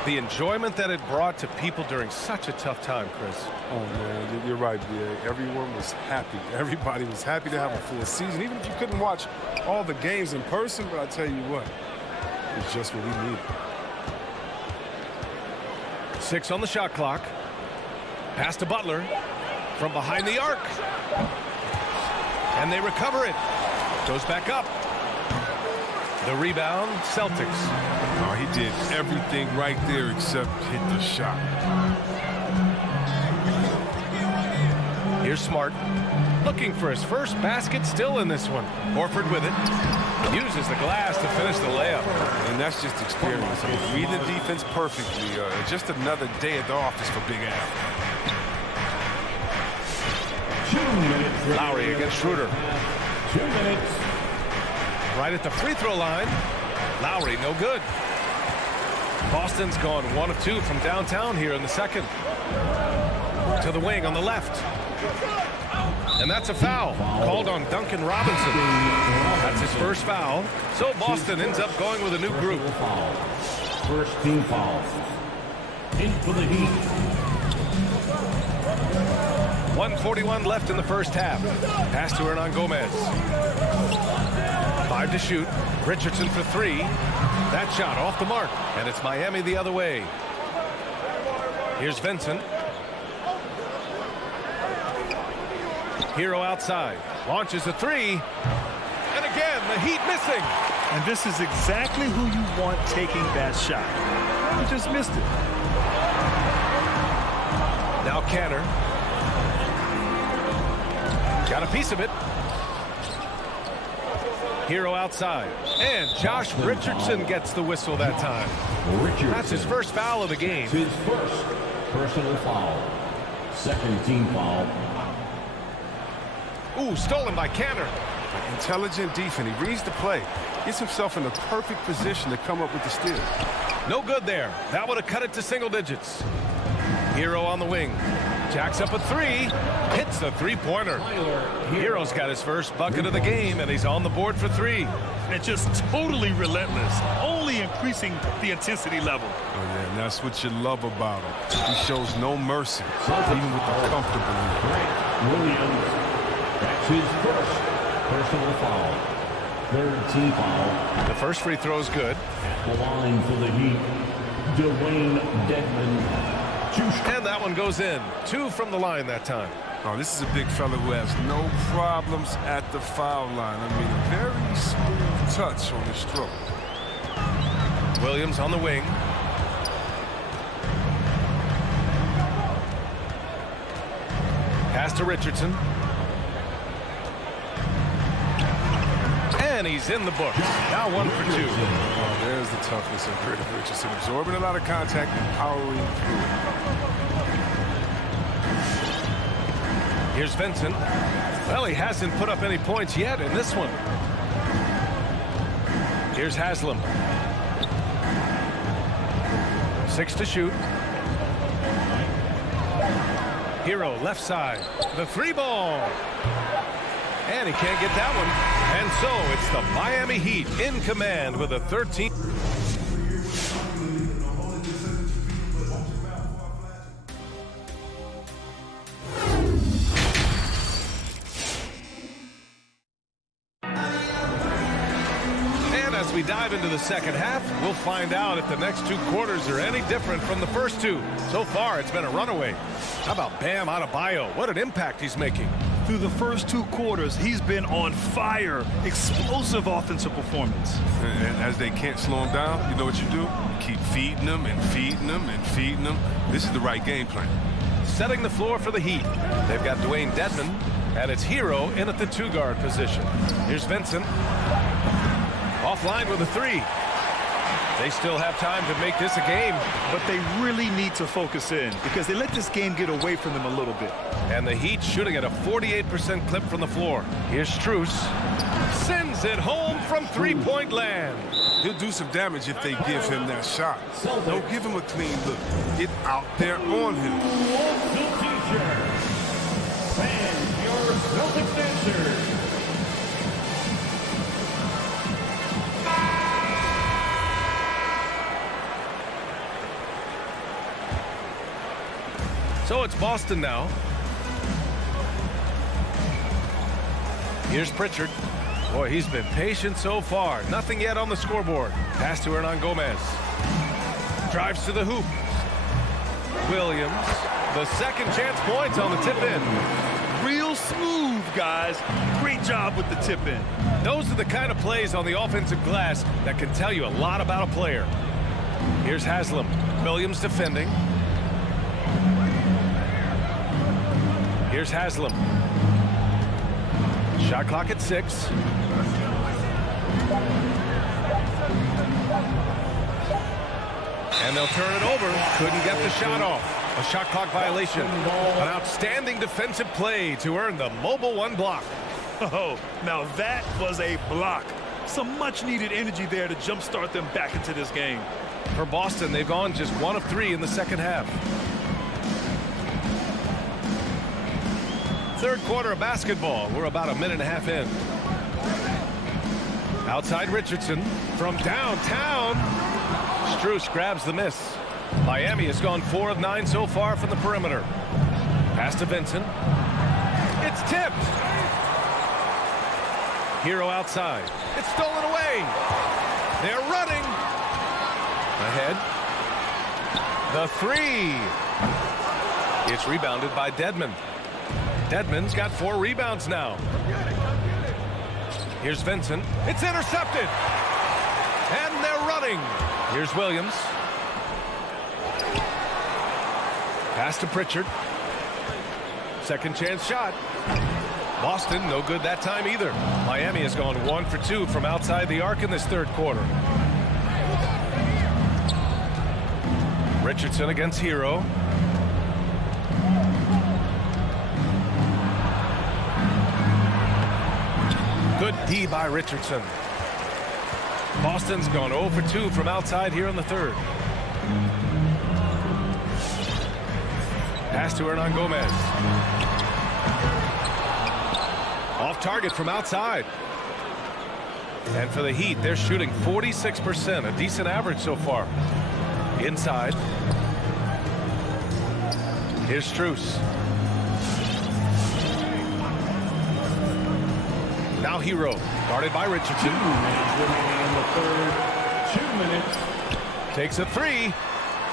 the enjoyment that it brought to people during such a tough time, Chris. Oh, man, you're right, B.A. Everyone was happy. Everybody was happy to have a full season, even if you couldn't watch all the games in person. But I tell you what, it's just what we needed. 6 on the shot clock. Pass to Butler from behind the arc. And they recover it. Goes back up. The rebound, Celtics. Oh, he did everything right there except hit the shot. Here's Smart. Looking for his first basket, still in this one. Horford with it. Uses the glass to finish the layup. And that's just experience. I mean, reading the defense perfectly. Just another day at the office for Big Al. 2 minutes. Lowry against Schroeder. 2 minutes. Right at the free throw line. Lowry, no good. Boston's gone 1 of 2 from downtown here in the second. To the wing on the left. And that's a foul called on Duncan Robinson. That's his first foul. So Boston ends up going with a new group. First team foul. In for the Heat. 1:41 left in the first half. Pass to Hernan Gomez. 5 to shoot. Richardson for 3. That shot off the mark. And it's Miami the other way. Here's Vincent. Hero outside. Launches a 3. And again, the Heat missing. And this is exactly who you want taking that shot. He just missed it. Now Canner. Got a piece of it. Hero outside. And Josh Richardson gets the whistle that time. That's his first foul of the game. His first personal foul. Second team foul. Ooh, stolen by Canner. Intelligent defense. He reads the play. Gets himself in the perfect position to come up with the steal. No good there. That would have cut it to single digits. Hero on the wing. Jacks up a 3. Hits the three-pointer. Hero's got his first bucket of the game, and he's on the board for 3. And just totally relentless. Only increasing the intensity level. Oh, yeah, and that's what you love about him. He shows no mercy, even with the comfortable lead. Williams. That's his first personal foul. Third team foul. The first free throw is good. At the line for the Heat, Dwayne Dedmon. And that one goes in. 2 from the line that time. Oh, this is a big fella who has no problems at the foul line. I mean, a very smooth touch on his stroke. Williams on the wing. Pass to Richardson. And he's in the books. Now 1 for 2. Oh, there's the toughness and grit of Richardson. Absorbing a lot of contact and powering through it. Here's Vincent. Well, he hasn't put up any points yet in this one. Here's Haslam. 6 to shoot. Hero left side. The 3 ball. And he can't get that one. And so it's the Miami Heat in command with a 13. And as we dive into the second half, we'll find out if the next 2 quarters are any different from the first 2. So far, it's been a runaway. How about Bam Adebayo? What an impact he's making. Through the first 2 quarters, he's been on fire. Explosive offensive performance. And as they can't slow him down, you know what you do? You keep feeding them and feeding them and feeding them. This is the right game plan. Setting the floor for the Heat. They've got Dwayne Dedmon, and it's Hero in at the 2-guard position. Here's Vincent. Offline with a 3. They still have time to make this a game. But they really need to focus in because they let this game get away from them a little bit. And the Heat shooting at a 48% clip from the floor. Here's Strus. Sends it home from 3-point land. He'll do some damage if they give him that shot. Don't give him a clean look. Get out there on him. Fans, your Celtics answer. So it's Boston now. Here's Pritchard. Boy, he's been patient so far. Nothing yet on the scoreboard. Pass to Hernan Gomez. Drives to the hoop. Williams. The second chance points on the tip in. Real smooth, guys. Great job with the tip in. Those are the kind of plays on the offensive glass that can tell you a lot about a player. Here's Haslam. Williams defending. Here's Haslam. Shot clock at 6. And they'll turn it over. Couldn't get the shot off. A shot clock violation. An outstanding defensive play to earn the mobile 1 block. Oh, now that was a block. Some much-needed energy there to jumpstart them back into this game. For Boston, they've gone just 1 of 3 in the second half. Third quarter of basketball. We're about a minute and a half in. Outside Richardson from downtown. Strus grabs the miss. Miami has gone 4 of 9 so far from the perimeter. Pass to Vincent. It's tipped. Hero outside. It's stolen away. They're running. Ahead. The 3. It's rebounded by Dedmon. Dedmon's got 4 rebounds now. Here's Vincent. It's intercepted. And they're running. Here's Williams. Pass to Pritchard. Second chance shot. Boston, no good that time either. Miami has gone 1 for 2 from outside the arc in this third quarter. Richardson against Hero. Good D by Richardson. Boston's gone 0 for 2 from outside here in the third. Pass to Hernan Gomez. Off target from outside. And for the Heat, they're shooting 46%, a decent average so far. Inside. Here's Strus. Now Hero, guarded by Richardson. 2 minutes remaining in the third. 2 minutes. Takes a 3.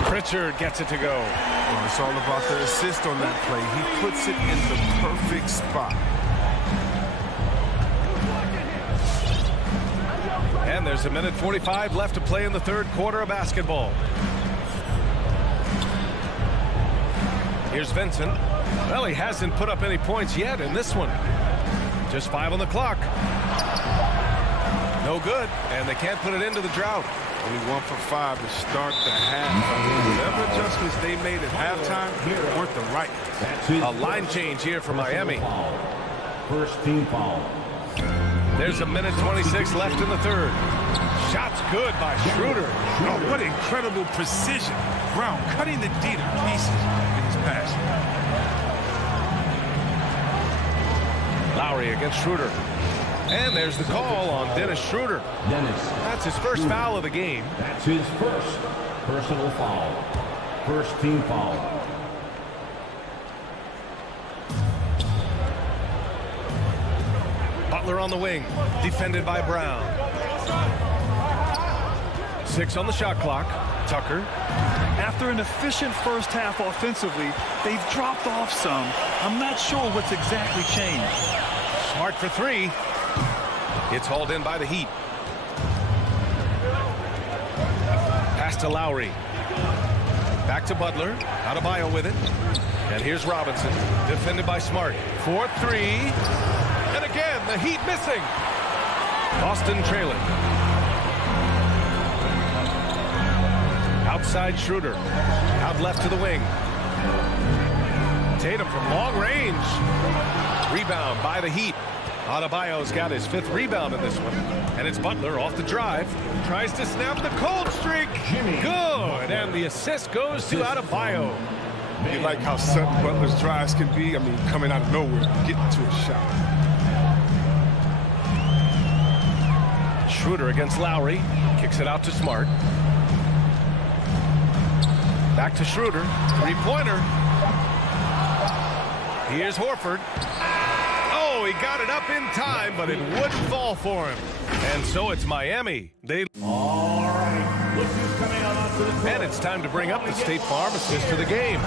Pritchard gets it to go. Well, it's all about the assist on that play. He puts it in the perfect spot. And there's a minute 45 left to play in the third quarter of basketball. Here's Vincent. Well, he hasn't put up any points yet in this one. Just 5 on the clock. No good, and they can't put it into the drought. Only 1 for 5 to start the half. Whatever adjustments they made at halftime weren't the right ones. A line change here for Miami. First team foul. There's a minute 26 left in the third. Shot's good by Schroeder. Oh, what incredible precision. Brown cutting the D to pieces in his pass. Lowry against Schroeder. And there's the call on Dennis Schroeder. That's his first foul of the game. That's his first personal foul. First team foul. Butler on the wing, defended by Brown. 6 on the shot clock. Tucker. After an efficient first half offensively, they've dropped off some. I'm not sure what's exactly changed. Smart for 3. It's hauled in by the Heat. Pass to Lowry. Back to Butler. Adebayo with it. And here's Robinson, defended by Smart. 4-3. And again, the Heat missing. Boston trailing. Outside Schroeder. Out left to the wing. Tatum from long range. Rebound by the Heat. Adebayo's got his 5th rebound in this one. And it's Butler off the drive. Tries to snap the cold streak. Good. And the assist goes to Adebayo. You like how sudden Butler's drives can be? I mean, coming out of nowhere, getting to a shot. Schroeder against Lowry. Kicks it out to Smart. Back to Schroeder. 3-pointer. Here's Horford. Oh, he got it up in time, but it wouldn't fall for him. And so it's Miami. All right. Look who's coming out onto the court. And it's time to bring up the State Farm assist of the game.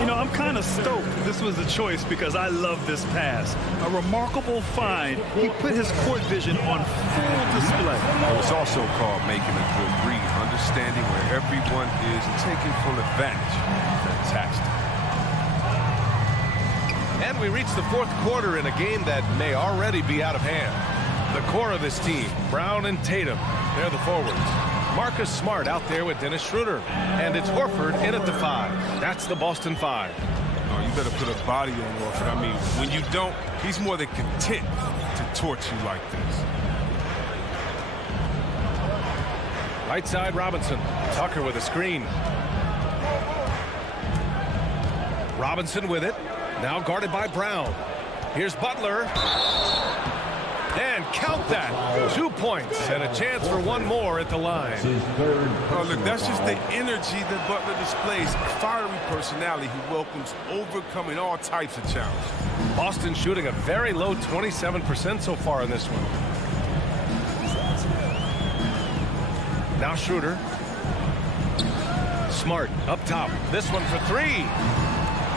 You know, I'm kind of stoked this was the choice because I love this pass. A remarkable find. He put his court vision on full display. It was also called making a good read, understanding where everyone is and taking full advantage. Fantastic. And we reach the fourth quarter in a game that may already be out of hand. The core of this team, Brown and Tatum, they're the forwards. Marcus Smart out there with Dennis Schroeder. And it's Horford in at the 5. That's the Boston 5. Oh, you better put a body on Horford. I mean, when you don't, he's more than content to torch you like this. Right side, Robinson. Tucker with a screen. Robinson with it. Now guarded by Brown. Here's Butler. And count that. 2 points and a chance for one more at the line. Oh, look, that's just the energy that Butler displays. Fiery personality who welcomes overcoming all types of challenges. Boston shooting a very low 27% so far in this one. Now Schroeder. Smart up top. This one for 3.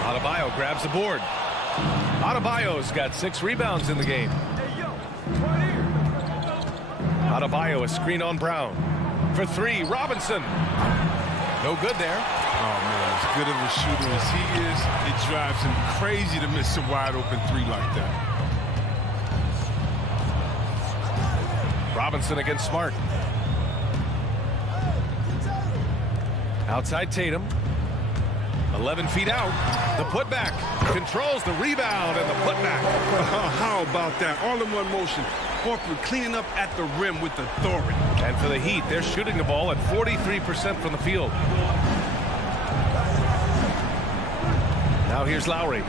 Adebayo grabs the board. Adebayo's got 6 rebounds in the game. Adebayo, a screen on Brown. For 3, Robinson. No good there. Oh, man, as good of a shooter as he is, it drives him crazy to miss a wide-open 3 like that. Robinson against Smart. Outside Tatum. 11 feet out. The putback. Controls the rebound and the putback. How about that? All in one motion. Horford cleaning up at the rim with authority. And for the Heat, they're shooting the ball at 43% from the field. Now here's Lowry.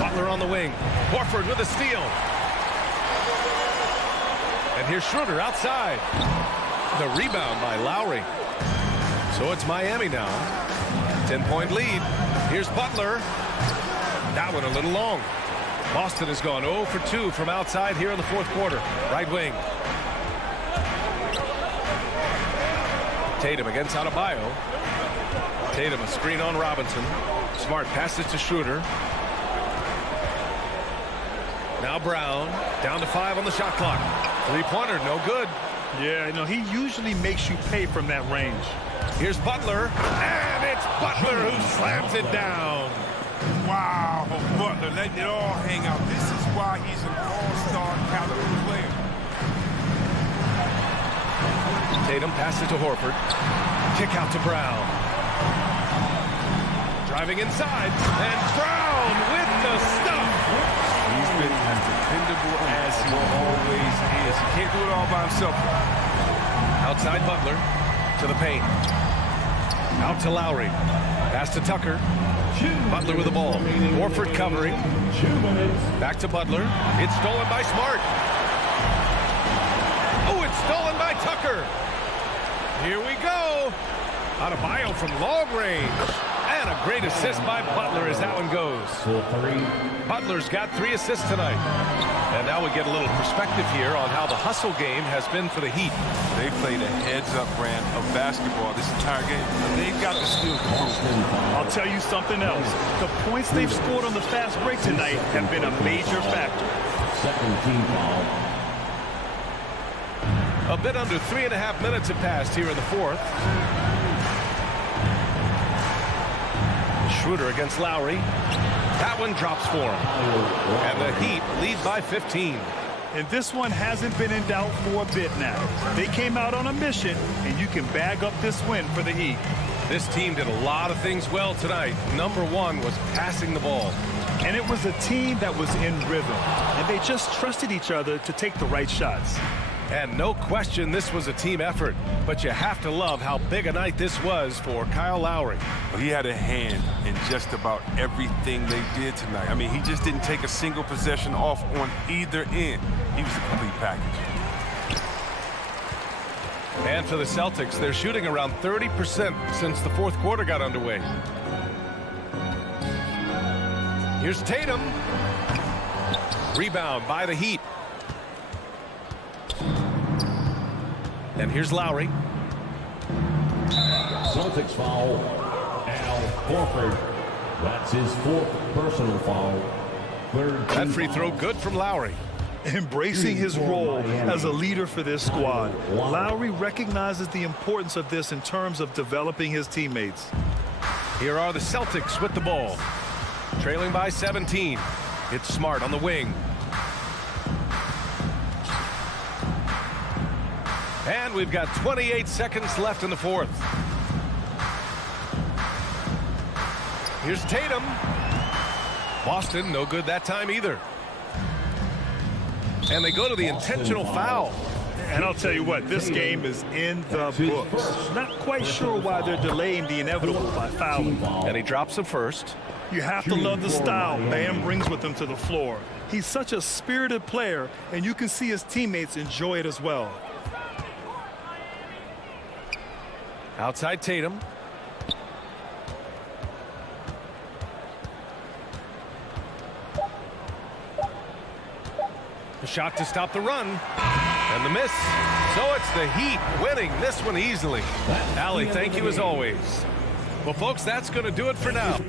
Butler on the wing. Horford with a steal. And here's Schroeder outside. The rebound by Lowry. So it's Miami now. 10-point lead. Here's Butler. That one a little long. Boston has gone 0 for 2 from outside here in the 4th quarter. Right wing. Tatum against Adebayo. Tatum a screen on Robinson. Smart passes to Schroeder. Now Brown. Down to 5 on the shot clock. 3-pointer, no good. Yeah, you know, he usually makes you pay from that range. Here's Butler. And it's Butler who slams it down. Wow, Butler letting it all hang out. This is why he's an all-star caliber player. Tatum passes to Horford. Kick out to Brown. Driving inside. And Brown with the stuff. He's been as dependable as he always is. He can't do it all by himself. Outside Butler to the paint. Out to Lowry. Pass to Tucker. Butler with the ball. Horford covering. Back to Butler. It's stolen by Smart. Oh, it's stolen by Tucker. Here we go. Adebayo from long range. And a great assist by Butler as that one goes. Butler's got 3 assists tonight. And now we get a little perspective here on how the hustle game has been for the Heat. They played a heads-up brand of basketball this entire game. They've got the skills to prove it. I'll tell you something else. The points they've scored on the fast break tonight have been a major factor. Second team foul. A bit under 3.5 minutes have passed here in the 4th. Schroeder against Lowry. That one drops for him. And the Heat lead by 15. And this one hasn't been in doubt for a bit now. They came out on a mission, and you can bag up this win for the Heat. This team did a lot of things well tonight. Number 1 was passing the ball. And it was a team that was in rhythm. And they just trusted each other to take the right shots. And no question this was a team effort. But you have to love how big a night this was for Kyle Lowry. He had a hand in just about everything they did tonight. I mean, he just didn't take a single possession off on either end. He was a complete package. And for the Celtics, they're shooting around 30% since the 4th quarter got underway. Here's Tatum. Rebound by the Heat. And here's Lowry. Celtics foul. Al Horford. That's his 4th personal foul. That free throw good from Lowry. Embracing his role as a leader for this squad, Lowry recognizes the importance of this in terms of developing his teammates. Here are the Celtics with the ball. Trailing by 17. It's Smart on the wing. And we've got 28 seconds left in the fourth. Here's Tatum. Boston, no good that time either. And they go to the intentional foul. And I'll tell you what, this game is in the books. Not quite sure why they're delaying the inevitable by fouling. And he drops the first. You have to love the style Bam brings with him to the floor. He's such a spirited player, and you can see his teammates enjoy it as well. Outside Tatum. The shot to stop the run. And the miss. So it's the Heat winning this one easily. Allie, thank you as always. Well, folks, that's going to do it for now.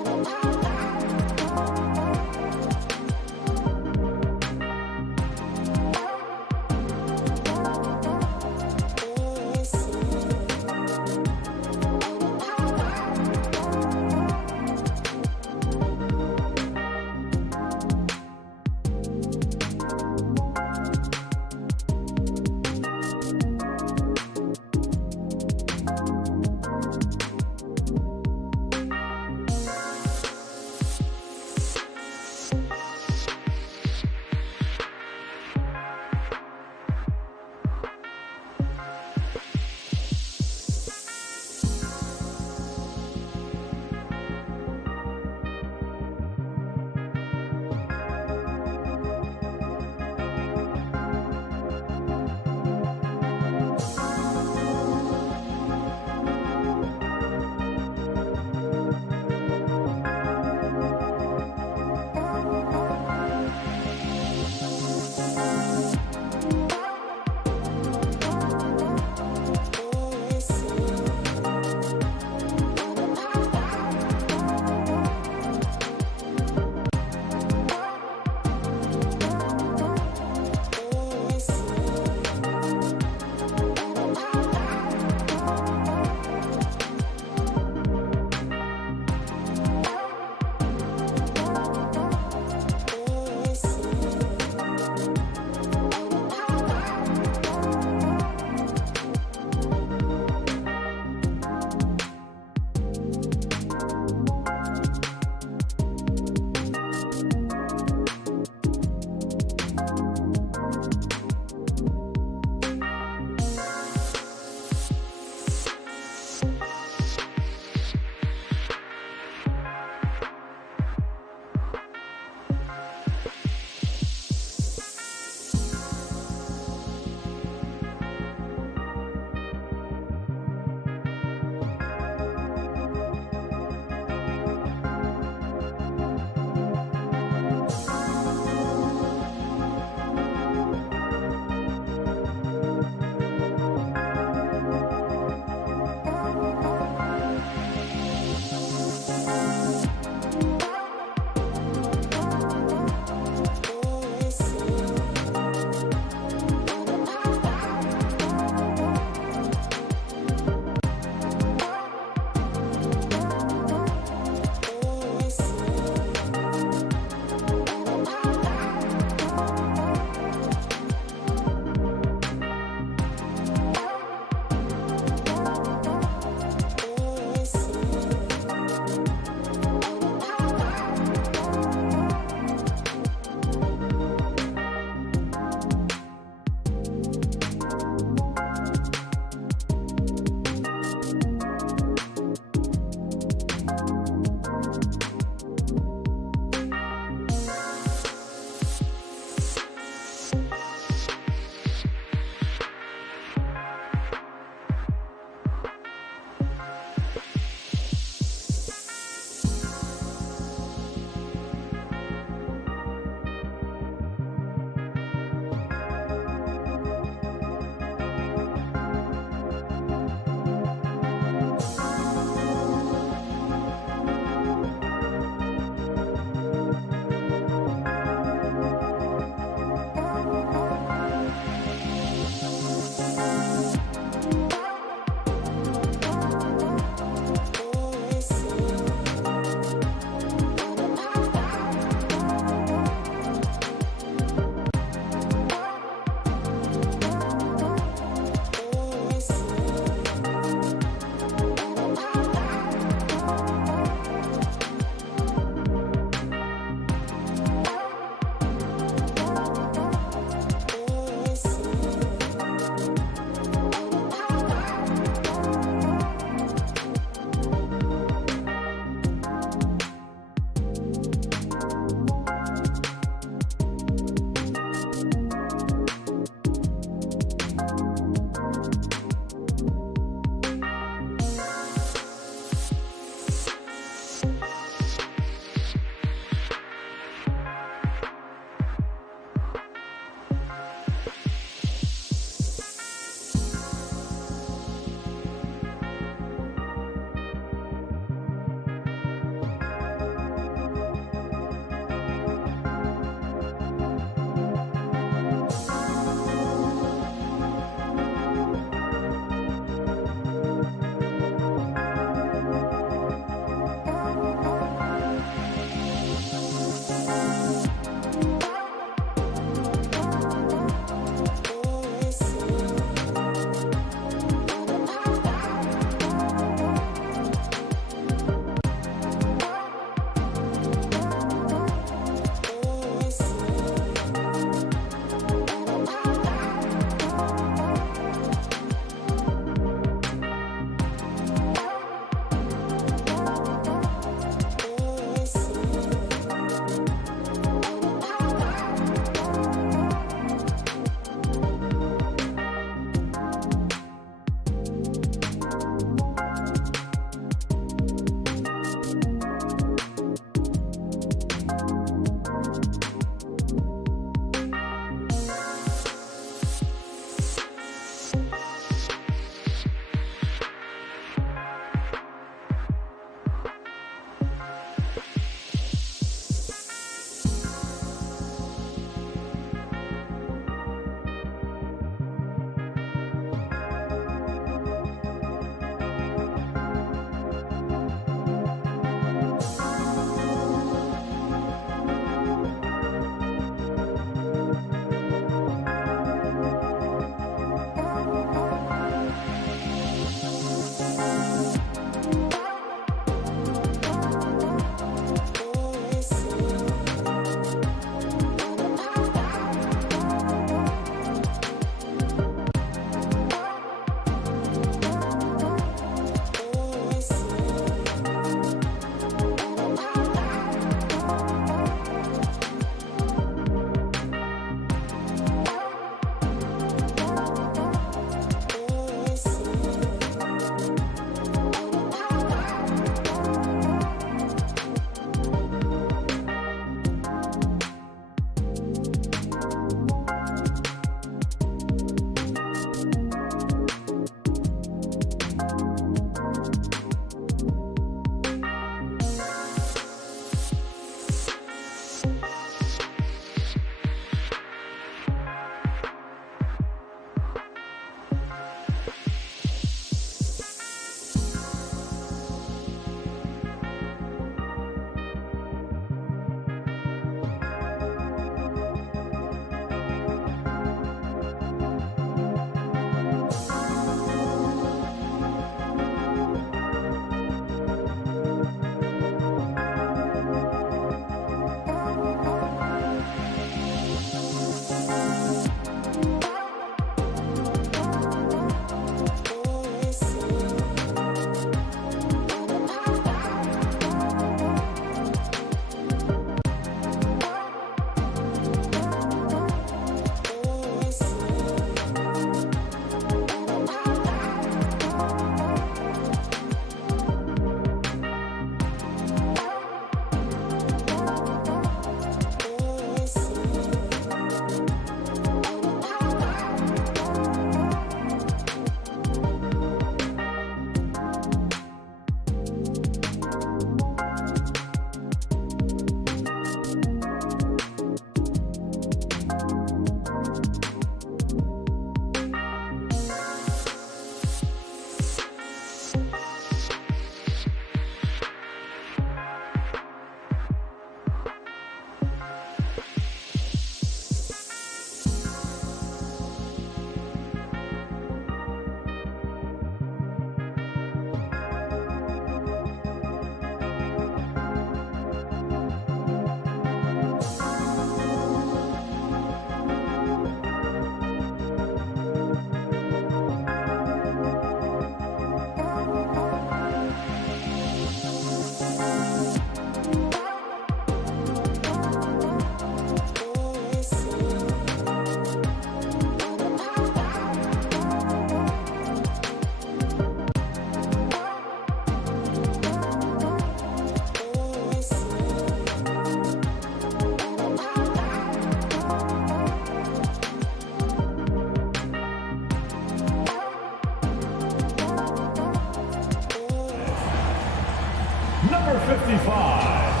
number 55.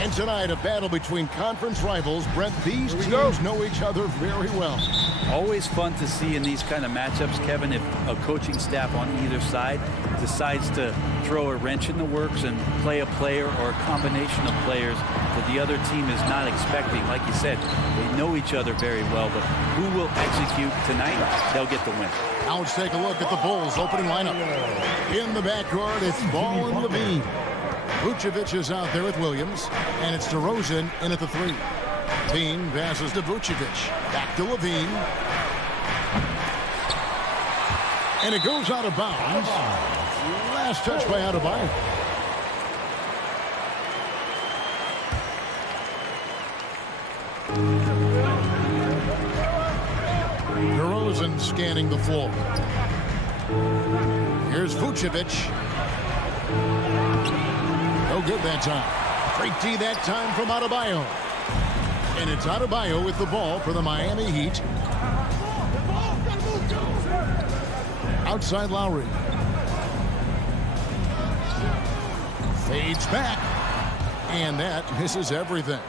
And tonight, a battle between conference rivals. Brent, these teams know each other very well. Always fun to see in these kind of matchups, Kevin, if a coaching staff on either side decides to throw a wrench in the works and play a player or a combination of players that the other team is not expecting. Like you said, they know each other very well, but who will execute tonight, they'll get the win. Now let's take a look at the Bulls' opening lineup. In the backcourt, it's Ball and Levine. Vucevic is out there with Williams, and it's DeRozan in at the 3. Levine passes to Vucevic. Back to Levine. And it goes out of bounds. Last touch by Adebayo. DeRozan scanning the floor. Here's Vucevic. No good that time. Great D that time from Adebayo. And it's Adebayo with the ball for the Miami Heat. Outside Lowry. Fades back. And that misses everything.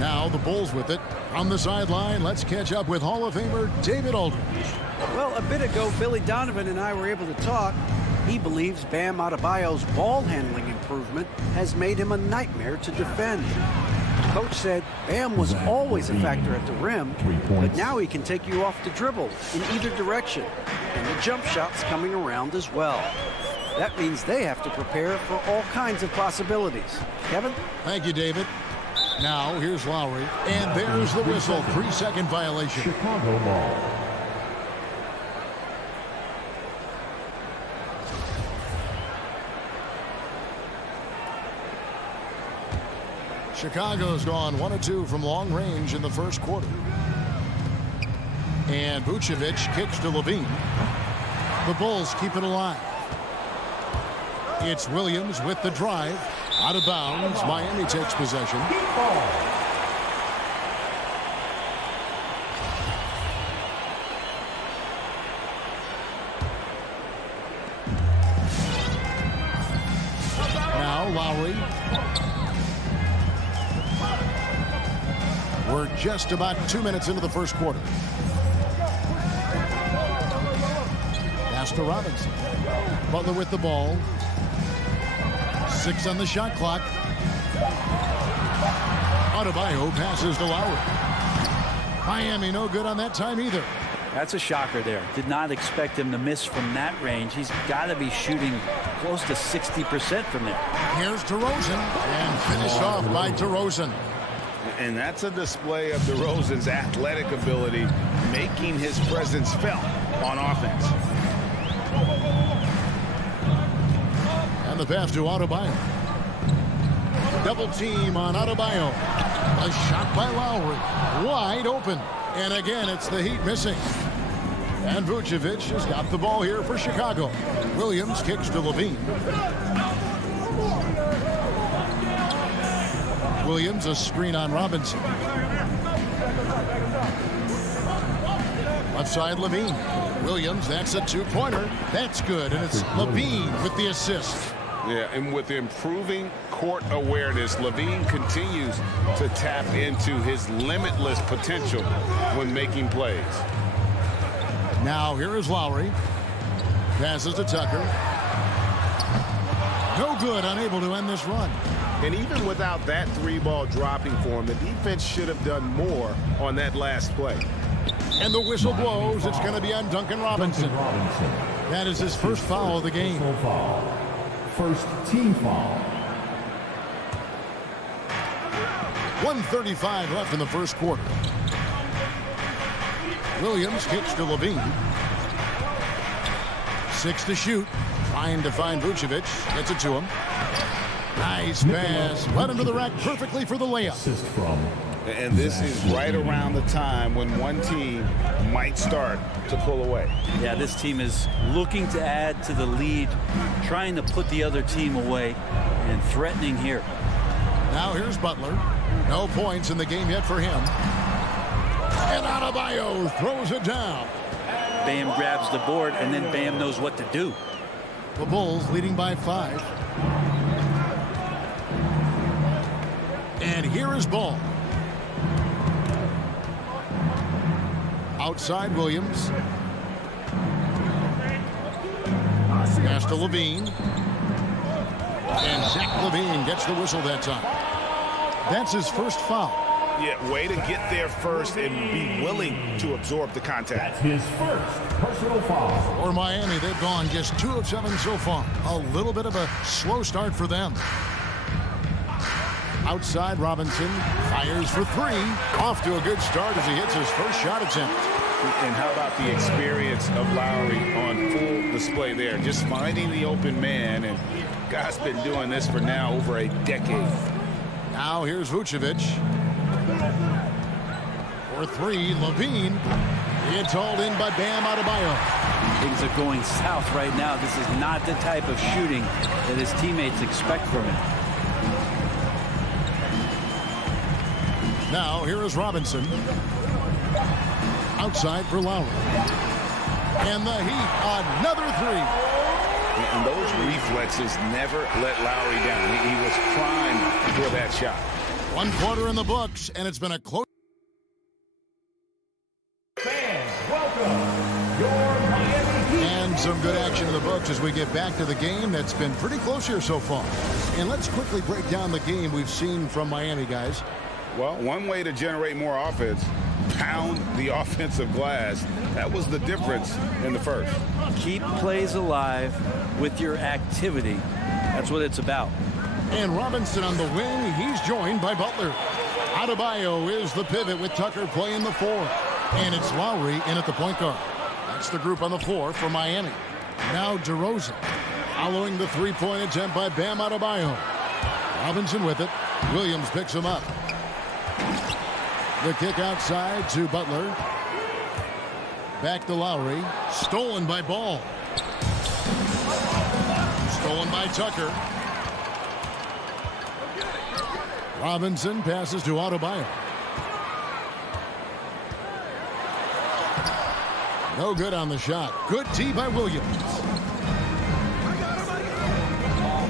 Now the Bulls with it. On the sideline, let's catch up with Hall of Famer David Aldridge. Well, a bit ago, Billy Donovan and I were able to talk. He believes Bam Adebayo's ball handling improvement has made him a nightmare to defend. Coach said Bam was always a factor at the rim, but now he can take you off the dribble in either direction, and the jump shot's coming around as well. That means they have to prepare for all kinds of possibilities. Kevin? Thank you, David. Now, here's Lowry, and there's the whistle. 3-second violation. Chicago ball. Chicago's gone 1 of 2 from long range in the first quarter. And Vucevic kicks to Levine. The Bulls keep it alive. It's Williams with the drive. Out of bounds. Miami takes possession. Now Lowry. We're just about 2 minutes into the first quarter. Pass to Robinson. Butler with the ball. 6 on the shot clock. Adebayo passes to Lowry. Miami no good on that time either. That's a shocker there. Did not expect him to miss from that range. He's got to be shooting close to 60% from there. Here's DeRozan, and finished off by DeRozan. And that's a display of DeRozan's athletic ability, making his presence felt on offense. And the pass to Adebayo. Double team on Adebayo. A shot by Lowry. Wide open. And again, it's the Heat missing. And Vucevic has got the ball here for Chicago. Williams kicks to Levine. Williams, a screen on Robinson. Left side, Levine. Williams, that's a two-pointer. That's good, and it's Levine with the assist. Yeah, and with improving court awareness, Levine continues to tap into his limitless potential when making plays. Now here is Lowry. Passes to Tucker. No good, unable to end this run. And even without that three-ball dropping for him, the defense should have done more on that last play. And the whistle blows. It's going to be on Duncan Robinson. That is his first foul of the game. First team foul. 1:35 left in the first quarter. Williams kicks to Levine. 6 to shoot. Trying to find Vucevic. Gets it to him. Nice pass. Led him to the rack perfectly for the layup. And this is right around the time when one team might start to pull away. Yeah, this team is looking to add to the lead, trying to put the other team away, and threatening here. Now here's Butler. No points in the game yet for him. And Adebayo throws it down. Bam grabs the board, and then Bam knows what to do. The Bulls leading by 5. And here is Ball. Outside Williams. Pass to Levine. And Zach Levine gets the whistle that time. That's his first foul. Yeah, way to get there first and be willing to absorb the contact. That's his first personal foul. For Miami, they've gone just 2 of 7 so far. A little bit of a slow start for them. Outside, Robinson fires for 3. Off to a good start as he hits his first shot attempt. And how about the experience of Lowry on full display there? Just finding the open man, and guy's been doing this for now over a decade. Now here's Vucevic. For 3, Levine. It's hauled in by Bam Adebayo. Things are going south right now. This is not the type of shooting that his teammates expect from him. Now here is Robinson. Outside for Lowry. And the Heat, another 3. And those reflexes never let Lowry down. He was primed for that shot. 1 quarter in the books, and it's been a close. Fans, welcome your Miami Heat. And some good action in the books as we get back to the game that's been pretty close here so far. And let's quickly break down the game we've seen from Miami, guys. Well, one way to generate more offense, pound the offensive glass. That was the difference in the first. Keep plays alive with your activity. That's what it's about. And Robinson on the wing. He's joined by Butler. Adebayo is the pivot with Tucker playing the 4. And it's Lowry in at the point guard. That's the group on the floor for Miami. Now DeRozan following the 3-point attempt by Bam Adebayo. Robinson with it. Williams picks him up. The kick outside to Butler. Back to Lowry. Stolen by Ball. Stolen by Tucker. Robinson passes to Adebayo. No good on the shot. Good D by Williams.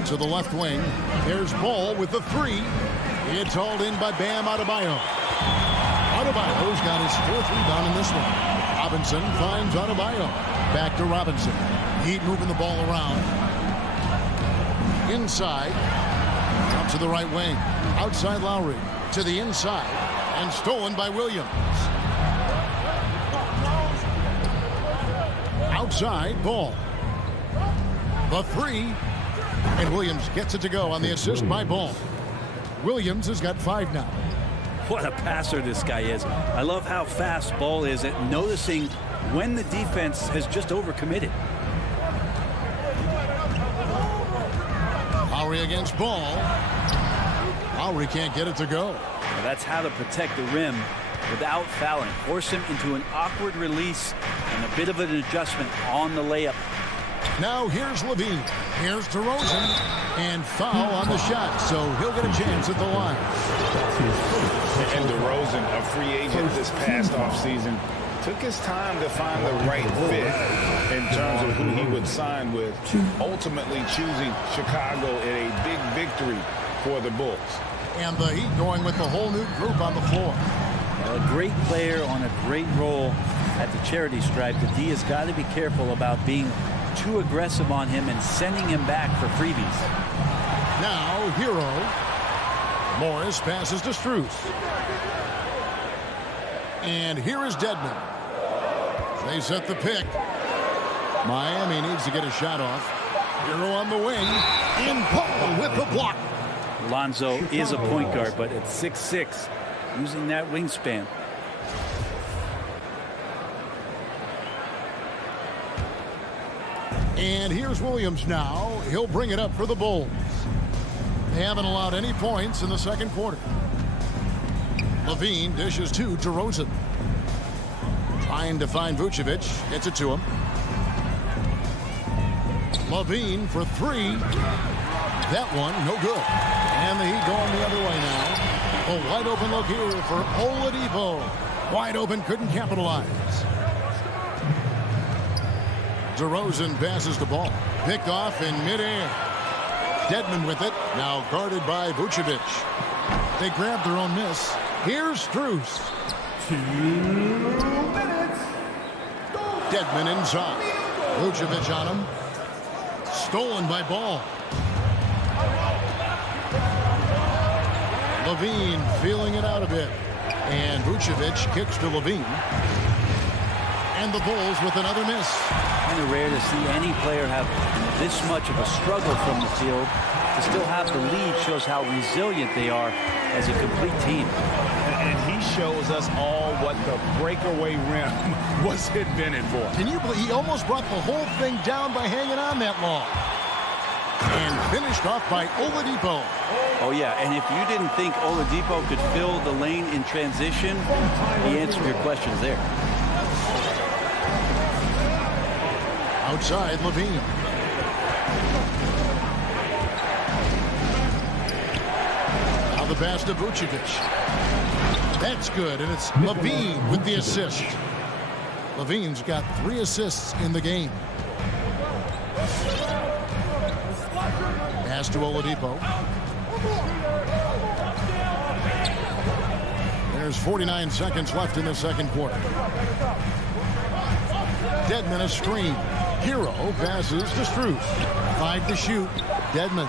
To the left wing. There's Ball with the 3. It's hauled in by Bam Adebayo. Adebayo's got his 4th rebound in this one. Robinson finds Adebayo. Back to Robinson. Heat moving the ball around. Inside. Out to the right wing. Outside Lowry. To the inside. And stolen by Williams. Outside, Ball. The 3. And Williams gets it to go on the assist by Ball. Williams has got 5 now. What a passer this guy is. I love how fast Ball is at noticing when the defense has just overcommitted. Lowry against Ball. Lowry can't get it to go. Well, that's how to protect the rim without fouling. Force him into an awkward release and a bit of an adjustment on the layup. Now here's Levine. Here's DeRozan. And foul on the shot, so he'll get a chance at the line. And DeRozan, a free agent this past offseason, took his time to find the right fit in terms of who he would sign with, ultimately choosing Chicago in a big victory for the Bulls. And the Heat going with the whole new group on the floor. A great player on a great role at the charity stripe. The D has got to be careful about being too aggressive on him and sending him back for freebies. Now, Hero. Morris passes to Strus. And here is Dedmon. They set the pick. Miami needs to get a shot off. Hero on the wing. In Paul with the block. Lonzo is a point guard, but at 6'6", using that wingspan. And here's Williams now. He'll bring it up for the Bulls. They haven't allowed any points in the second quarter. Levine dishes to DeRozan. Trying to find Vucevic. Gets it to him. Levine for 3. That one, no good. And the Heat going the other way now. A wide open look here for Oladipo. Wide open, couldn't capitalize. DeRozan passes the ball. Picked off in midair. Dedmon with it. Now guarded by Vucevic. They grab their own miss. Here's Strus. 2 minutes. Dedmon inside. Vucevic on him. Stolen by Ball. Levine feeling it out a bit. And Vucevic kicks to Levine. And the Bulls with another miss. Kind of rare to see any player have this much of a struggle from the field. To still have the lead shows how resilient they are as a complete team. And he shows us all what the breakaway rim was invented for. Can you believe he almost brought the whole thing down by hanging on that long? And finished off by Oladipo. Oh, yeah, and if you didn't think Oladipo could fill the lane in transition, he answered your questions there. Outside, Levine. Now the pass to Vucevic. That's good, and it's Levine with the assist. Levine's got 3 assists in the game. Pass to Oladipo. There's 49 seconds left in the second quarter. Dedmon a screen. Hero passes to Strus. 5 to shoot. Dedmon.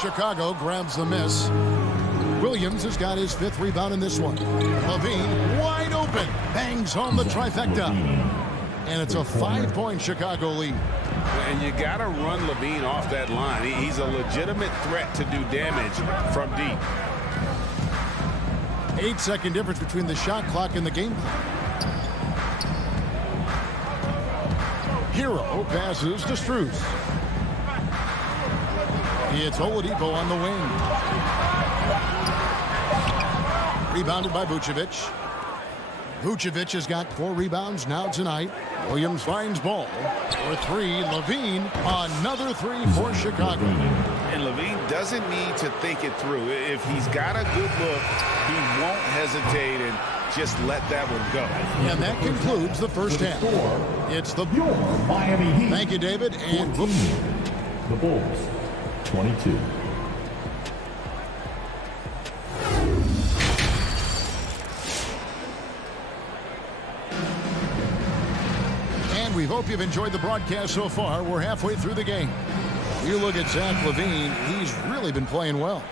Chicago grabs the miss. Williams has got his 5th rebound in this one. Levine wide open. Bangs home the trifecta. And it's a 5-point Chicago lead. And you got to run Levine off that line. He's a legitimate threat to do damage from deep. 8-second difference between the shot clock and the game clock. Hero passes to Strus. It's Oladipo on the wing. Rebounded by Vucevic. Vucevic has got 4 rebounds now tonight. Williams finds Ball for 3. Levine, another 3 for Chicago. And Levine doesn't need to think it through. If he's got a good look, he won't hesitate and just let that one go. And that concludes the first half. It's the Miami Heat. Thank you, David. And 14. The Bulls, 22. We hope you've enjoyed the broadcast so far. We're halfway through the game. You look at Zach LaVine, he's really been playing well.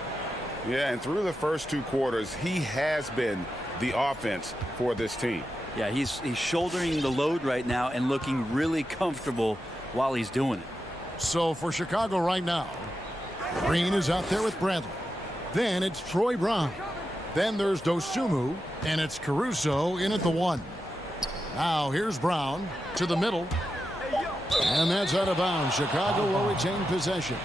Yeah, and through the first 2 quarters, he has been the offense for this team. Yeah, he's shouldering the load right now and looking really comfortable while he's doing it. So for Chicago right now, Green is out there with Bradley. Then it's Troy Brown. Then there's Dosunmu, and it's Caruso in at the 1. Now here's Brown to the middle. And that's out of bounds. Chicago will retain possession.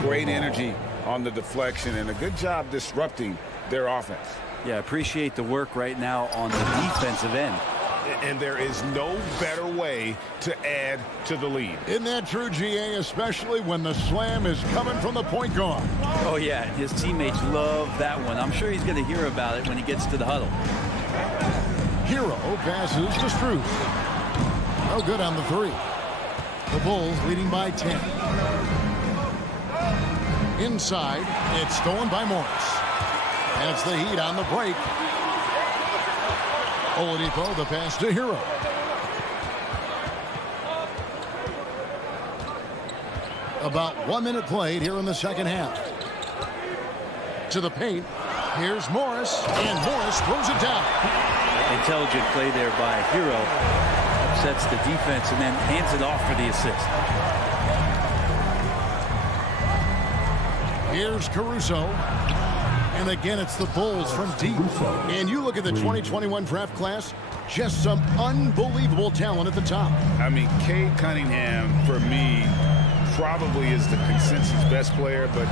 Great energy on the deflection and a good job disrupting their offense. Yeah, appreciate the work right now on the defensive end. And there is no better way to add to the lead. Isn't that true, GA, especially when the slam is coming from the point guard? Oh, yeah, his teammates love that one. I'm sure he's going to hear about it when he gets to the huddle. Hero passes to Strus. No good on the 3. The Bulls leading by 10. Inside, it's stolen by Morris. And it's the Heat on the break. Oladipo, the pass to Hero. About 1 minute played here in the second half. To the paint. Here's Morris. And Morris throws it down. Intelligent play there by Hero. Upsets the defense and then hands it off for the assist. Here's Caruso. And again, it's the Bulls from deep. And you look at the 2021 draft class, just some unbelievable talent at the top. I mean, Cade Cunningham, for me, probably is the consensus best player. But,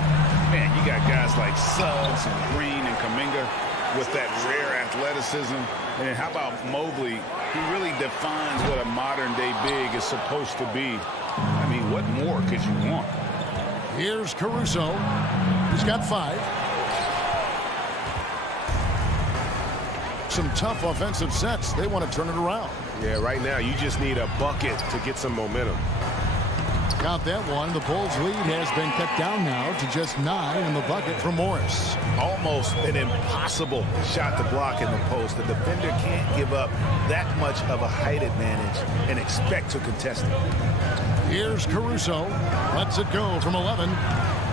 man, you got guys like Suggs and Green and Kuminga with that rare athleticism. And how about Mobley? He really defines what a modern-day big is supposed to be. I mean, what more could you want? Here's Caruso. He's got 5. Some tough offensive sets. They want to turn it around. Yeah, right now you just need a bucket to get some momentum. Count that one. The Bulls' lead has been cut down now to just 9 in the bucket for Morris. Almost an impossible shot to block in the post. The defender can't give up that much of a height advantage and expect to contest it. Here's Caruso. Lets it go from 11.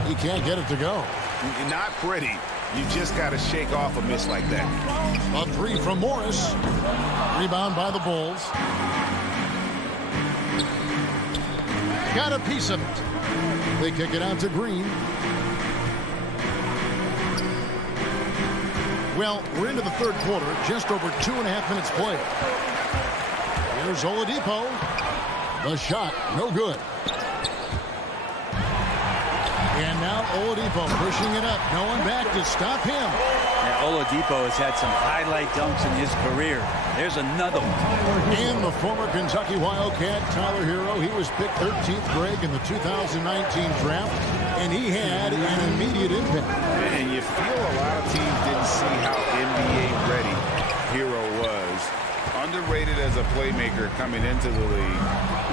He can't get it to go. Not pretty. You just got to shake off a miss like that. A 3 from Morris. Rebound by the Bulls. Got a piece of it. They kick it out to Green. Well, we're into the third quarter. Just over 2.5 minutes played. Here's Oladipo. The shot, no good. And now Oladipo pushing it up. No one back to stop him. Yeah, Oladipo has had some highlight dunks in his career. There's another one. And the former Kentucky Wildcat, Tyler Hero, he was picked 13th grade in the 2019 draft, and he had an immediate impact. And you feel a lot of teams didn't see how NBA ready Hero was. Underrated as a playmaker coming into the league.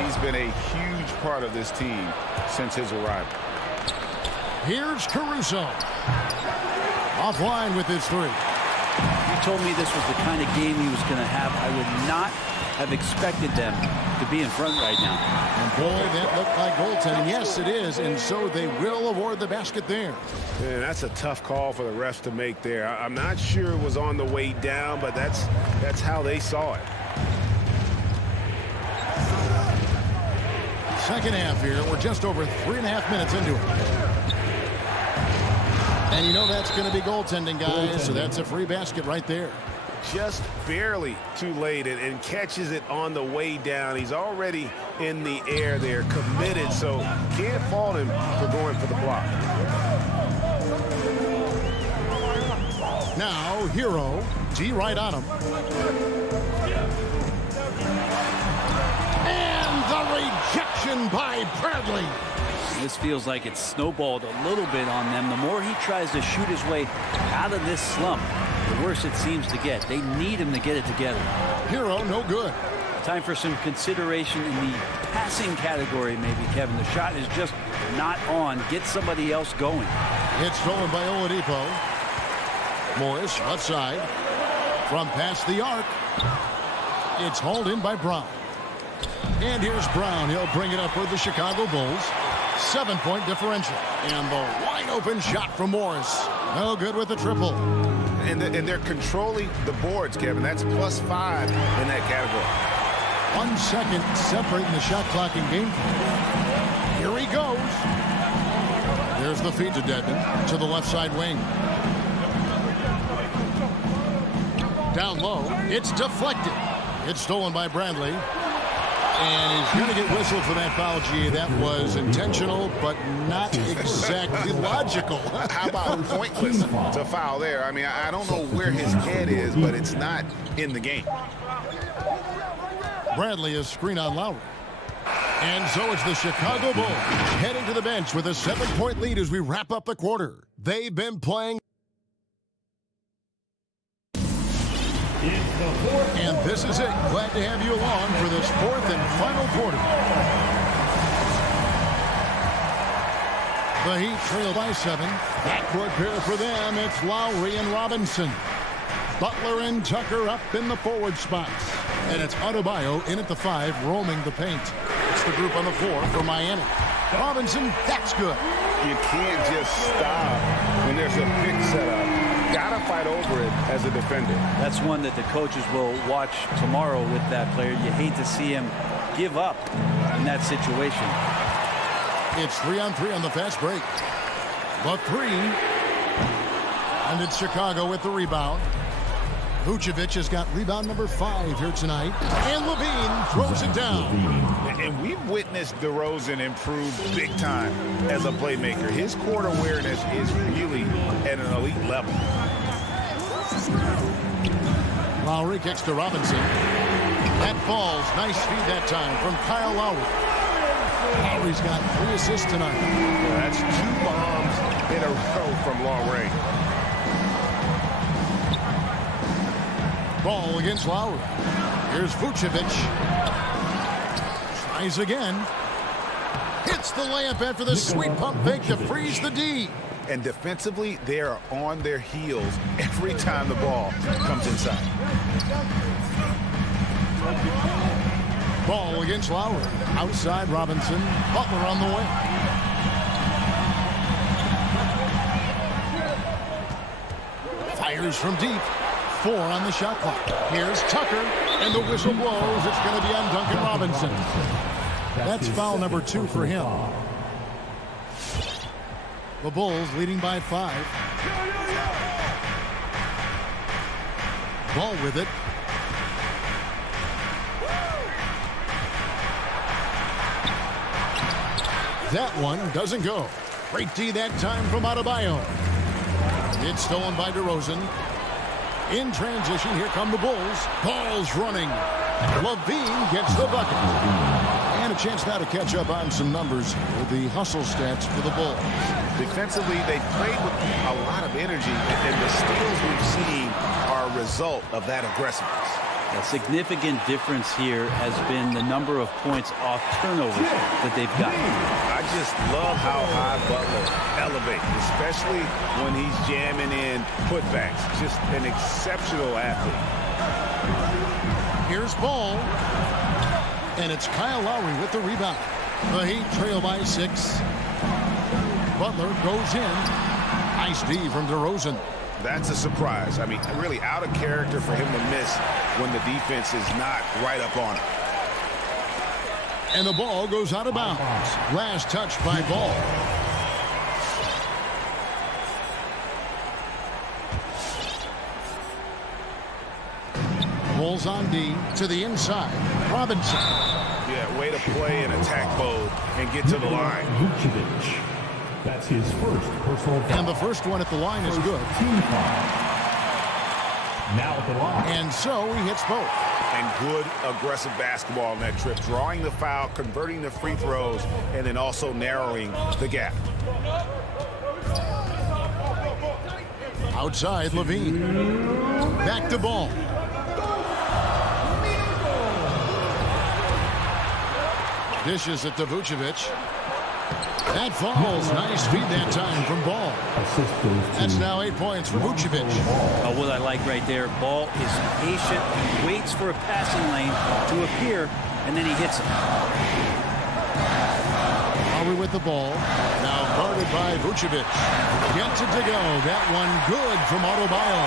He's been a huge part of this team since his arrival. Here's Caruso. Offline with his 3. You told me this was the kind of game he was going to have. I would not have expected them to be in front right now. And boy, that looked like goaltending. Yes, it is, and so they will award the basket there. Man, that's a tough call for the refs to make there. I'm not sure it was on the way down, but that's how they saw it. Second half here. We're just over 3.5 minutes into it. And you know that's going to be goaltending, guys, so that's a free basket right there. Just barely too late and catches it on the way down. He's already in the air there, committed, so can't fault him for going for the block. Now, Hero, D right on him. And the rejection by Bradley. This feels like it's snowballed a little bit on them. The more he tries to shoot his way out of this slump, the worse it seems to get. They need him to get it together. Hero, no good. Time for some consideration in the passing category, maybe, Kevin. The shot is just not on. Get somebody else going. It's stolen by Oladipo. Morris, left side. From past the arc. It's hauled in by Brown. And here's Brown. He'll bring it up for the Chicago Bulls. 7-point differential. And the wide open shot from Morris. No good with the triple. And they're controlling the boards, Kevin. That's +5 in that category. 1 second separating the shot clock in game. Here he goes. There's the feed to Dedmon to the left side wing. Down low. It's deflected. It's stolen by Bradley. And he's going to get whistled for that foul, G. That was intentional, but not exactly logical. How about pointless to foul there? I mean, I don't know where his head is, but it's not in the game. Bradley is screen on Lowry. And so it's the Chicago Bulls heading to the bench with a 7-point lead as we wrap up the quarter. They've been playing. And this is it. Glad to have you along for this 4th and final quarter. The Heat trail by 7. Backcourt pair for them. It's Lowry and Robinson. Butler and Tucker up in the forward spots. And it's Adebayo in at the 5, roaming the paint. It's the group on the floor for Miami. Robinson, that's good. You can't just stop when there's a pick set up. Gotta fight over it as a defender. That's one that the coaches will watch tomorrow with that player. You hate to see him give up in that situation. It's 3-on-3 on the fast break. The 3. And it's Chicago with the rebound. Vucevic has got rebound number 5 here tonight. And Levine throws it down. And we've witnessed DeRozan improve big time as a playmaker. His court awareness is really at an elite level. Lowry kicks to Robinson. That falls. Nice feed that time from Kyle Lowry. Lowry's got 3 assists tonight. Yeah, that's 2 bombs in a row from long range. Ball against Lowry. Here's Vucevic. Tries again. Hits the layup after the sweet pump fake to freeze the D. And defensively, they are on their heels every time the ball comes inside. Ball against Lowry. Outside Robinson. Butler on the way. Fires from deep. 4 on the shot clock. Here's Tucker. And the whistle blows. It's going to be on Duncan Robinson. That's foul number 2 for him. The Bulls leading by 5. Ball with it. That one doesn't go. Great D that time from Adebayo. It's stolen by DeRozan. In transition, here come the Bulls. Ball's running. Levine gets the bucket. And a chance now to catch up on some numbers with the hustle stats for the Bulls. Defensively, they played with a lot of energy, and the steals we've seen are a result of that aggressiveness. A significant difference here has been the number of points off turnovers that they've gotten. I just love how high Butler elevates, especially when he's jamming in putbacks. Just an exceptional athlete. Here's Ball. And it's Kyle Lowry with the rebound. The Heat trail by 6. Butler goes in. Nice D from DeRozan. That's a surprise. I mean, really out of character for him to miss when the defense is not right up on him. And the ball goes out of bounds. Last touch by Ball. Bulls on D to the inside. Robinson. Yeah, way to play in attack mode and get to the line. Vucevic. That's his first personal foul. And the first one at the line is good. Team foul. Now at the line. And so he hits both. And good aggressive basketball on that trip. Drawing the foul, converting the free throws, and then also narrowing the gap. Outside, Levine. Back to Ball. Dishes it to Vucevic. That falls. Nice feed that time from Ball. That's now 8 points for Vucevic. What I like right there, Ball is patient, waits for a passing lane to appear, and then he hits it. Lowry with the ball. Now guarded by Vucevic. Gets it to go. That one good from Adebayo.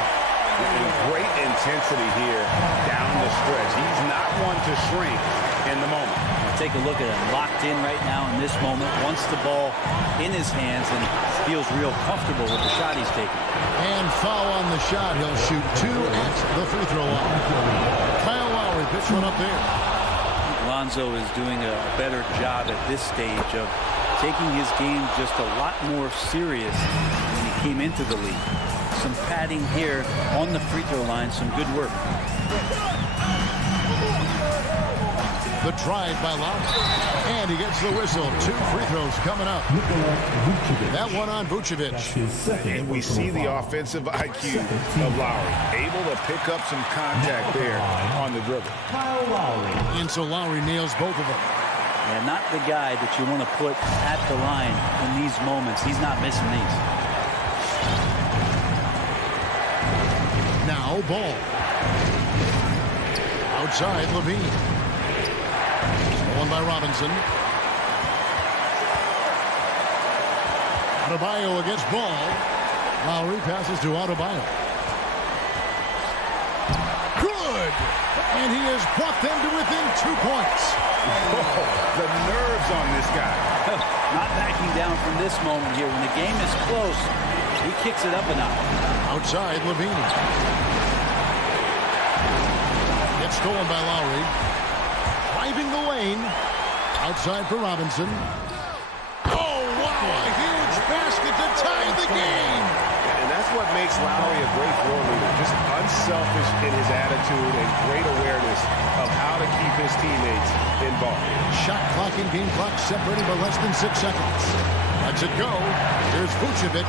Great intensity here down the stretch. He's not one to shrink in the moment. Take a look at him, locked in right now in this moment, wants the ball in his hands and feels real comfortable with the shot he's taking. And foul on the shot. He'll shoot 2 at the free throw line. Kyle Lowry picks one up there. Lonzo is doing a better job at this stage of taking his game just a lot more serious when he came into the league. Some padding here on the free throw line, some good work. The drive by Lowry. And he gets the whistle. 2 free throws coming up. That one on Vucevic. And we see the offensive IQ of Lowry. Able to pick up some contact there on the dribble. And so Lowry nails both of them. And not the guy that you want to put at the line in these moments. He's not missing these. Now Ball. Outside Levine. One by Robinson. Adebayo against Ball. Lowry passes to Adebayo. Good! And he has brought them to within 2 points. Oh, the nerves on this guy. Not backing down from this moment here. When the game is close, he kicks it up a notch. Outside Levine. It's stolen by Lowry. Driving the lane. Outside for Robinson. Oh, wow! A huge basket to tie the game. And that's what makes Lowry a great floor leader. Just unselfish in his attitude and great awareness of how to keep his teammates involved. Shot clock and game clock separated by less than 6 seconds. Lets it go. Here's Vucevic,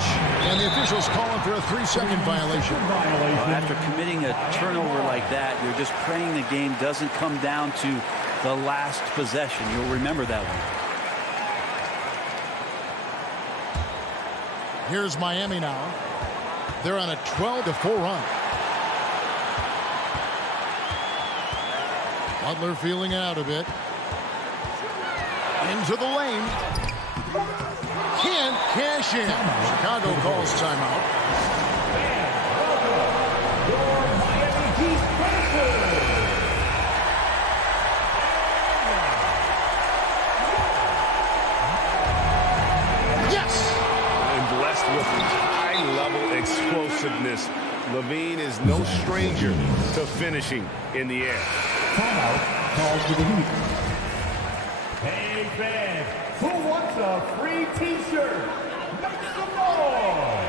and the officials calling for a 3-second violation. After committing a turnover like that, you're just praying the game doesn't come down to the last possession. You'll remember that one. Here's Miami now. They're on a 12-4 run. Butler feeling it out a bit. Into the lane. Can't cash in. Chicago calls timeout. Your Miami Heat Pacers. Yes! And blessed with high-level explosiveness. LaVine is no stranger to finishing in the air. Timeout called for the Heat. Hey, fans, who wants a free T-shirt? Make some noise!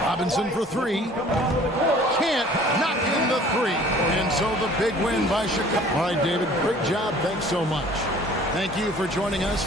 Robinson for 3. Can't knock in the 3. And so the big win by Chicago. All right, David, great job. Thanks so much. Thank you for joining us.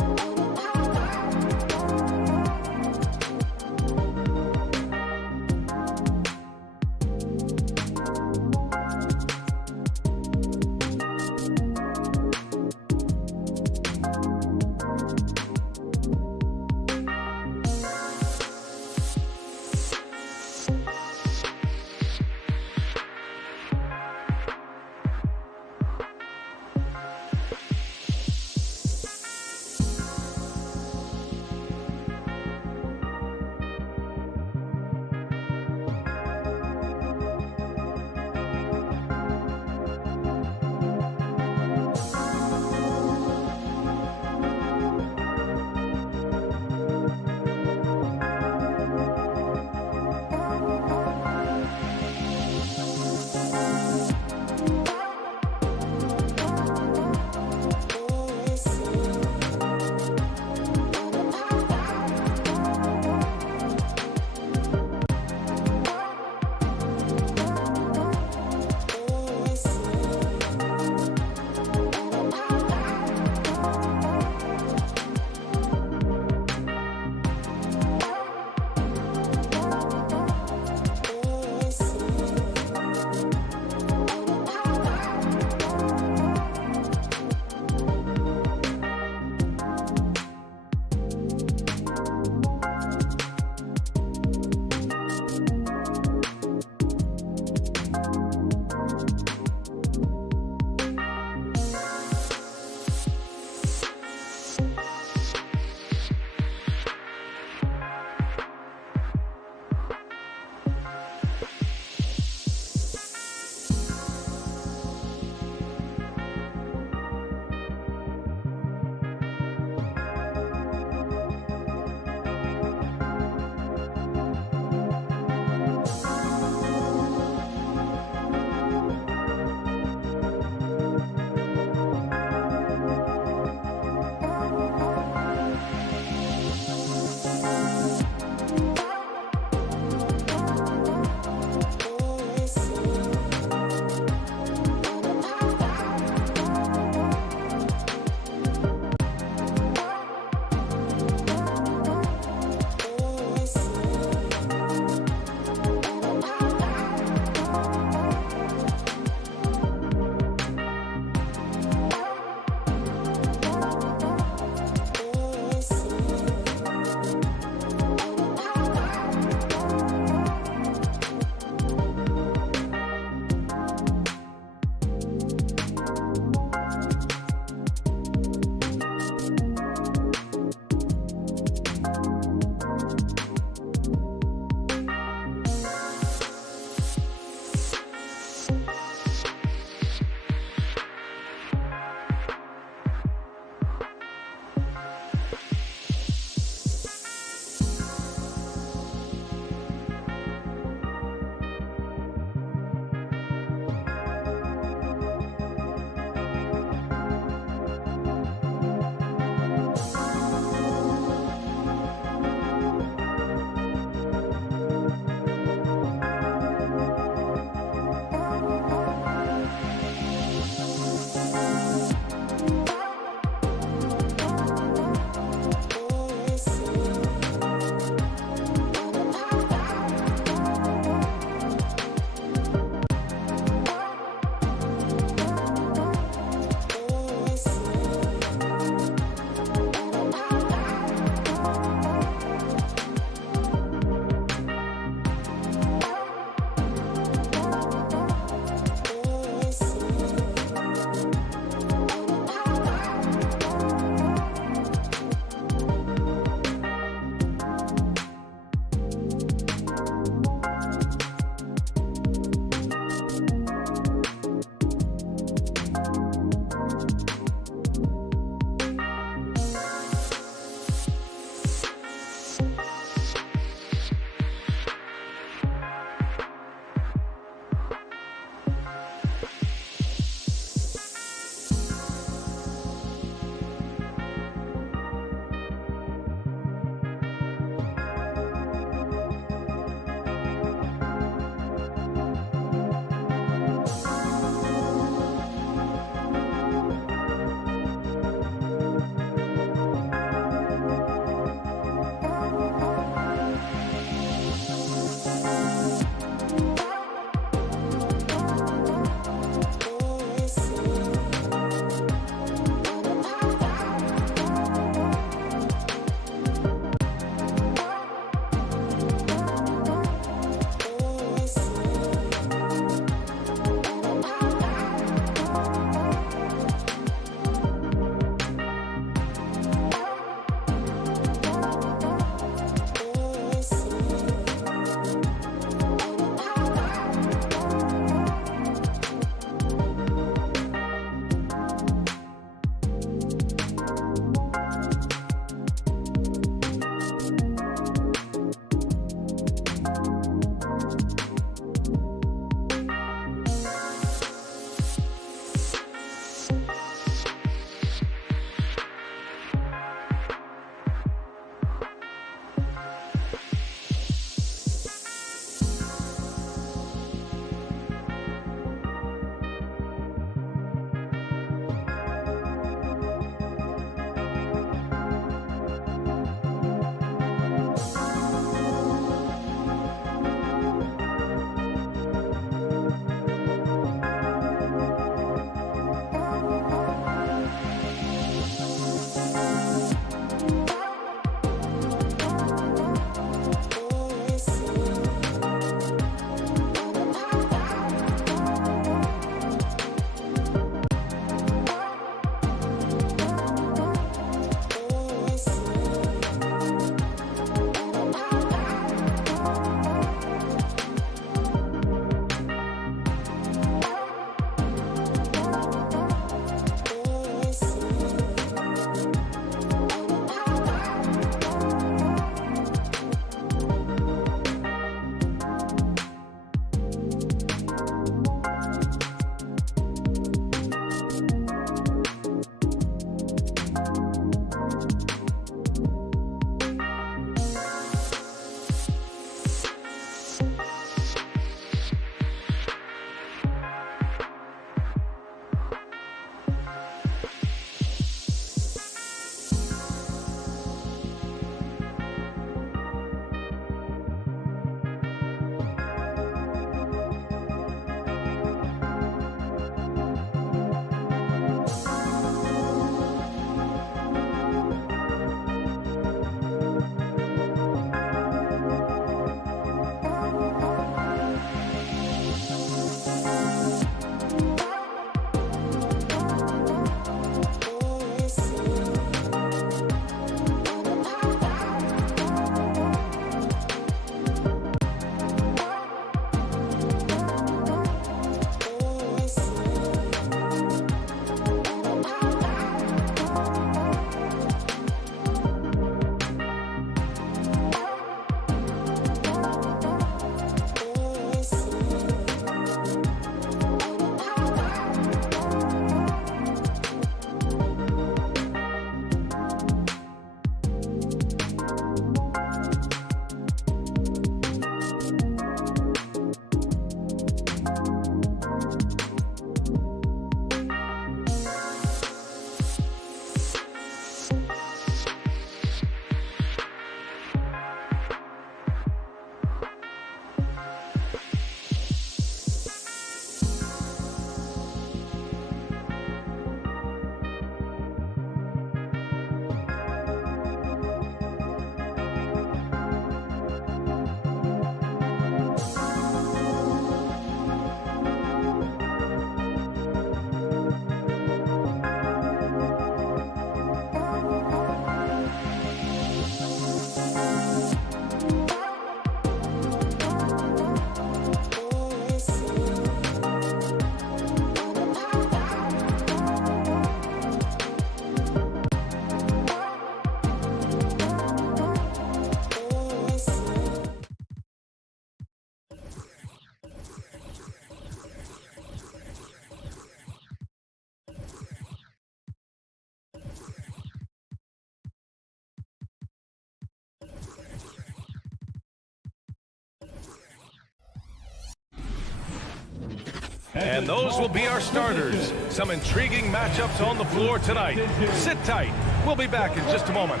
And those will be our starters. Some intriguing matchups on the floor tonight. Sit tight. We'll be back in just a moment.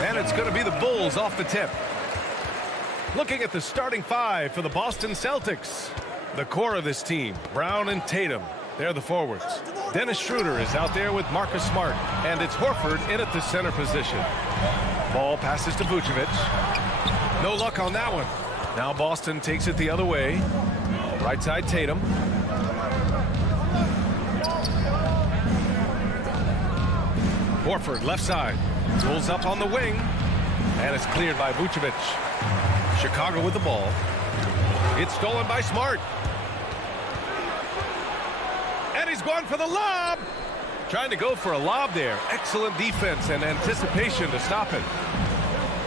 And it's going to be the Bulls off the tip. Looking at the starting five for the Boston Celtics. The core of this team, Brown and Tatum. They're the forwards. Dennis Schroeder is out there with Marcus Smart. And it's Horford in at the center position. Ball passes to Vucevic. No luck on that one. Now Boston takes it the other way. Right side Tatum. Horford left side. Pulls up on the wing. And it's cleared by Vucevic. Chicago with the ball. It's stolen by Smart. And he's going for the lob. Trying to go for a lob there. Excellent defense and anticipation to stop it.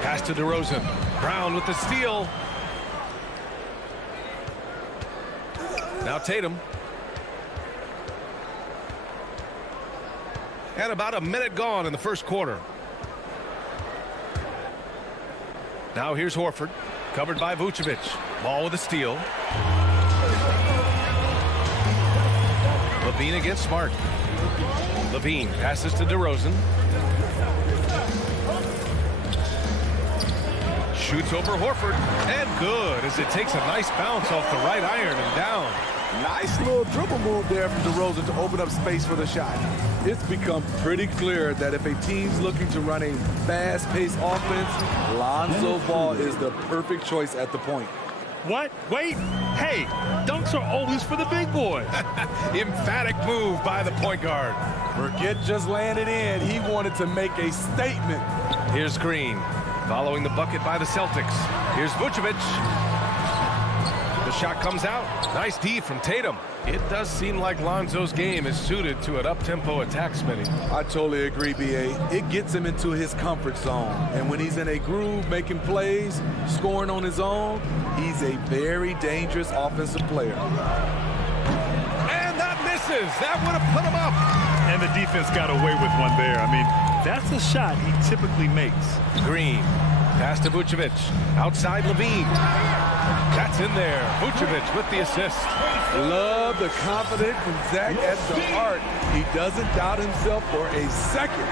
Pass to DeRozan. Brown with the steal. Now Tatum. And about a minute gone in the first quarter. Now here's Horford. Covered by Vucevic. Ball with a steal. Levine against Smart. Levine passes to DeRozan. Shoots over Horford. And good as it takes a nice bounce off the right iron and down. Nice little dribble move there from DeRozan to open up space for the shot. It's become pretty clear that if a team's looking to run a fast-paced offense, Lonzo Ball is the perfect choice at the point. What? Wait. Hey, dunks are always for the big boy. Emphatic move by the point guard. Forget just laying it in. He wanted to make a statement. Here's Green. Following the bucket by the Celtics. Here's Vucevic. The shot comes out. Nice D from Tatum. It does seem like Lonzo's game is suited to an up-tempo attack, Smitty. I totally agree, B.A. It gets him into his comfort zone. And when he's in a groove, making plays, scoring on his own, he's a very dangerous offensive player. And that misses. That would have put him up. And the defense got away with one there. I mean, that's a shot he typically makes. Green. Pass to Vucevic. Outside Levine. That's in there. Vucevic with the assist. Love the confidence from Zach at the heart. He doesn't doubt himself for a second.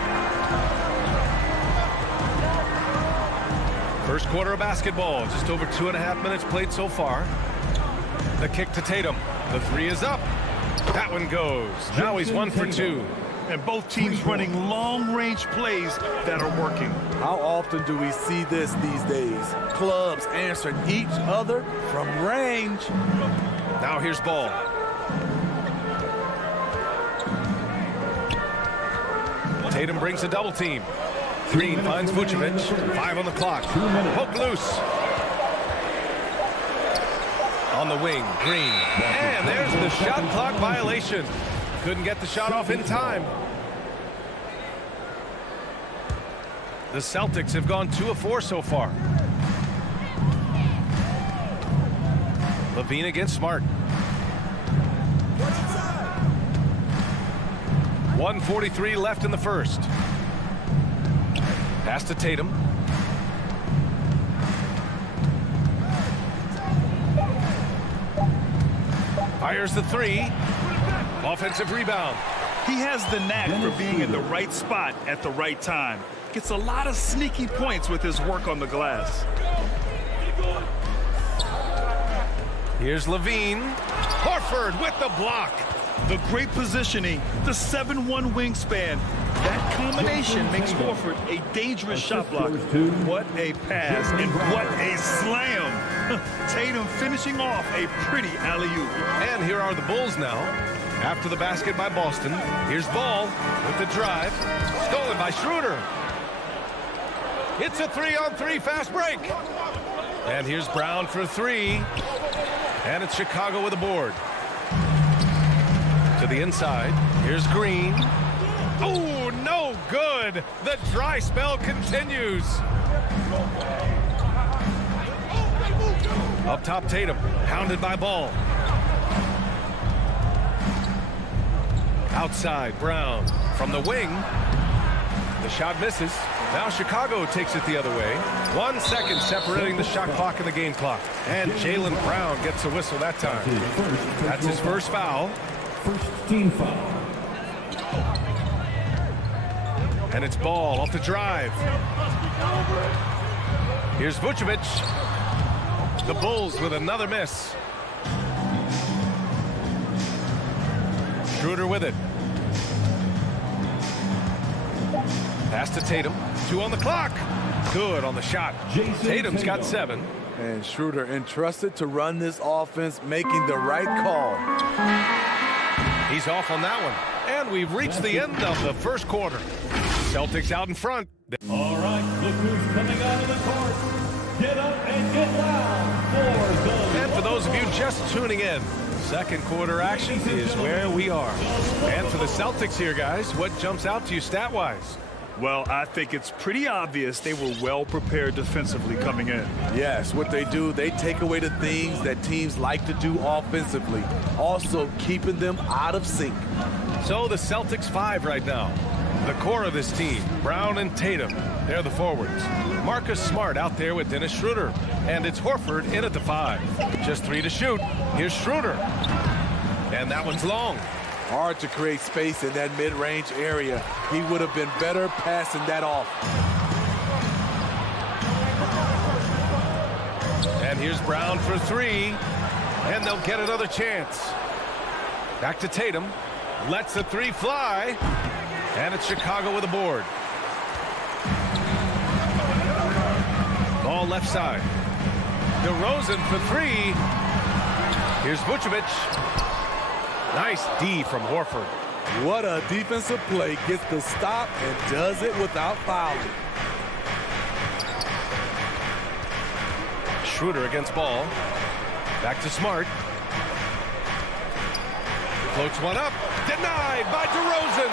First quarter of basketball. Just over 2.5 minutes played so far. The kick to Tatum. The three is up. That one goes. Now he's 1 for 2. And both teams running long-range plays that are working. How often do we see this these days? Clubs answering each other from range. Now here's Ball. Tatum brings a double team. Green finds Vucevic. 5 on the clock. Poke loose. On the wing, Green. And there's the shot clock violation. Couldn't get the shot off in time. The Celtics have gone 2 of 4 so far. Levine against Smart. 1:43 left in the first. Pass to Tatum. Fires the three. Offensive rebound. He has the knack for being in the right spot at the right time. Gets a lot of sneaky points with his work on the glass. Here's Levine. Horford with the block. The great positioning, the 7'1" wingspan. That combination makes Horford a dangerous shot blocker. What a pass and what a slam. Tatum finishing off a pretty alley-oop. And here are the Bulls now. After the basket by Boston, here's Ball with the drive. Stolen by Schroeder. It's a 3-on-3 fast break. And here's Brown for 3. And it's Chicago with a board. To the inside. Here's Green. Oh, no good. The dry spell continues. Up top, Tatum. Hounded by Ball. Outside, Brown. From the wing. The shot misses. Now Chicago takes it the other way. 1 second separating the shot clock and the game clock. And Jaylen Brown gets a whistle that time. That's his first foul. First team foul. And it's Ball off the drive. Here's Vucevic. The Bulls with another miss. Schroeder with it. Pass to Tatum. 2 on the clock. Good on the shot. Tatum's got 7. And Schroeder entrusted to run this offense, making the right call. He's off on that one. And we've reached the end of the first quarter. Celtics out in front. All right, look who's coming out of the court. Get up and get loud for the... And for those of you just tuning in, second quarter action is where we are. And for the Celtics here, guys, what jumps out to you stat-wise? Well, I think it's pretty obvious they were well prepared defensively coming in. Yes, what they do, they take away the things that teams like to do offensively, also keeping them out of sync. So the Celtics 5 right now. The core of this team, Brown and Tatum, they're the forwards. Marcus Smart out there with Dennis Schroeder. And it's Horford in at the 5. Just 3 to shoot. Here's Schroeder. And that one's long. Hard to create space in that mid-range area. He would have been better passing that off. And here's Brown for 3. And they'll get another chance. Back to Tatum. Lets the 3 fly. And it's Chicago with a board. Ball left side. DeRozan for 3. Here's Vucevic. Nice D from Horford. What a defensive play. Gets the stop and does it without fouling. Schroeder against Ball. Back to Smart. Floats one up. Denied by DeRozan.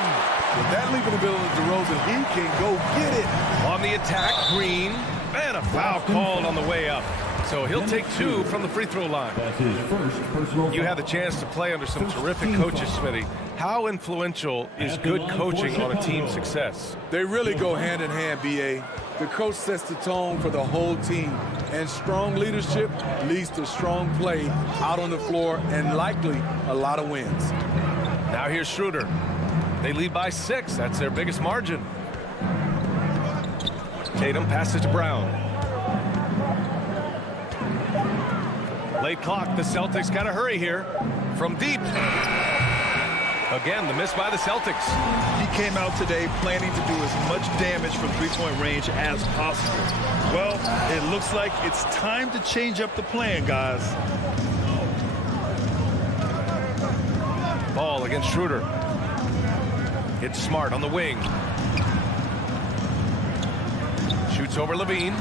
With that leaping ability of DeRozan, he can go get it. On the attack, Green. And a foul called on the way up. So he'll take 2 from the free throw line. That's his first personal You had the chance to play under some terrific coaches, Smitty. How influential is good coaching on a team's success? They really go hand in hand, B.A. The coach sets the tone for the whole team. And strong leadership leads to strong play out on the floor and likely a lot of wins. Now here's Schroeder. They lead by 6. That's their biggest margin. Tatum passes to Brown. Late clock. The Celtics got to hurry here. From deep. Again, the miss by the Celtics. He came out today planning to do as much damage from three-point range as possible. Well, it looks like it's time to change up the plan, guys. Ball against Schroeder. It's Smart on the wing. Shoots over Levine.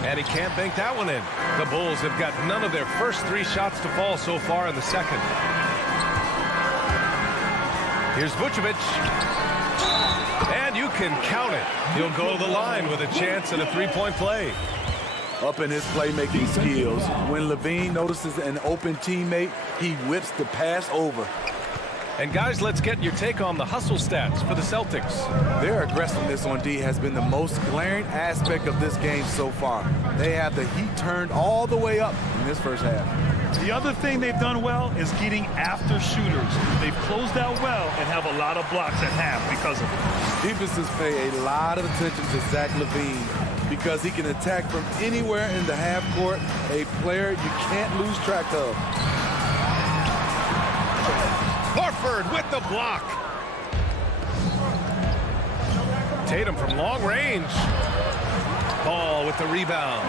And he can't bank that one in. The Bulls have got none of their first 3 shots to fall so far in the second. Here's Vucevic. And you can count it. He'll go to the line with a chance at a 3-point play. Up in his playmaking skills, when Levine notices an open teammate, he whips the pass over. And guys, let's get your take on the hustle stats for the Celtics. Their aggressiveness on D has been the most glaring aspect of this game so far. They have the heat turned all the way up in this first half. The other thing they've done well is getting after shooters. They've closed out well and have a lot of blocks at half because of it. Defenses pay a lot of attention to Zach LaVine because he can attack from anywhere in the half court, a player you can't lose track of. Horford with the block. Tatum from long range. Ball with the rebound.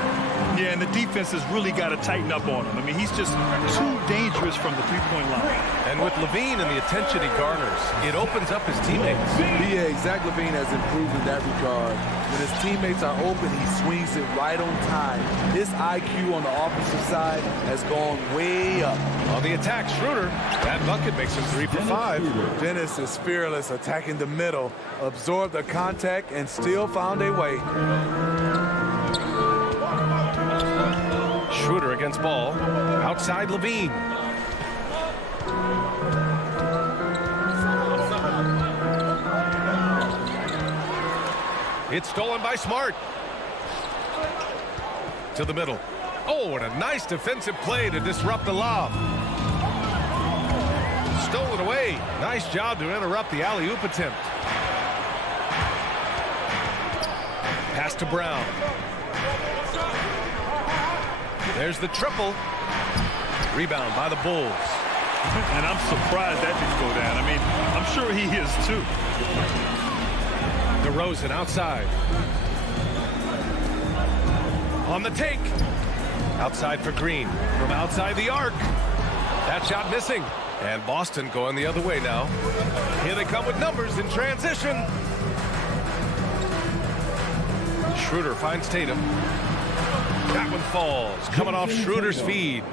Yeah, and the defense has really got to tighten up on him. I mean, he's just too dangerous from the three-point line. And with Levine and the attention he garners, it opens up his teammates. Yeah, Zach LaVine has improved in that regard. When his teammates are open, he swings it right on time. His IQ on the offensive side has gone way up. On the attack, Schroeder. That bucket makes him 3 for 5. Dennis is fearless, attacking the middle, absorbed the contact, and still found a way. Schroeder against Ball. Outside Levine. It's stolen by Smart. To the middle. Oh, and a nice defensive play to disrupt the lob. Stolen away. Nice job to interrupt the alley-oop attempt. Pass to Brown. There's the triple. Rebound by the Bulls. And I'm surprised that didn't go down. I mean, I'm sure he is too. DeRozan outside. On the take. Outside for Green. From outside the arc. That shot missing. And Boston going the other way now. Here they come with numbers in transition. Schroeder finds Tatum. That one falls. Coming off Schroeder's feed.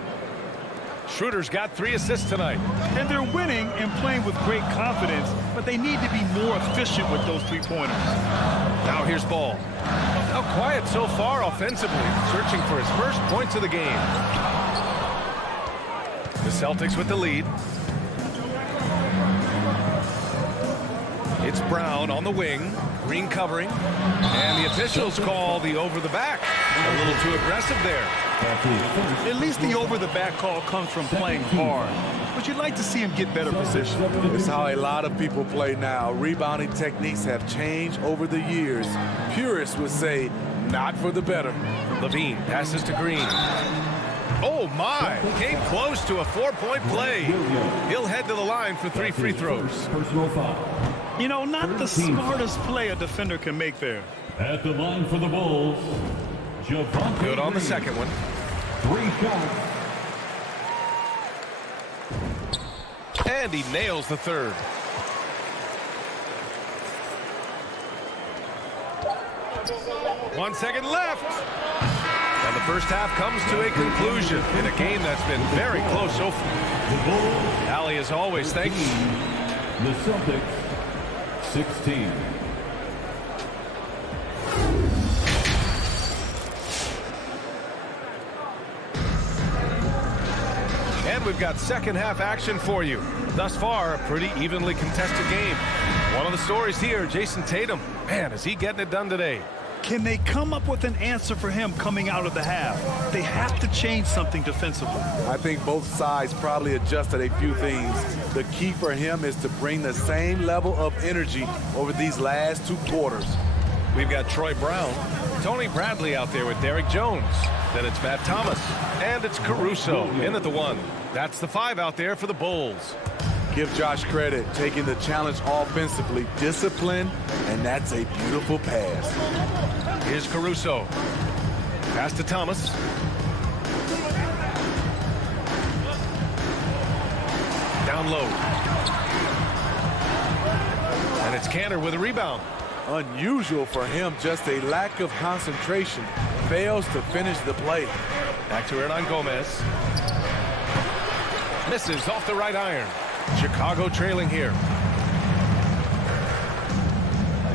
Schroeder's got 3 assists tonight. And they're winning and playing with great confidence, but they need to be more efficient with those three-pointers. Now here's Ball. Now quiet so far offensively, searching for his first points of the game. The Celtics with the lead. It's Brown on the wing. Green covering. And the officials call the over the back. A little too aggressive there. At least the over the back call comes from playing hard. But you'd like to see him get better position. It's how a lot of people play now. Rebounding techniques have changed over the years. Purists would say, not for the better. Levine passes to Green. Oh my! Came close to a 4-point play. He'll head to the line for 3 free throws. Personal foul. You know, not the smartest play a defender can make there. At the line for the Bulls, Javonte Good on the Green. second one. 3 shots. And he nails the third. One second left. And the first half comes to a conclusion in a game that's been very close so far. Allie, as always, thank you. The Celtics, 16. And we've got second half action for you. Thus far, a pretty evenly contested game. One of the stories here, Jason Tatum. Man, is he getting it done today? Can they come up with an answer for him coming out of the half? They have to change something defensively. I think both sides probably adjusted a few things. The key for him is to bring the same level of energy over these last 2 quarters. We've got Troy Brown, Tony Bradley out there with Derek Jones. Then it's Matt Thomas, and it's Caruso in at the 1. That's the 5 out there for the Bulls. Give Josh credit, taking the challenge offensively, discipline, and that's a beautiful pass. Here's Caruso. Pass to Thomas. Down low. And it's Cantor with a rebound. Unusual for him, just a lack of concentration. Fails to finish the play. Back to Hernan Gomez. Misses off the right iron. Chicago trailing here.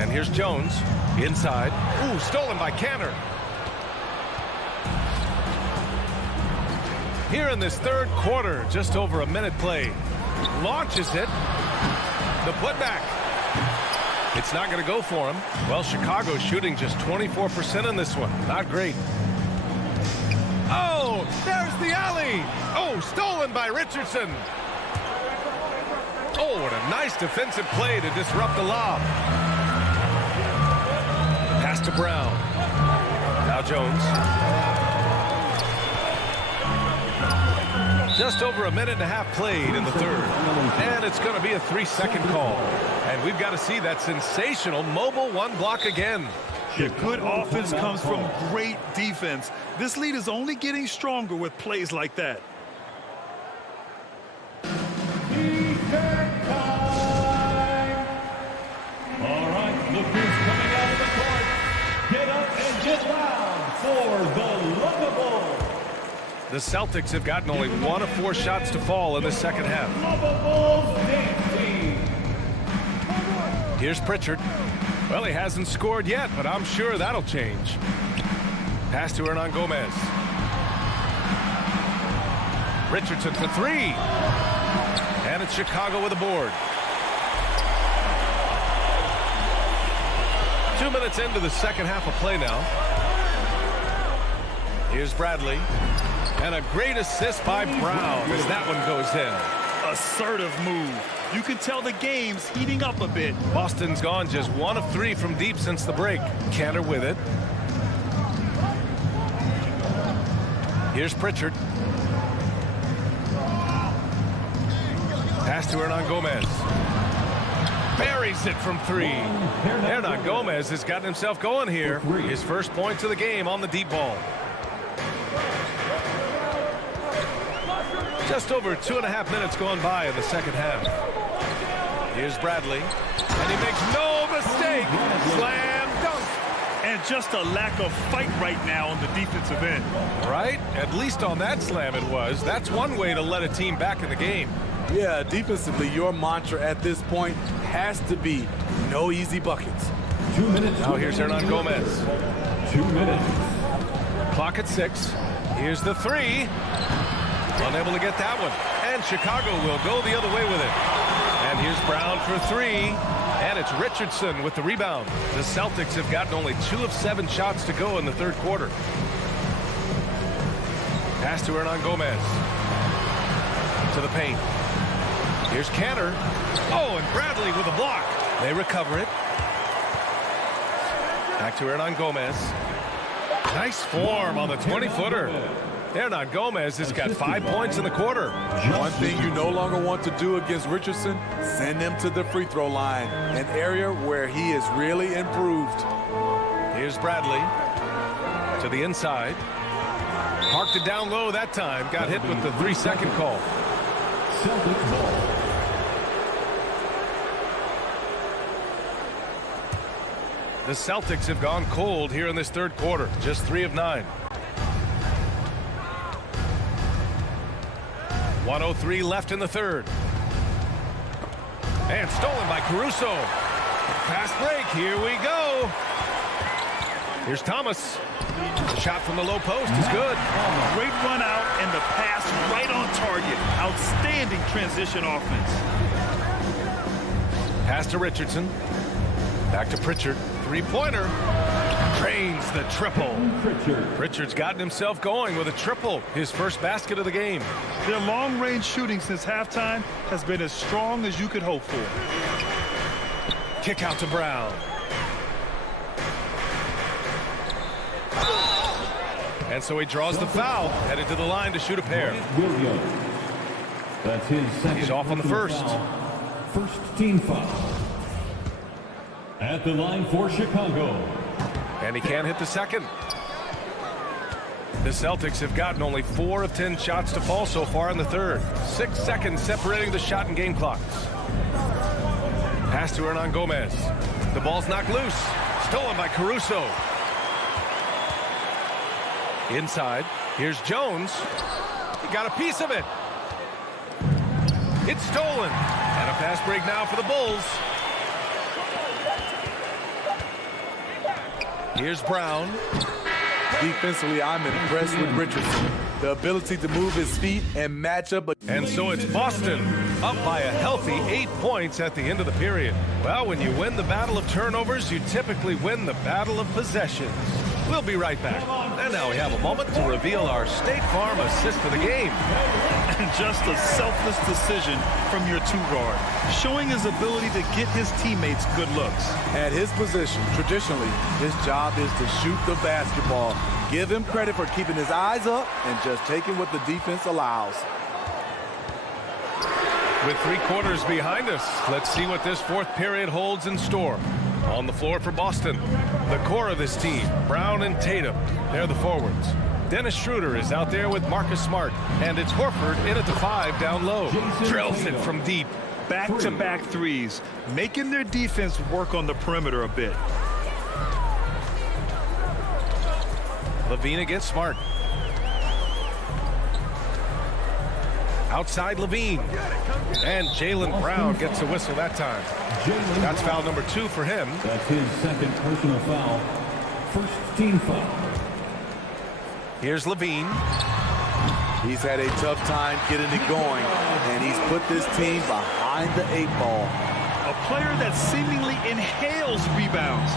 And here's Jones. Inside. Ooh, stolen by Cantor. Here in this third quarter, just over a minute play. Launches it. The putback. It's not going to go for him. Well, Chicago's shooting just 24% in this one. Not great. Oh, there's the alley. Oh, stolen by Richardson. Oh, what a nice defensive play to disrupt the lob. Pass to Brown. Now Jones. Just over a minute and a half played in the third. And it's going to be a 3-second call. And we've got to see that sensational mobile 1 block again. The good offense comes from great defense. This lead is only getting stronger with plays like that. Defense time. All right, look who's coming out of the court. Get up and get loud for the Lovable. The Celtics have gotten only 1 of 4 shots to fall in the second half. Lovable dance team. Here's Pritchard. Well, he hasn't scored yet, but I'm sure that'll change. Pass to Hernan Gomez. Richardson for 3. And it's Chicago with a board. 2 minutes into the second half of play now. Here's Bradley. And a great assist by Brown as that one goes in. Assertive move. You can tell the game's heating up a bit. Boston's gone just 1 of 3 from deep since the break. Cantor with it. Here's Pritchard. Pass to Hernan Gomez. Buries it from 3. Hernan Gomez has gotten himself going here. His first points of the game on the deep ball. Just over 2.5 minutes gone by in the second half. Here's Bradley. And he makes no mistake. Slam dunk. And just a lack of fight right now on the defensive end. Right? At least on that slam it was. That's one way to let a team back in the game. Yeah, defensively, your mantra at this point has to be no easy buckets. 2 minutes. Now here's Hernan Gomez. 2 minutes. Clock at 6. Here's the 3. Unable to get that one. And Chicago will go the other way with it. And here's Brown for 3. And it's Richardson with the rebound. The Celtics have gotten only 2 of 7 shots to go in the third quarter. Pass to Hernan Gomez. To the paint. Here's Cantor. Oh, and Bradley with a block. They recover it. Back to Hernan Gomez. Nice form on the 20-footer. Hernan Gomez has got 5 points in the quarter. One thing you no longer want to do against Richardson, send him to the free throw line, an area where he is really improved. Here's Bradley to the inside. Parked it down low that time. Got hit with the 3-second call. Celtic ball. The Celtics have gone cold here in this third quarter. Just 3 of 9. 1:03 left in the third. And stolen by Caruso. Fast break. Here we go. Here's Thomas. The shot from the low post is good. Great run out and the pass right on target. Outstanding transition offense. Pass to Richardson. Back to Pritchard. Three-pointer. Drains the triple. Pritchard's gotten himself going with a triple. His first basket of the game. Their long-range shooting since halftime has been as strong as you could hope for. Kick out to Brown. And so he draws the foul. Headed to the line to shoot a pair. That's his second. He's off on the first. First team foul. At the line for Chicago. And he can't hit the second. The Celtics have gotten only 4 of 10 shots to fall so far in the third. 6 seconds separating the shot and game clocks. Pass to Hernan Gomez. The ball's knocked loose. Stolen by Caruso. Inside. Here's Jones. He got a piece of it. It's stolen. And a fast break now for the Bulls. Here's Brown. Defensively, I'm impressed with Richardson. The ability to move his feet and match up. And so it's Boston up by a healthy 8 points at the end of the period. Well, when you win the battle of turnovers, you typically win the battle of possessions. We'll be right back. And now we have a moment to reveal our State Farm assist of the game. And just a selfless decision from your 2-guard, showing his ability to get his teammates good looks. At his position, traditionally, his job is to shoot the basketball. Give him credit for keeping his eyes up and just taking what the defense allows. With 3 quarters behind us, let's see what this fourth period holds in store. On the floor for Boston, the core of this team, Brown and Tatum, they're the forwards. Dennis Schroeder is out there with Marcus Smart, and it's Horford in at the 5 down low. Drills it from deep. Back-to-back threes, making their defense work on the perimeter a bit. Levine against Smart. Outside Levine. And Jaylen Brown gets the whistle that time. That's foul number 2 for him. That's his second personal foul. First team foul. Here's Levine. He's had a tough time getting it going, and he's put this team behind the 8 ball. A player that seemingly inhales rebounds.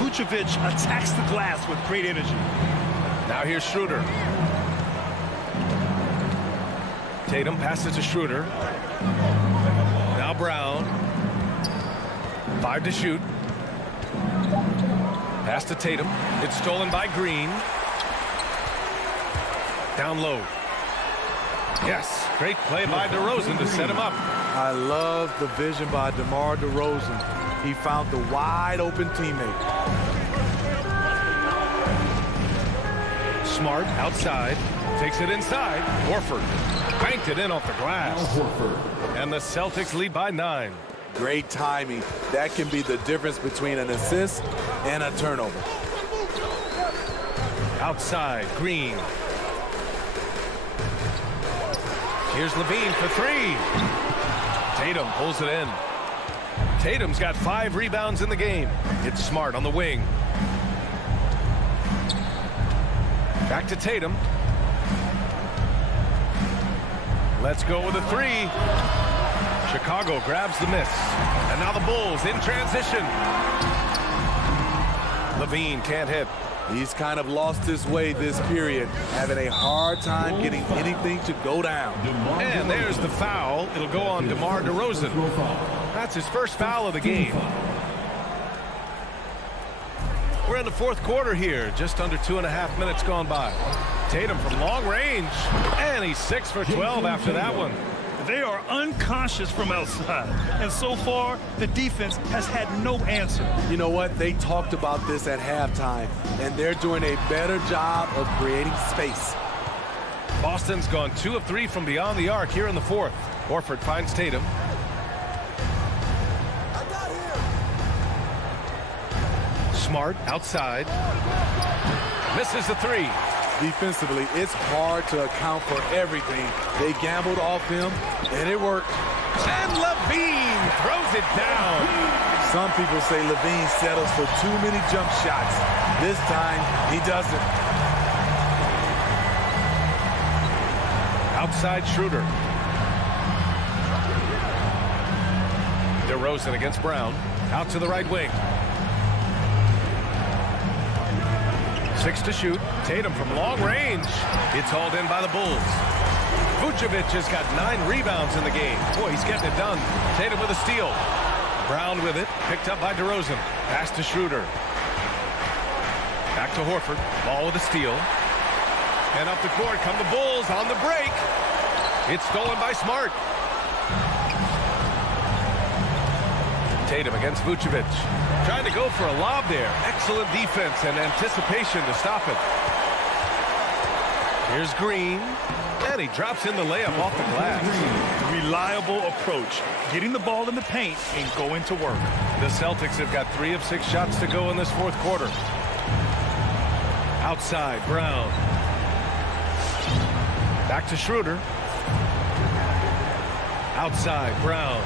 Vucevic attacks the glass with great energy. Now here's Schroeder. Tatum passes to Schroeder. Now Brown. 5 to shoot. Pass to Tatum. It's stolen by Green. Down low. Yes, great play by DeRozan to set him up. I love the vision by DeMar DeRozan. He found the wide open teammate. Smart outside. Takes it inside. Horford banked it in off the glass. And the Celtics lead by 9. Great timing. That can be the difference between an assist and a turnover. Outside, Green. Here's Levine for 3. Tatum pulls it in. Tatum's got 5 rebounds in the game. It's Smart on the wing. Back to Tatum. Let's go with a 3. Chicago grabs the miss. And now the Bulls in transition. Levine can't hit. He's kind of lost his way this period, having a hard time getting anything to go down. And there's the foul. It'll go on DeMar DeRozan. That's his first foul of the game. We're in the fourth quarter here, just under 2.5 minutes gone by. Tatum from long range, and he's 6 for 12 after that one. They are unconscious from outside, and so far, the defense has had no answer. You know what? They talked about this at halftime, and they're doing a better job of creating space. Boston's gone 2 of 3 from beyond the arc here in the fourth. Horford finds Tatum. Smart outside. Misses the 3. Defensively, it's hard to account for everything. They gambled off him, and it worked. And Levine throws it down. Some people say Levine settles for too many jump shots. This time, he doesn't. Outside Schroeder. DeRozan against Brown. Out to the right wing. 6 to shoot. Tatum from long range. It's hauled in by the Bulls. Vucevic has got 9 rebounds in the game. Boy, he's getting it done. Tatum with a steal. Brown with it. Picked up by DeRozan. Pass to Schroeder. Back to Horford. Ball with a steal. And up the court come the Bulls on the break. It's stolen by Smart. Tatum against Vucevic. Trying to go for a lob there. Excellent defense and anticipation to stop it. Here's Green. And he drops in the layup off the glass. Reliable approach. Getting the ball in the paint and going to work. The Celtics have got 3 of 6 shots to go in this fourth quarter. Outside, Brown. Back to Schroeder. Outside, Brown.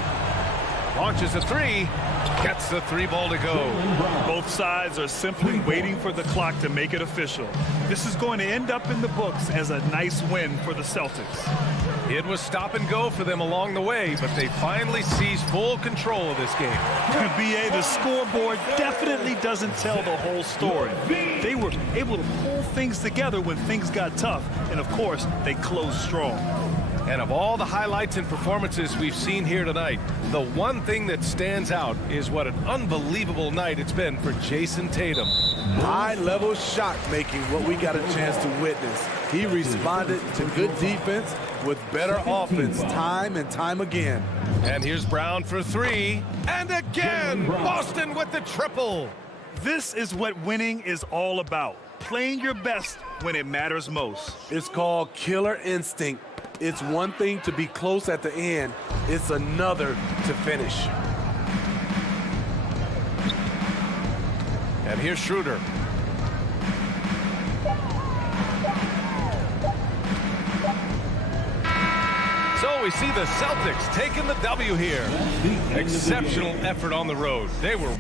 Launches a 3. Gets the 3 ball to go. Both sides are simply waiting for the clock to make it official. This is going to end up in the books as a nice win for the Celtics. It was stop and go for them along the way, but they finally seized full control of this game. BA, the scoreboard definitely doesn't tell the whole story. They were able to pull things together when things got tough, and of course, they closed strong. And of all the highlights and performances we've seen here tonight, the one thing that stands out is what an unbelievable night it's been for Jason Tatum. High-level shot making, what we got a chance to witness. He responded to good defense with better offense time and time again. And here's Brown for 3. And again, Boston with the triple. This is what winning is all about. Playing your best when it matters most. It's called killer instinct. It's one thing to be close at the end. It's another to finish. And here's Schroeder. So we see the Celtics taking the W here. Exceptional effort on the road. They were